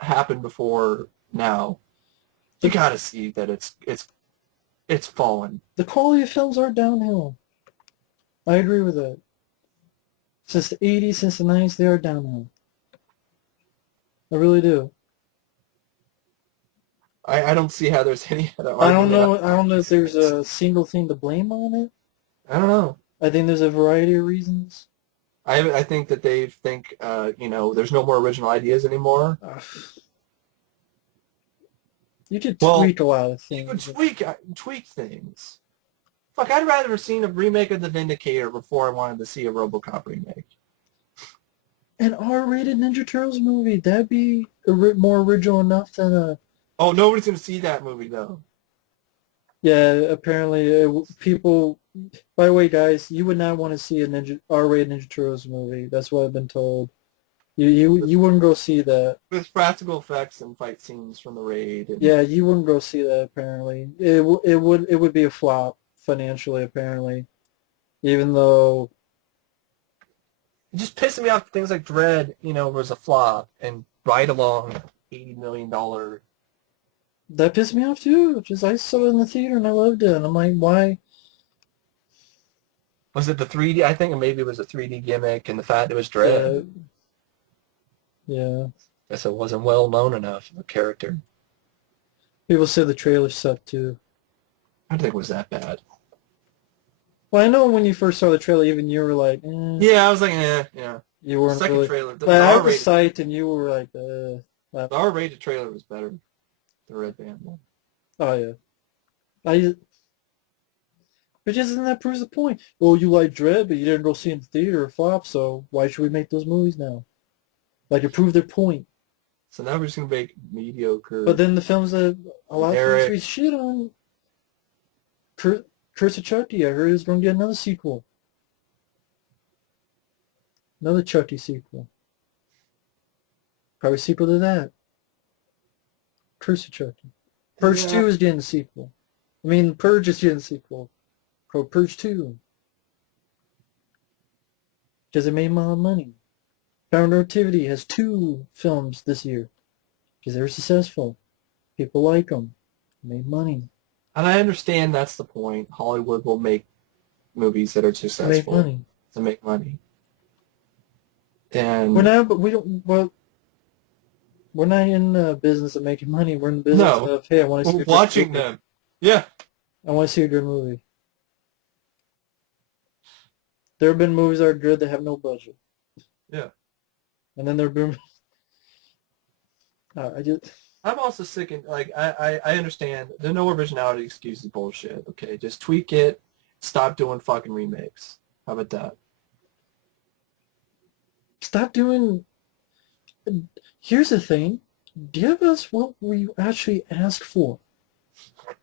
happened before now, you got to see that it's fallen. The quality of films are downhill. I agree with that. Since the 80s, since the 90s, they are downhill. I really do. I don't see how there's any other argument. argument. I don't know if there's a single thing to blame on it. I don't know. I think there's a variety of reasons. I think that they think, there's no more original ideas anymore. You could tweak a lot of things. You could tweak things. Fuck, I'd rather have seen a remake of The Vindicator before I wanted to see a Robocop remake. An R-rated Ninja Turtles movie, that'd be more original enough than a... Oh, nobody's going to see that movie, though. Yeah, apparently people... By the way, guys, you would not want to see a R-rated Ninja Turtles movie. That's what I've been told. You wouldn't go see that. With practical effects and fight scenes from the raid. Yeah, you wouldn't go see that, apparently. It would be a flop financially, apparently. Even though... It just pissed me off that things like Dread, was a flop, and Ride Along, $80 million. That pissed me off, too. Just I saw it in the theater, and I loved it. And I'm like, why... Was it the 3D? I think maybe it was a 3D gimmick, and the fact it was Dread. Yeah. I guess it wasn't well known enough, the character. People say the trailer sucked, too. I don't think it was that bad. Well, I know when you first saw the trailer, even you were like, eh. Yeah, I was like, yeah. You weren't Second really... trailer. I was psyched, and you were like, The R-rated trailer was better. The Red Band one. Oh, yeah. But isn't that proves the point? Well, you like Dread, but you didn't go see it in the theater or flop, so why should we make those movies now? Like, to prove their point. So now we're just going to make mediocre... But then the films that a lot of films we shit on... Curse of Chucky, I heard is going to get another sequel. Another Chucky sequel. Probably sequel to that. Curse of Chucky. Purge 2 is getting a sequel. I mean, Purge is getting a sequel. Called Purge 2. Because it made a lot of money. Paranormal Activity has 2 films this year. Because they were successful. People like them. Made money. And I understand that's the point. Hollywood will make movies that are successful. To make money. And we're not in the business of making money. We're in the business of, hey, I want to see watching them. Yeah. I want to see a good movie. There have been movies that are good that have no budget. Yeah. And then there have been... I'm also sick and, I understand. There's no originality excuses bullshit, okay? Just tweak it. Stop doing fucking remakes. How about that? Stop doing... Here's the thing. Give us what we actually ask for.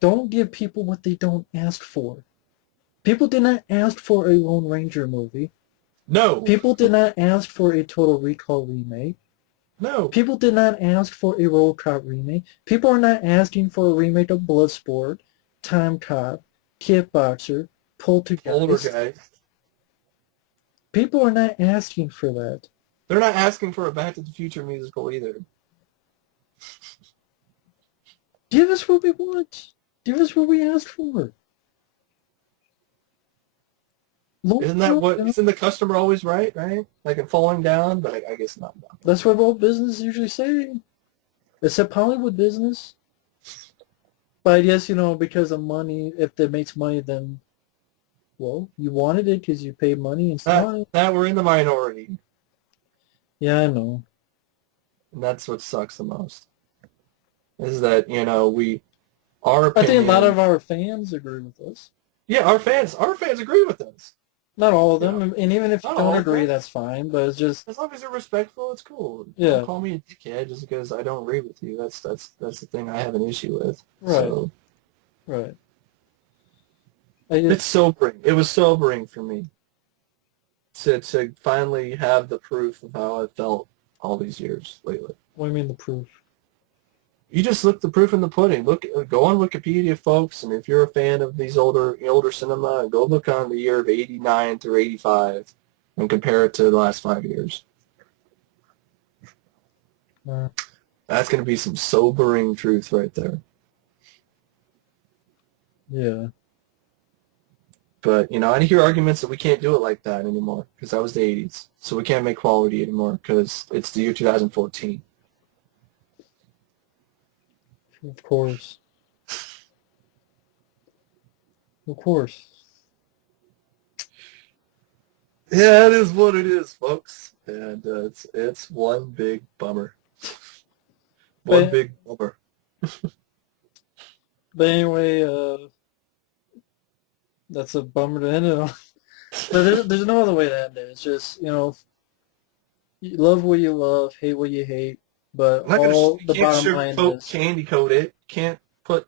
Don't give people what they don't ask for. People did not ask for a Lone Ranger movie. No. People did not ask for a Total Recall remake. No. People did not ask for a Robocop remake. People are not asking for a remake of Bloodsport, Time Cop, Kickboxer, Older Poltergeist. guy. People are not asking for that. They're not asking for a Back to the Future musical either. Give us what we want. Give us what we asked for. Isn't the customer always right, right? Like in falling down, but I guess not. That's what both businesses usually say. Except Hollywood business. But I guess, because of money, if it makes money, then, well, you wanted it because you paid money and saw it. That we're in the minority. Yeah, I know. And that's what sucks the most. Is that, our I think a lot opinion. of our fans agree with us. Yeah, our fans agree with us. Not all of You them, know, and even if you not all don't of agree, them. that's fine. But it's just, As long as they're respectful, it's cool. yeah, Don't call me a dickhead just because I don't agree with you. That's the thing I have an issue with. right, So right. it's sobering. It was sobering for me to finally have the proof of how I felt all these years lately. What do you mean the proof? You just look the proof in the pudding. Go on Wikipedia, folks, and if you're a fan of these older cinema, go look on the year of '89 through '85 and compare it to the last 5 years. That's going to be some sobering truth right there. Yeah. But, I hear arguments that we can't do it like that anymore because that was the '80s. So we can't make quality anymore because it's the year 2014. Of course. Of course. Yeah, it is what it is, folks. And it's one big bummer. One big bummer. But anyway, that's a bummer to end it on. But there's no other way to end it. It's just, you love what you love, hate what you hate. But all the bottom line is, candy coat it. Can't put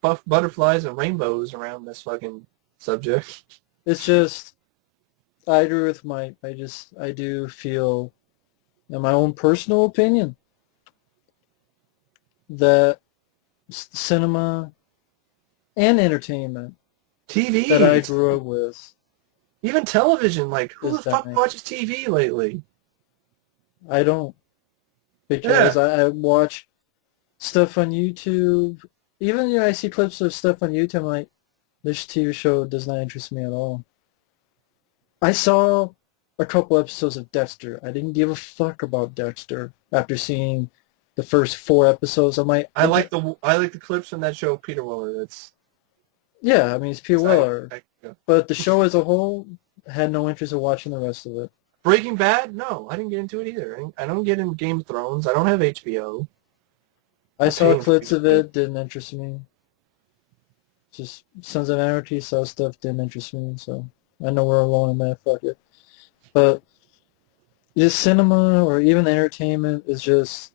buff butterflies and rainbows around this fucking subject. it's just, I agree with Mike. I do feel, in my own personal opinion, that cinema and entertainment TV that I grew up with, even television. Like, who the fuck dying. watches TV lately? I don't. Because I watch stuff on YouTube. Even, I see clips of stuff on YouTube, I'm like, this TV show does not interest me at all. I saw a couple episodes of Dexter. I didn't give a fuck about Dexter after seeing the first 4 episodes. I'm like, I like the clips from that show, Peter Weller. yeah, I mean, it's Peter Weller. But the show as a whole had no interest in watching the rest of it. Breaking Bad? No, I didn't get into it either. I don't get in Game of Thrones. I don't have HBO. I saw clips of it, didn't interest me. Just Sons of Anarchy, saw stuff, didn't interest me, so I know we're alone in that, fuck it. But just cinema or even entertainment is just,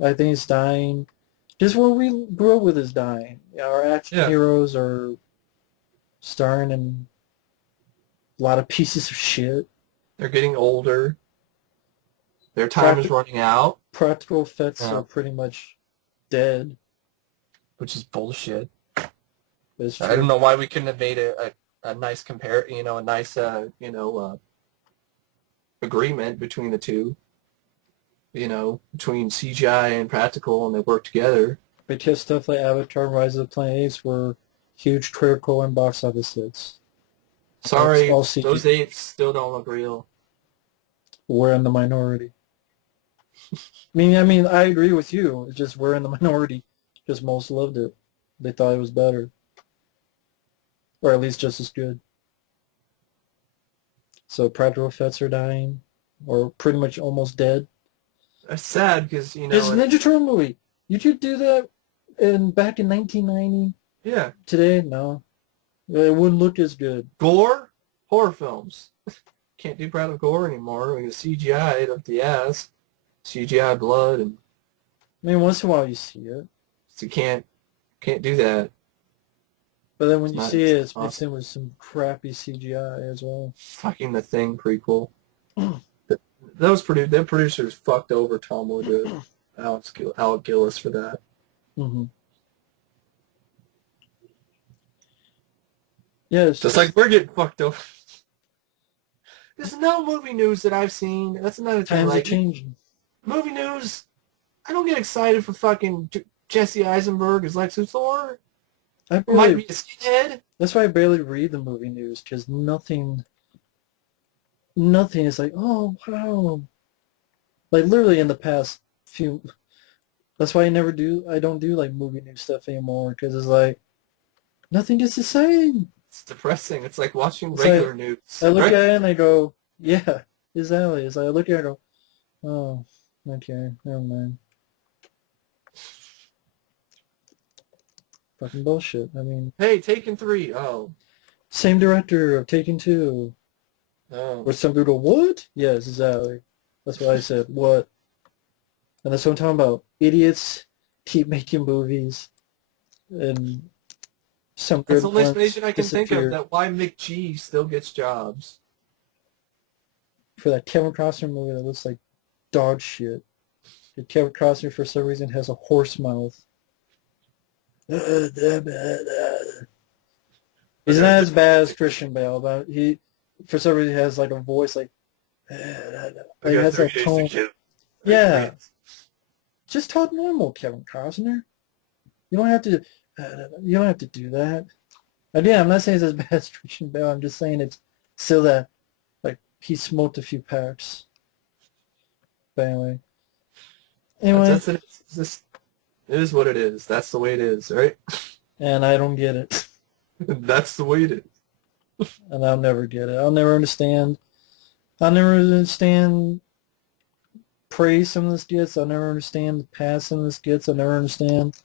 I think it's dying. Just what we grew up with is dying. Our action heroes are starring in a lot of pieces of shit. They're getting older. Their time is running out. Practical effects are pretty much dead. Which is bullshit. I don't know why we couldn't have made a nice a nice agreement between the two. Between CGI and practical, and they work together. Because stuff like Avatar: Rise of the Planet of the Apes were huge critical and box office hits. Sorry, those apes still don't look real. We're in the minority. I mean, I agree with you. It's just we're in the minority because most loved it. They thought it was better. Or at least just as good. So practical effects are dying, or pretty much almost dead. That's sad because, It's a Ninja Turtle movie. You could do that back in 1990. Yeah. Today, no. It wouldn't look as good. Gore? Horror films. Can't do practical gore anymore. We can CGI it up the ass. CGI blood. And I mean, once in a while you see it. So you can't do that. But then when you see it, it's mixed in with some crappy CGI as well. Fucking The Thing prequel. Them producers fucked over Tom Wood, Alec Gillis for that. Mm-hmm. Yes. Just like we're getting fucked over. There's no movie news that I've seen. That's another thing. Times are Like changing. movie news, I don't get excited for fucking Jesse Eisenberg as Lex Luthor. Might be a skinhead. That's why I barely read the movie news, because nothing is like, oh, wow. Like, literally in the past few... That's why I don't do, like, movie news stuff anymore, because it's like, nothing is the same. It's depressing. It's like watching regular news. I look at it and I go, yeah, exactly. It's like I look at it and I go, oh, okay, never mind. Fucking bullshit. I mean... Hey, Taken 3. Oh. Same director of Taken 2. Oh. Where some people go, what? Yes, exactly. That's what I said, what? And that's what I'm talking about. Idiots keep making movies, and some good That's the only ones explanation I can think disappear. of that why McG still gets jobs. For that Kevin Costner movie that looks like dog shit. Kevin Costner, for some reason, has a horse mouth. He's not as bad as Christian Bale, but he, for some reason, has like a voice like he has that tone. Yeah, just talk normal, Kevin Costner. You don't have to. You don't have to do that. And yeah, I'm not saying it's as bad as Christian Bale. I'm just saying it's still that, like, he smoked a few packs. But anyway. That's it. It is what it is. That's the way it is, right? And I don't get it. That's the way it is. And I'll never get it. I'll never understand praise some of this gets. I'll never understand the past some of this gets. I'll never understand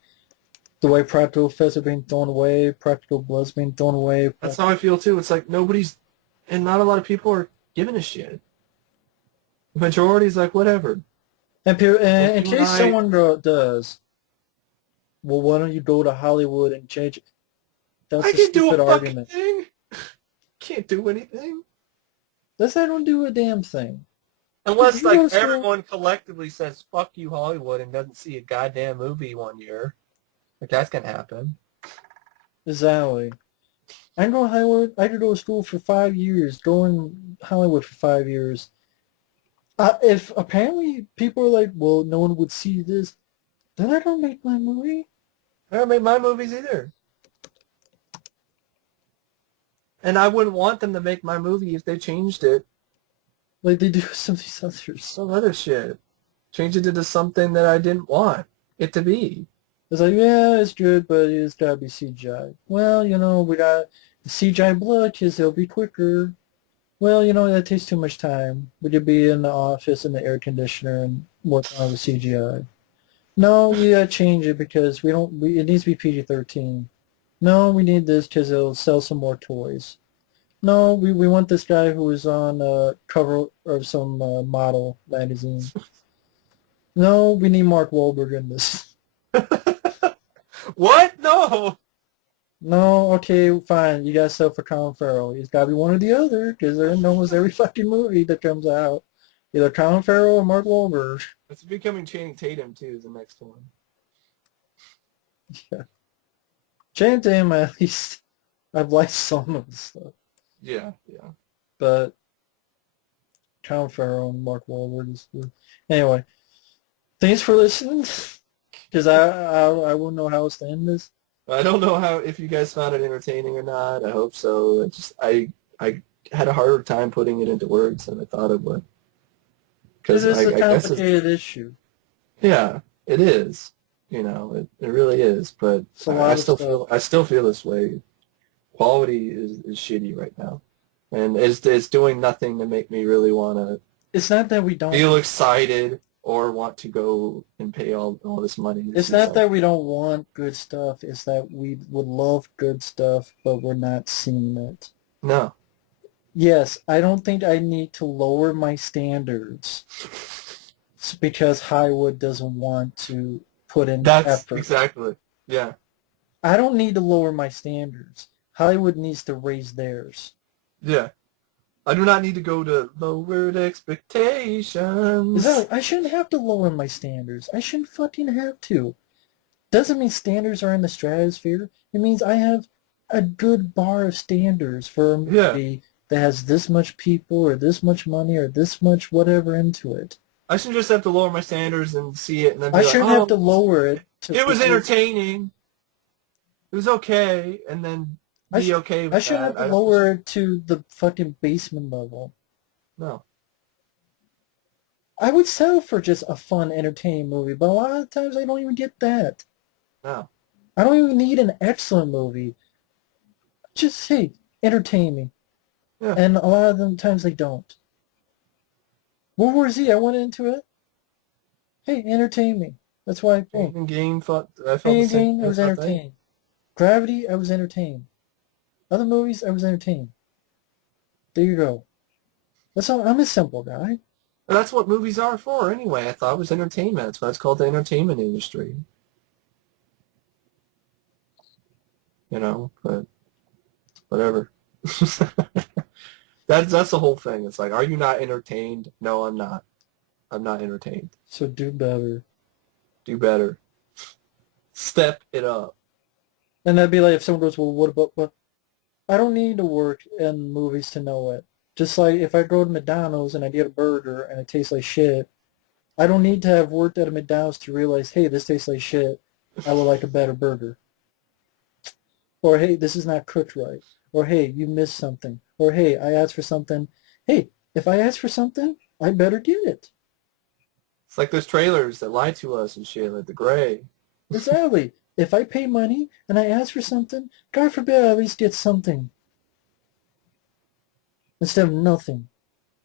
the way practical effects are being thrown away, practical blood's being thrown away. That's how I feel too. It's like nobody's, and not a lot of people are giving a shit. The majority's like, whatever. And in case someone does, well, why don't you go to Hollywood and change it? That's a stupid argument. Thing. Can't do anything. I don't do a damn thing. Unless, like, everyone collectively says, fuck you, Hollywood, and doesn't see a goddamn movie one year. Like, that's going to happen. Exactly. I can go to Hollywood. I could go to school for 5 years, go in Hollywood for 5 years. If apparently people are like, well, no one would see this, then I don't make my movie. I don't make my movies either. And I wouldn't want them to make my movie if they changed it. Like they do some of these others. Some other shit. Change it into something that I didn't want it to be. It's like, yeah, it's good, but it's got to be CGI. Well, we got CGI blood because it'll be quicker. Well, that takes too much time. We could be in the office in the air conditioner and work on the CGI. No, we got to change it because it needs to be PG-13. No, we need this because it'll sell some more toys. No, we want this guy who was on cover of some model magazine. No, we need Mark Wahlberg in this. What? No. No, okay, fine. You got to sell for Colin Farrell. He's got to be one or the other because they're in almost every fucking movie that comes out. Either Colin Farrell or Mark Wahlberg. It's becoming Channing Tatum, too, is the next one. Yeah. Channing Tatum, at least, I've liked some of the stuff. Yeah. But Colin Farrell and Mark Wahlberg is good. Anyway, thanks for listening, because I won't know how else to end this. I don't know if you guys found it entertaining or not. I hope so. I had a harder time putting it into words than I thought it would. Because it's a complicated issue. Yeah, it is. It really is. But I still feel this way. Quality is shitty right now, and it's doing nothing to make me really want to. It's not that we don't feel excited or want to go and pay all this money. It's not that we don't want good stuff. It's that we would love good stuff, but we're not seeing it. No. Yes, I don't think I need to lower my standards because Hollywood doesn't want to put in effort. Exactly. Yeah. I don't need to lower my standards. Hollywood needs to raise theirs. Yeah. I do not need to go to lowered expectations. Exactly. I shouldn't have to lower my standards. I shouldn't fucking have to. Doesn't mean standards are in the stratosphere. It means I have a good bar of standards for a Yeah. movie that has this much people or this much money or this much whatever into it. I should just have to lower my standards and see it and then I be like, shouldn't have to oh, lower it to it was because entertaining. It was okay. And then I be sh- okay I with shouldn't that. have to I don't, lower it to the fucking basement level. no, I would settle for just a fun, entertaining movie, but a lot of times I don't even get that. no. I don't even need an excellent movie. Just, hey, entertain me. Yeah. And a lot of them times they don't. World War Z, I went into it. Hey, entertain me. That's why, Pain boom. and Gain, I felt the Pain same Game, I way was about that. entertained. Gravity, I was entertained. Other movies, I was entertained. There you go. That's all. I'm a simple guy. But that's what movies are for anyway. I thought it was entertainment. That's why it's called the entertainment industry. But whatever. That's the whole thing. It's like, are you not entertained? No, I'm not. I'm not entertained. So do better. Do better. Step it up. And that'd be like if someone goes, well, what about, what? I don't need to work in movies to know it. Just like if I go to McDonald's and I get a burger and it tastes like shit, I don't need to have worked at a McDonald's to realize, hey, this tastes like shit. I would like a better burger. Or, hey, this is not cooked right. Or, hey, you missed something. Or, hey, I asked for something. Hey, if I ask for something, I better get it. It's like those trailers that lie to us and shit, like The Gray. Exactly. If I pay money and I ask for something, God forbid I at least get something instead of nothing,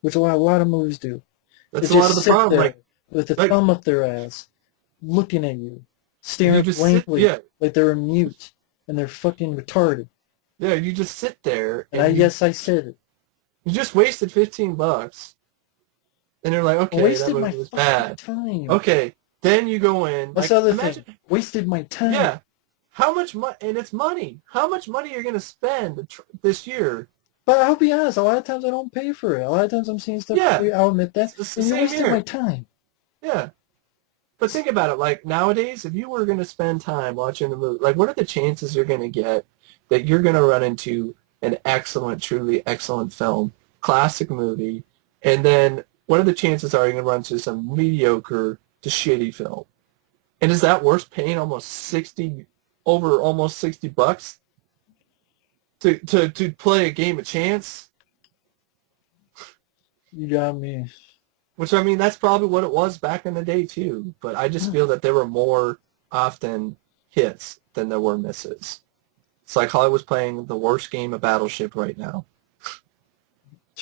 which a lot of movies do. They That's a lot of just the sit problem. there with a Like thumb up their ass, looking at you, you staring just sit, blankly yeah, like they're mute and they're fucking retarded. yeah. You just sit there And and yes, I said it. you just wasted $15, and you're like, I okay, that wasted my movie was fucking bad. time. Okay, then you go in, That's like, the other thing. imagine, Wasted my time. yeah, how much money, and it's money. How much money you're gonna spend this year? But I'll be honest, a lot of times I don't pay for it. A lot of times I'm seeing stuff Yeah, free. I'll admit that. it's the And you're same wasting my here. time. Yeah. But think about it, like nowadays, if you were going to spend time watching a movie, like what are the chances you're going to get that you're going to run into an excellent, truly excellent film, classic movie, and then what are the chances are you going to run into some mediocre to shitty film? And is that worth paying almost 60 bucks to play a game of chance? You got me. Which, I mean, that's probably what it was back in the day, too. But I just feel that there were more often hits than there were misses. It's like Hollywood's playing the worst game of Battleship right now.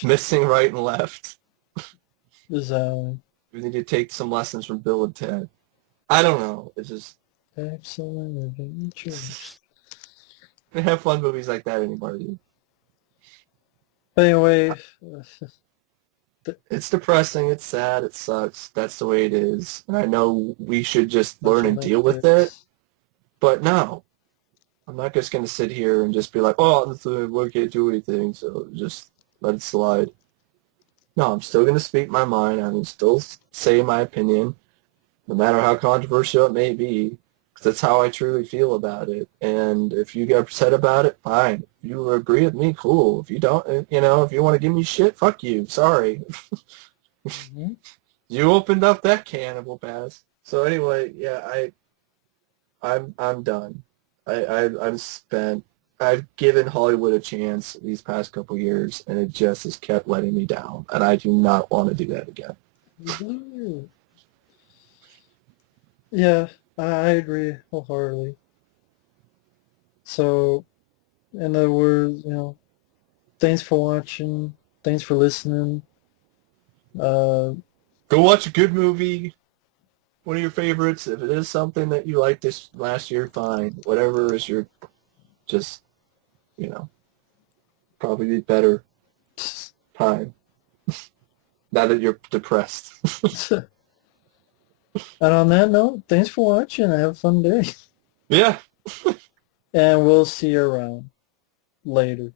Missing right and left. Exactly. We need to take some lessons from Bill and Ted. I don't know. It's just... Excellent adventure. They have fun movies like that anymore, dude. But anyway, It's depressing. It's sad. It sucks. That's the way it is. And I know we should just that's learn what and makes deal with it. But no. I'm not just going to sit here and just be like, oh, we can't do anything, so just let it slide. No, I'm still going to speak my mind. I'm going to still say my opinion, no matter how controversial it may be, because that's how I truly feel about it. And if you get upset about it, fine. If you agree with me, cool. If you don't, if you want to give me shit, fuck you. Sorry. Mm-hmm. You opened up that can of whoop-ass. So anyway, yeah, I'm done. I'm spent. I've given Hollywood a chance these past couple years, and it just has kept letting me down. And I do not want to do that again. Yeah, I agree wholeheartedly. So, in other words, thanks for watching. Thanks for listening. Go watch a good movie. One of your favorites. If it is something that you liked this last year, fine. Whatever is your, just, probably be better time. Now that you're depressed. And on that note, thanks for watching. Have a fun day. Yeah. And we'll see you around later.